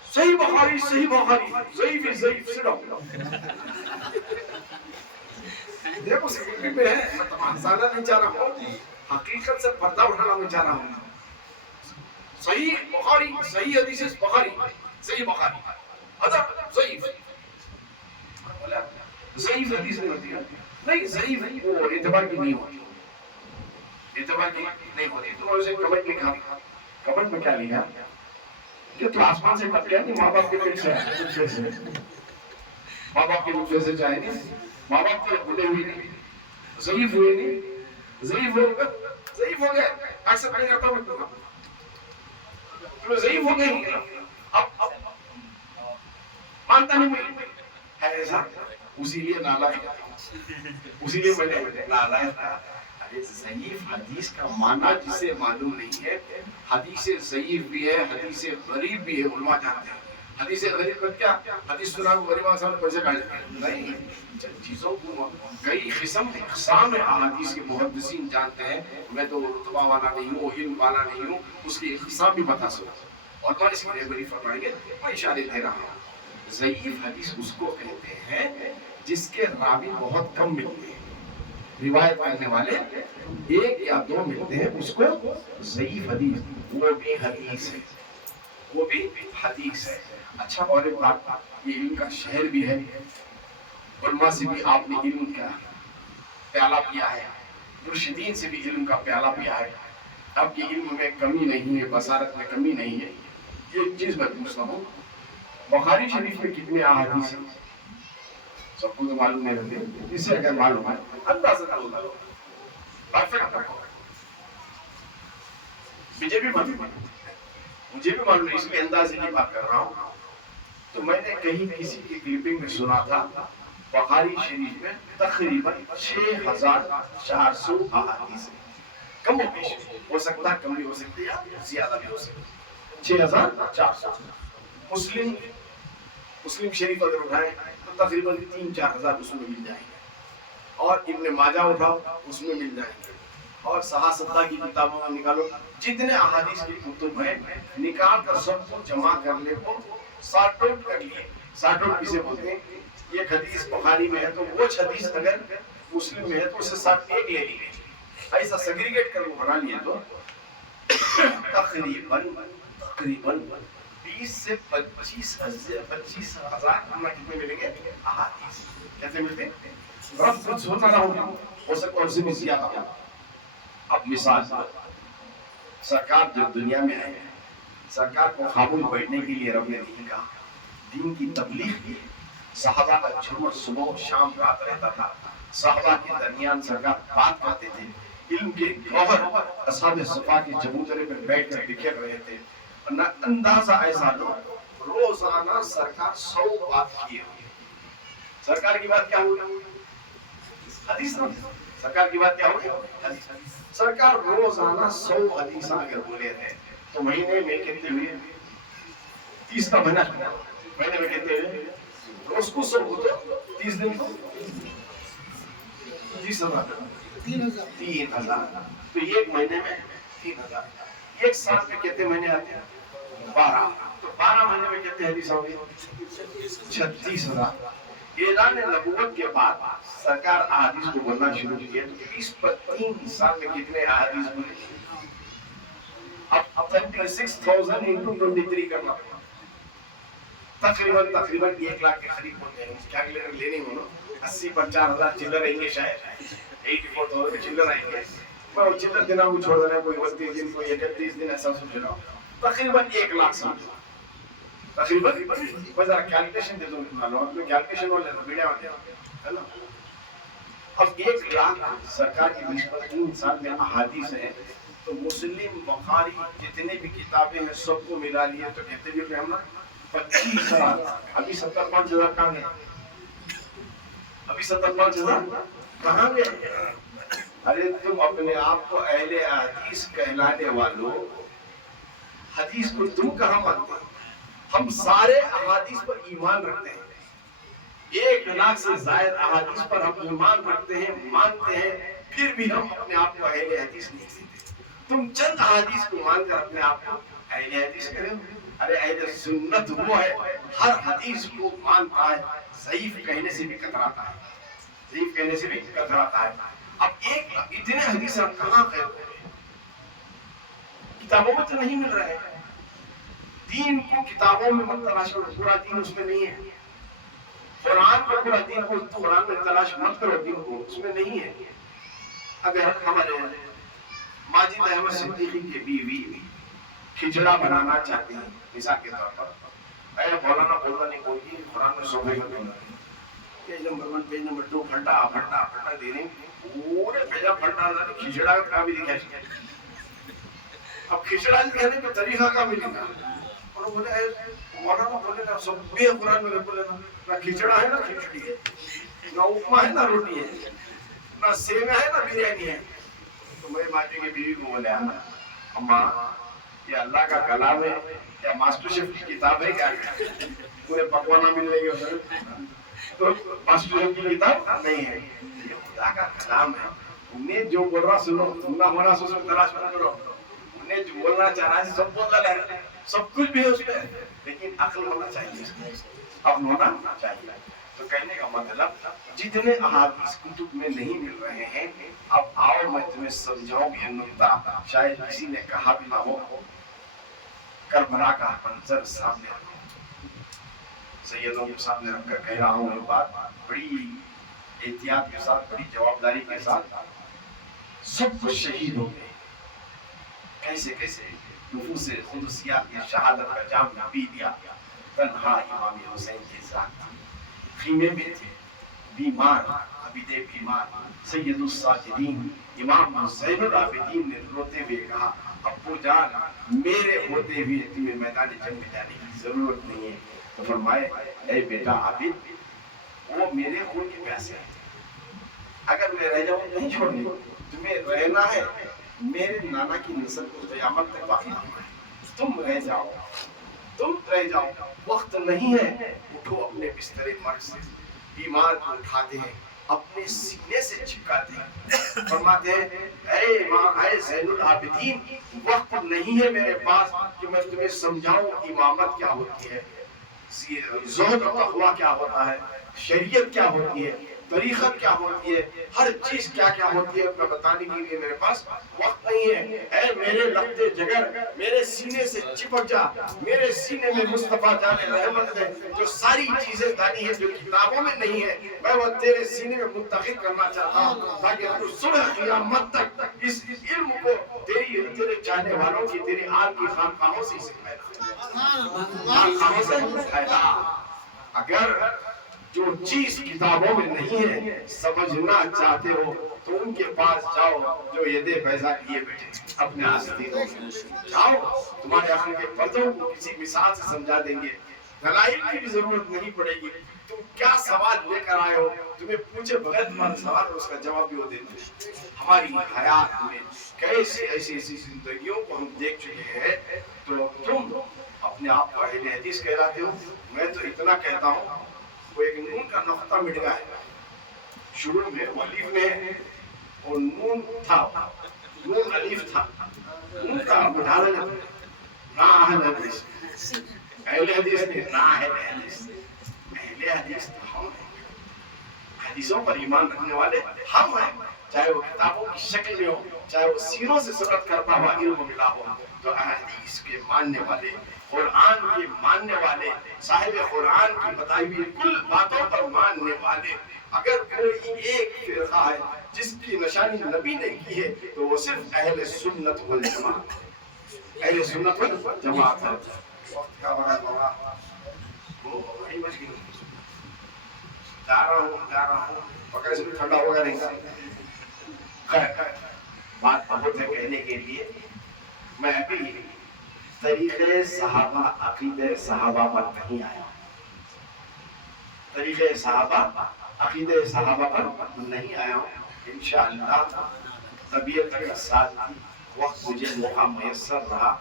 सही बुखारी, ज़ईफ़ सिट डाउन। देखो सही में है, मैं तमाशाना नहीं चाह रहा हूँ, हकीकत से पर्दा उठाना नहीं चाह रहा हूँ। सही बुखारी, सही हदीस बुखारी, सही बुखारी, अदब ज़ईफ़, ज़ईफ़ हदीस नहीं होती है, नहीं ज़ईफ़ वो एतबार की नहीं होती। एतबार की नहीं होती तो उसे कमेंट लिखा, कमेंट में क्या लिखा कि तो आसमान से टप गया नहीं, माँ बाप के पेट से नुतफे से, माँ बाप के नुतफे से जाए नहीं, माँ बाप के भूले हुए नहीं, ज़ईफ़ हुए नहीं, ज़ईफ़ हो गए, एक्सेप्ट नहीं करता मतलब, तो ज़ईफ़ हो गए, अब मानता नहीं है ऐसा, उसीलिए नालायक, उसीलिए मैंने नालायक। ज़ईफ़ हदीस का माना जिसे मालूम नहीं है, हदीस ज़ईफ़ भी है, हदीस गरीब भी है, उलमा जानते हैं। हदीस गरीब का क्या, हदीस सुना को गरीब आसान पैसे काटते हैं, नहीं, चीज़ों को कई किस्म इक़साम है अहादीस के मुहद्दिसीन जानते हैं। मैं तो रुतबा वाला नहीं हूँ, इल्म वाला नहीं हूँ, उसकी इक़साम भी बता सकता और मैं इसकी रेबरी फरमाएंगे, मैं इशारे दे रहा हूँ। ज़ईफ़ हदीस उसको कहते हैं जिसके रावी बहुत कम मिलते हैं, रिवायत करने वाले 1 या 2 मिलते हैं, उसको ज़ईफ़ हदीस, वो भी हदीस है, वो भी हदीस है। अच्छा और एक बात, ये इल्म का शहर भी है, उलमा से भी आपने इल्म का प्याला पिया है, मुर्शिदीन से भी इल्म का प्याला पिया है। आपकी इल्म में कमी नहीं है, बसारत में कमी नहीं है। ये चीज मैं पूछता हूँ, बुखारी शरीफ में कितने अहादीस हैं? सबको तो मालूम नहीं रहते, इससे अगर मालूम है अंदाजा करो, परफेक्ट रखो। मुझे भी मालूम नहीं, इसलिए अंदाजे की बात कर रहा हूँ। तो मैंने कहीं किसी की क्लिपिंग में सुना था, बुखारी शरीफ में तकरीबन 6400 अहादीस हैं। कम हो बेश हो सकता है, कम भी हो सकती है, या ज्यादा भी हो सकती है। 6400। मुस्लिम शरीफ अगर उठाएं तो तकरीबन 3-4 हजार उसमें मिल जाएंगे, और इब्ने माजा उठाओ उसमें मिल जाएंगे, और सहासत्ता की किताबों में निकालो, जितने अहादीस की कुतुब है निकाल कर सबको जमा कर ले को सॉर्ट आउट कर लिए। सॉर्ट आउट किसे बोलते हैं? ये हदीस बुखारी में है तो वो हदीस अगर मुस्लिम में है तो उससे साथ एक ले ली, ऐसा सेग्रीगेट कर वो बना लिए तो तकरीबन 20 से 25,000 हमें कितने मिलेंगे अहादीस? कैसे मिलते हैं? रफ कुछ होता ना हो सकता है उससे भी ज्यादा हो। अब मिसाल, सरकार जब दुनिया में आए, सरकार को खामोश बैठने के लिए रब ने नहीं कहा, दीन की तबलीग की। सहाबा का झुमर सुबह शाम रात रहता था, सहाबा के दरमियान सरकार बात करते थे, इल्म के गौहर असहाब सफा के चबूतरे पर बैठकर बिखेर रहे थे। न अंदाजा ऐसा लो, रोजाना सरकार 100 बात किए हुए। सरकार की बात क्या होगी? हदीस ना। सरकार की बात क्या होगी? हदीस। सरकार रोजाना 100 हदीस अगर बोले हैं तो महीने में कितने हुए? 30 का महीने में कितने हुए? रोज को 100 हो तो 30 दिन को 30,000, 3,000। तो एक महीने में 3,000। एक साल में कितने महीने आते हैं? 12। तो 12 महीने में कितने हदीस होंगे? 36,000। ऐलान नबूवत के बाद सरकार अहादीस को बोलना शुरू की है तो 20-23 साल में कितने अहादीस बोले? अब 36,000 into 23 करना पड़ेगा। तकरीबन 1 लाख के करीब होते हैं। कैलकुलेटर लेने हो ना, 80 पर 4,000 चिल्लर आएंगे, शायद 84,000 के चिल्लर आएंगे। मैं वो चिल्लर दिना को छोड़ देना, कोई 32 दिन, कोई 31 दिन, ऐसा सोच रहा हूँ। तकरीबन 1 लाख समझो, तकरीबन। मैं जरा कैलकुलेशन दे दूं, आपको कैलकुलेशन हो जाए वीडियो है ना। अब 1 लाख सरकार की 20-23 साल में अहादीस है, तो मुस्लिम बुखारी जितने भी किताबें हैं सबको मिला लिए तो कितने भी होंगे? हम 25,000। अभी 75,000 कहाँ गए? अभी 75,000 कहाँ गए? अरे तुम अपने आप को अहले हदीस कहलाने वालों, हदीस को तुम कहाँ मानते हो? हम सारे अहादीस पर ईमान रखते हैं। 1 लाख से ज्यादा अहादीस पर हम ईमान रखते हैं, मानते हैं, फिर भी हम अपने आप को अहले हदीस नहीं कहते। तुम चंद अहादीस को मानकर अपने आप को अहले हदीस कह रहे हो। अरे अहले सुन्नत वो है हर हदीस को मानता है, ज़ईफ कहने से भी कतराता है, ज़ईफ कहने से भी कतराता है। अब इतने हदीस हम कहाँ गए? किताबों में तो नहीं मिल रहे हैं। दीन को किताबों में मत तलाश करो, पूरा दीन उसमें नहीं है। कुरान में पूरा दीन को कुरान में तलाश मत करो, दीन को उसमें नहीं है। अगर हमारे माजिद अहमद सिद्दीकी की बीवी खिचड़ा बनाना चाहती है मिसाल के तौर पर, अरे मौलाना बोलना नहीं बोलती, कुरान में सोफे का बोलना है, पेज नंबर 1 पेज नंबर 2 फटा दे रहे पूरे पेजा फटा खिचड़ा का भी दिखा। अब खिचड़ा कहने का तरीका का मिलेगा, और बोले मौलाना बोले ना सब भी कुरान में बोले ना खिचड़ा है ना खिचड़ी है, ना उपमा है ना रोटी है, ना सेव है ना बिरयानी है। तो मेरी माजी की बीवी को बोले अम्मा ये अल्लाह का कलाम है या मास्टर शेफ की किताब है क्या? पूरे पकवाना मिल रही है तो मास्टर शेफ की किताब नहीं है, ये खुदा का कलाम है। उन्हें जो बोल रहा सुनो, सुनना होना सुनो, तलाश मत करो। उन्हें जो बोलना चाह रहा है सब बोलना है, सब कुछ भी है उसमें, लेकिन अक्ल होना चाहिए, अक्ल होना चाहिए। तो कहने का मतलब जितने अहादीस कुतुब में नहीं मिल रहे हैं, अब आओ मैं तुम्हें समझाऊं ये नुक्ता, शायद किसी ने कहा भी ना हो। करबला का मंजर सामने रखो, सैयदों के सामने रखकर कह रहा हूँ ये बात बड़ी एहतियात के साथ, बड़ी जवाबदारी के साथ। सब कुछ शहीद हो गए। कैसे कैसे नफूस खुदसियात ने शहादत का जाम पी दिया। तन्हा इमाम हुसैन के साथ खीमे में थे, बीमार, अबीदे बीमार, सैयदुस साजिदीन इमाम ज़ैनुल आबिदीन ने रोते हुए कहा, अब्बू जान मेरे होते हुए तुम्हें मैदान जंग में जाने की जरूरत नहीं है। तो फरमाए, ऐ बेटा आबिद, वो मेरे खून के प्यासे हैं, अगर मैं रह जाऊं नहीं छोड़ने, तुम्हें रहना है मेरे नाना की नस्ल को क़यामत तक बाकी रखना है। तुम रह जाओ, तुम रह जाओ, वक्त नहीं है। उठो अपने बिस्तरे मर्द से, बीमार को उठाते हैं, अपने सीने से चिपकाते हैं, फरमाते हैं, ऐ इमाम, ऐ ज़ैनुल आबिदीन, वक्त नहीं है मेरे पास कि मैं तुम्हें समझाऊं इमामत क्या होती है, ज़ुहद और तक़वा क्या होता है, शरीयत क्या होती है, तरीक़त क्या होती है, हर चीज क्या क्या होती है मैं बताने के लिए मेरे पास वक्त नहीं है। ऐ मेरे लफ्ज़े जिगर, मेरे सीने से चिपक जा, मेरे सीने में मुस्तफा जाने रहमत है, जो सारी चीजें दानी है जो किताबों में नहीं है, मैं वो तेरे सीने में मुंतकिल करना चाहता हूँ, ताकि तू सुबह क़यामत तक इस इल्म को तेरे चाहने वालों की, तेरी आल की खानकाहों से सिखाएगा। अगर जो चीज किताबों में नहीं है समझना चाहते हो तो उनके पास जाओ जो यदे पैसा किए बैठे अपने आस्तीनों में जाओ, तुम्हारे आंखों के पर्दों को किसी मिसाल से समझा देंगे, दलाइल की भी जरूरत नहीं पड़ेगी। तुम क्या सवाल लेकर आए हो, तुम्हें पूछे बगैर तुम्हारा सवाल उसका जवाब भी वो देते। हमारी हयात में कैसी ऐसी ऐसी जिंदगियों को हम देख चुके हैं, तो तुम अपने आप को अहले हदीस कहलाते हो। मैं तो इतना कहता हूँ, वो एक नून का नुक्ता मिट गया है, शुरू में अलीफ में और नून था, नून अलीफ था, नून का मिटा देना, ना अहले हदीस, अहले हदीस नहीं, ना अहले हदीस, अहले हदीस तो हम हैं, हदीसों पर ईमान रखने वाले हम हैं, चाहे वो किताबों की शक्ल में हो, चाहे वो सीरों से सबक करता हुआ इल्म मिला हो, तो हदीस के मानने वाले, कुरान के मानने वाले, साहिब कुरान की बताई हुई कुल बातों पर मानने वाले, अगर कोई एक फिरका है जिसकी निशानी नबी ने की है तो वो सिर्फ अहले सुन्नत वल जमात, अहले सुन्नत वल जमात है। वक्त का बड़ा बड़ा वो वही बच गई, जा रहा हूँ पकड़े से भी ठंडा होगा नहीं। खैर बात बहुत है कहने के लिए, मैं अभी तरीक़े सहाबा, अक़ीदे सहाबा पर नहीं आया, तरीक़े सहाबा, अक़ीदे सहाबा पर नहीं आया हूँ। इंशाअल्लाह तबीयत के साथ वक्त मुझे मौका मुयस्सर रहा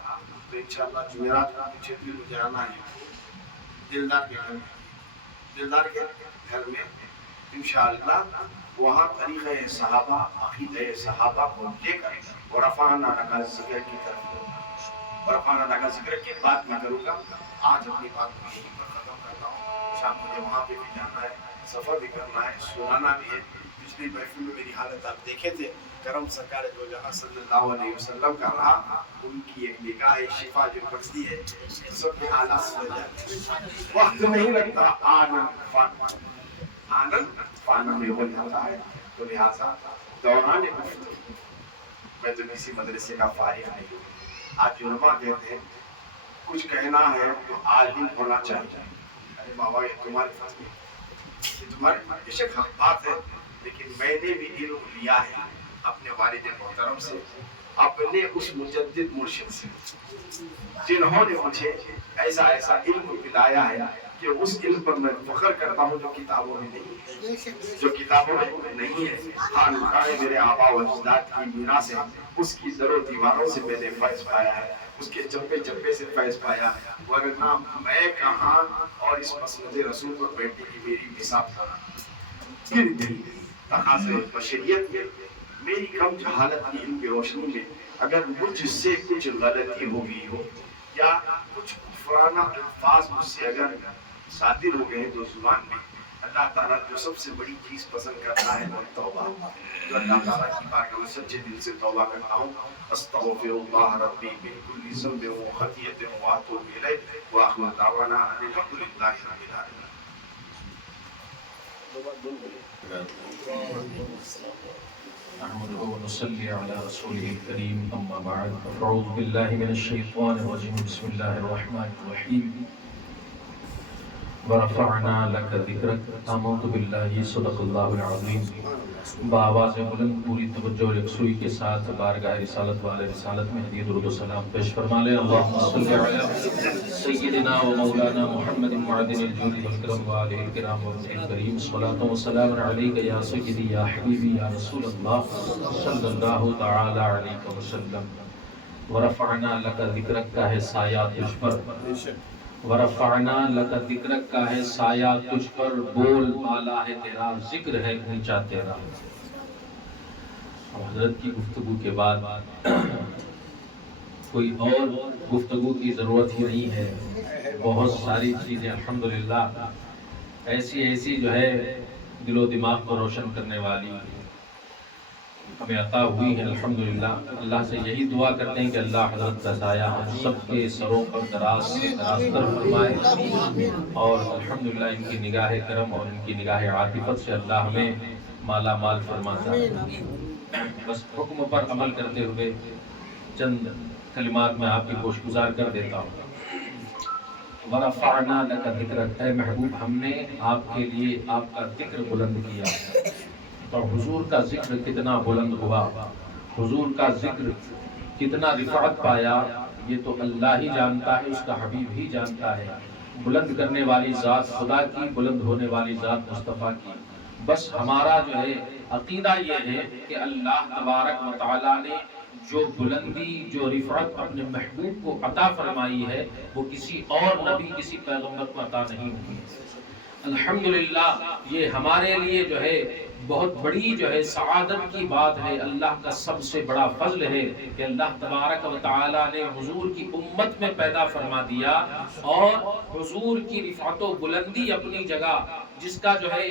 तो इंशाअल्लाह जुमेरात को पीछे भी मुझे आना है दिलदार के घर में, दिलदार के घर में इंशाअल्लाह, वहाँ तरीक़े सहाबा, अक़ीदे सहाबा को लेकर और रफ़अना लका ज़िक्र की तरफ, और रफ़अना लका ज़िक्र की बात मैं करूँगा। आज अपनी बात को यहीं पर खत्म करता हूँ। शाम मुझे वहाँ पे भी जाना है, सफ़र भी करना है, सुनाना भी है। पिछली महफिल में मेरी हालत आप देखे थे, करम सरकार दो जहां सल्लल्लाहु अलैहि वसल्लम का रहा, उनकी एक निगाह शिफा जो बचती है सब के हालात से जाते, वक्त नहीं लगता, आनंद पाना में हो जाता है। तो लिहाजा दौरान मैं तो किसी मदरसे का फारिग नहीं हूँ। आज उलमा कहते हैं कुछ कहना है तो आलिम होना चाहिए। अरे बाबा ये तुम्हारे फतवे, ये तुम्हारे बेशक हक बात है, लेकिन मैंने भी इल्म लिया है अपने वालिद मोहतरम से, अपने उस मुजद्दिद मुर्शिद से, जिन्होंने मुझे ऐसा ऐसा इल्म दिलाया है कि उस इल्म पर मैं फख्र करता हूँ जो किताबों में नहीं है, जो किताबों में नहीं है। हाँ, लुकाए मेरे आबा व अजदाद की मीरास है, उसकी दरों दीवारों से मैंने फैज़ पाया है, उसके चप्पे चप्पे से फैज़ पाया है, वरना मैं कहाँ और इस मसनद रसूल पर बैठने की मेरी मिसाल फिर भी तकाज़े बशरियत में मेरी कम जहालत की इल्म की रोशनी में अगर मुझसे कुछ गलती हो गई हो या कुछ कुफराना अल्फाज मुझसे अगर सादिर हो गए तो जुबान में, अल्लाह ताला जो सबसे बड़ी चीज पसंद करता है वो तौबा। जो अल्लाह ताला की बारगाह में सच्चे दिल से तौबा करता हूँ, अस्तगफिरुल्लाह रब्बी मिन कुल्ली ज़ंबिन व खतियतिन व अतूबु इलैह व आखिरु दावाना अनिल हम्दुलिल्लाहि रब्बिल आलमीन। نحمده ونصلي على رسوله الكريم أما بعد فأعوذ بالله من الشيطان الرجيم بسم الله الرحمن الرحيم ورفعنا لك ذكرك آمنت بالله صدق الله العظيم بآواز بلند پوری توجہ اور یکسوئی کے ساتھ بارگاہ رسالت والے رسالت میں ہدیہ درود و سلام پیش فرما لیں اللہم صلی علی سیدنا و مولانا محمد معدن الجود والکرم وآلہ الکرام ورسول الکریم صلاة و سلام علیکہ یا سیدی یا حبیبی یا رسول اللہ صلی اللہ تعالی علیہ وسلم ورفعنا لک ذکرک کا ہے سایہ تجھ پر ورفعنا لک ذکرک کا ہے سایہ تجھ پر بول بالا ہے تیرا ذکر ہے اونچا تیرا حضرت کی گفتگو کے بعد کوئی اور گفتگو کی ضرورت ہی نہیں ہے بہت ساری چیزیں الحمدللہ ایسی جو ہے دل و دماغ کو روشن کرنے والی ہمیں عطا ہوئی ہے الحمدللہ اللہ سے یہی دعا کرتے ہیں کہ اللہ حضرت کا سایہ ہم سب کے سروں پر دراز سے دراز تر فرمائے اور الحمدللہ ان کی نگاہ کرم اور ان کی نگاہ عاطفت سے اللہ ہمیں مالا مال فرماتا ہے بس حکم پر عمل کرتے ہوئے چند کلمات میں آپ کی گوشگزار کر دیتا ہوں وَرَفَعْنَا لَكَ ذِكْرَكَ اے محبوب ہم نے آپ کے لیے آپ کا ذکر بلند کیا تو حضور کا ذکر کتنا بلند ہوا حضور کا ذکر کتنا رفعت پایا یہ تو اللہ ہی جانتا ہے اس کا حبیب ہی جانتا ہے بلند کرنے والی ذات خدا کی بلند ہونے والی ذات مصطفیٰ کی بس ہمارا جو ہے عقیدہ یہ ہے کہ اللہ تبارک و تعالیٰ نے جو بلندی جو رفعت اپنے محبوب کو عطا فرمائی ہے وہ کسی اور نبی کسی پیغمبر کو عطا نہیں ہوئی الحمدللہ یہ ہمارے لیے جو ہے بہت بڑی جو ہے سعادت کی بات ہے اللہ کا سب سے بڑا فضل ہے کہ اللہ تبارک و تعالیٰ نے حضور کی امت میں پیدا فرما دیا اور حضور کی رفعت و بلندی اپنی جگہ جس کا جو ہے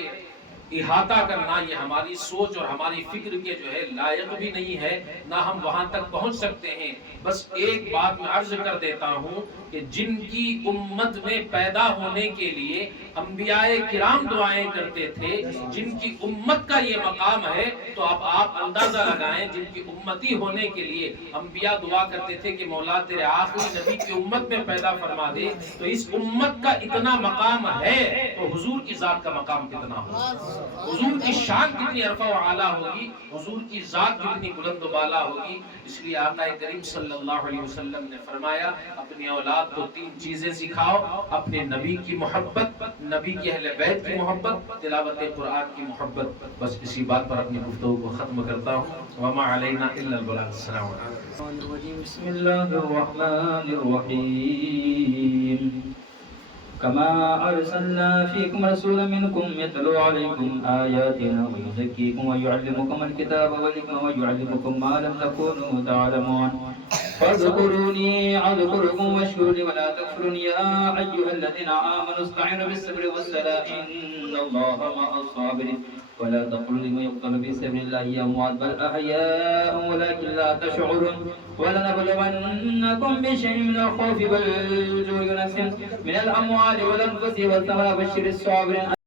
احاطہ کرنا یہ ہماری سوچ اور ہماری فکر کے جو ہے لائق بھی نہیں ہے نہ ہم وہاں تک پہنچ سکتے ہیں بس ایک بات میں عرض کر دیتا ہوں کہ جن کی امت میں پیدا ہونے کے لیے انبیاء کرام دعائیں کرتے تھے جن کی امت کا یہ مقام ہے تو اب آپ اندازہ لگائیں جن کی امتی ہونے کے لیے انبیاء دعا کرتے تھے کہ مولا تیرے آخری نبی کی امت میں پیدا فرما دے تو اس امت کا اتنا مقام ہے تو حضور کی ذات کا مقام کتنا ہوگا حضور کی شان کتنی عرفہ و اعلیٰ ہوگی حضور کی ذات کتنی بلند و بالا ہوگی اس لیے آقا کریم صلی اللہ علیہ وسلم نے فرمایا اپنی اولاد کو 3 چیزیں سکھاؤ اپنے نبی کی محبت نبی کی اہل بیت کی محبت تلاوت قرآن کی محبت بس اسی بات پر اپنی گفتگو کو ختم کرتا ہوں وما علینا الا البلاغ السلام علیکم بسم اللہ الرحمن الرحیم كما أرسلنا فيكم رسولا منكم يتلو عليكم آياتنا ويزكيكم ويعلمكم الكتاب والحكمة ويعلمكم ما لم تكونوا تعلمون فاذكروني أذكركم واشكروا لي ولا تكفرون يا أيها الذين آمنوا استعينوا بالصبر والصلاة إن الله مع الصابرين ولا تقولوا لمن يقتل في سبيل الله أموات بل أحياء ولكن لا تشعرون ولنبلونكم بشيء من الخوف والجوع ونقص من الأموال والأنفس والثمرات وبشر الصابرين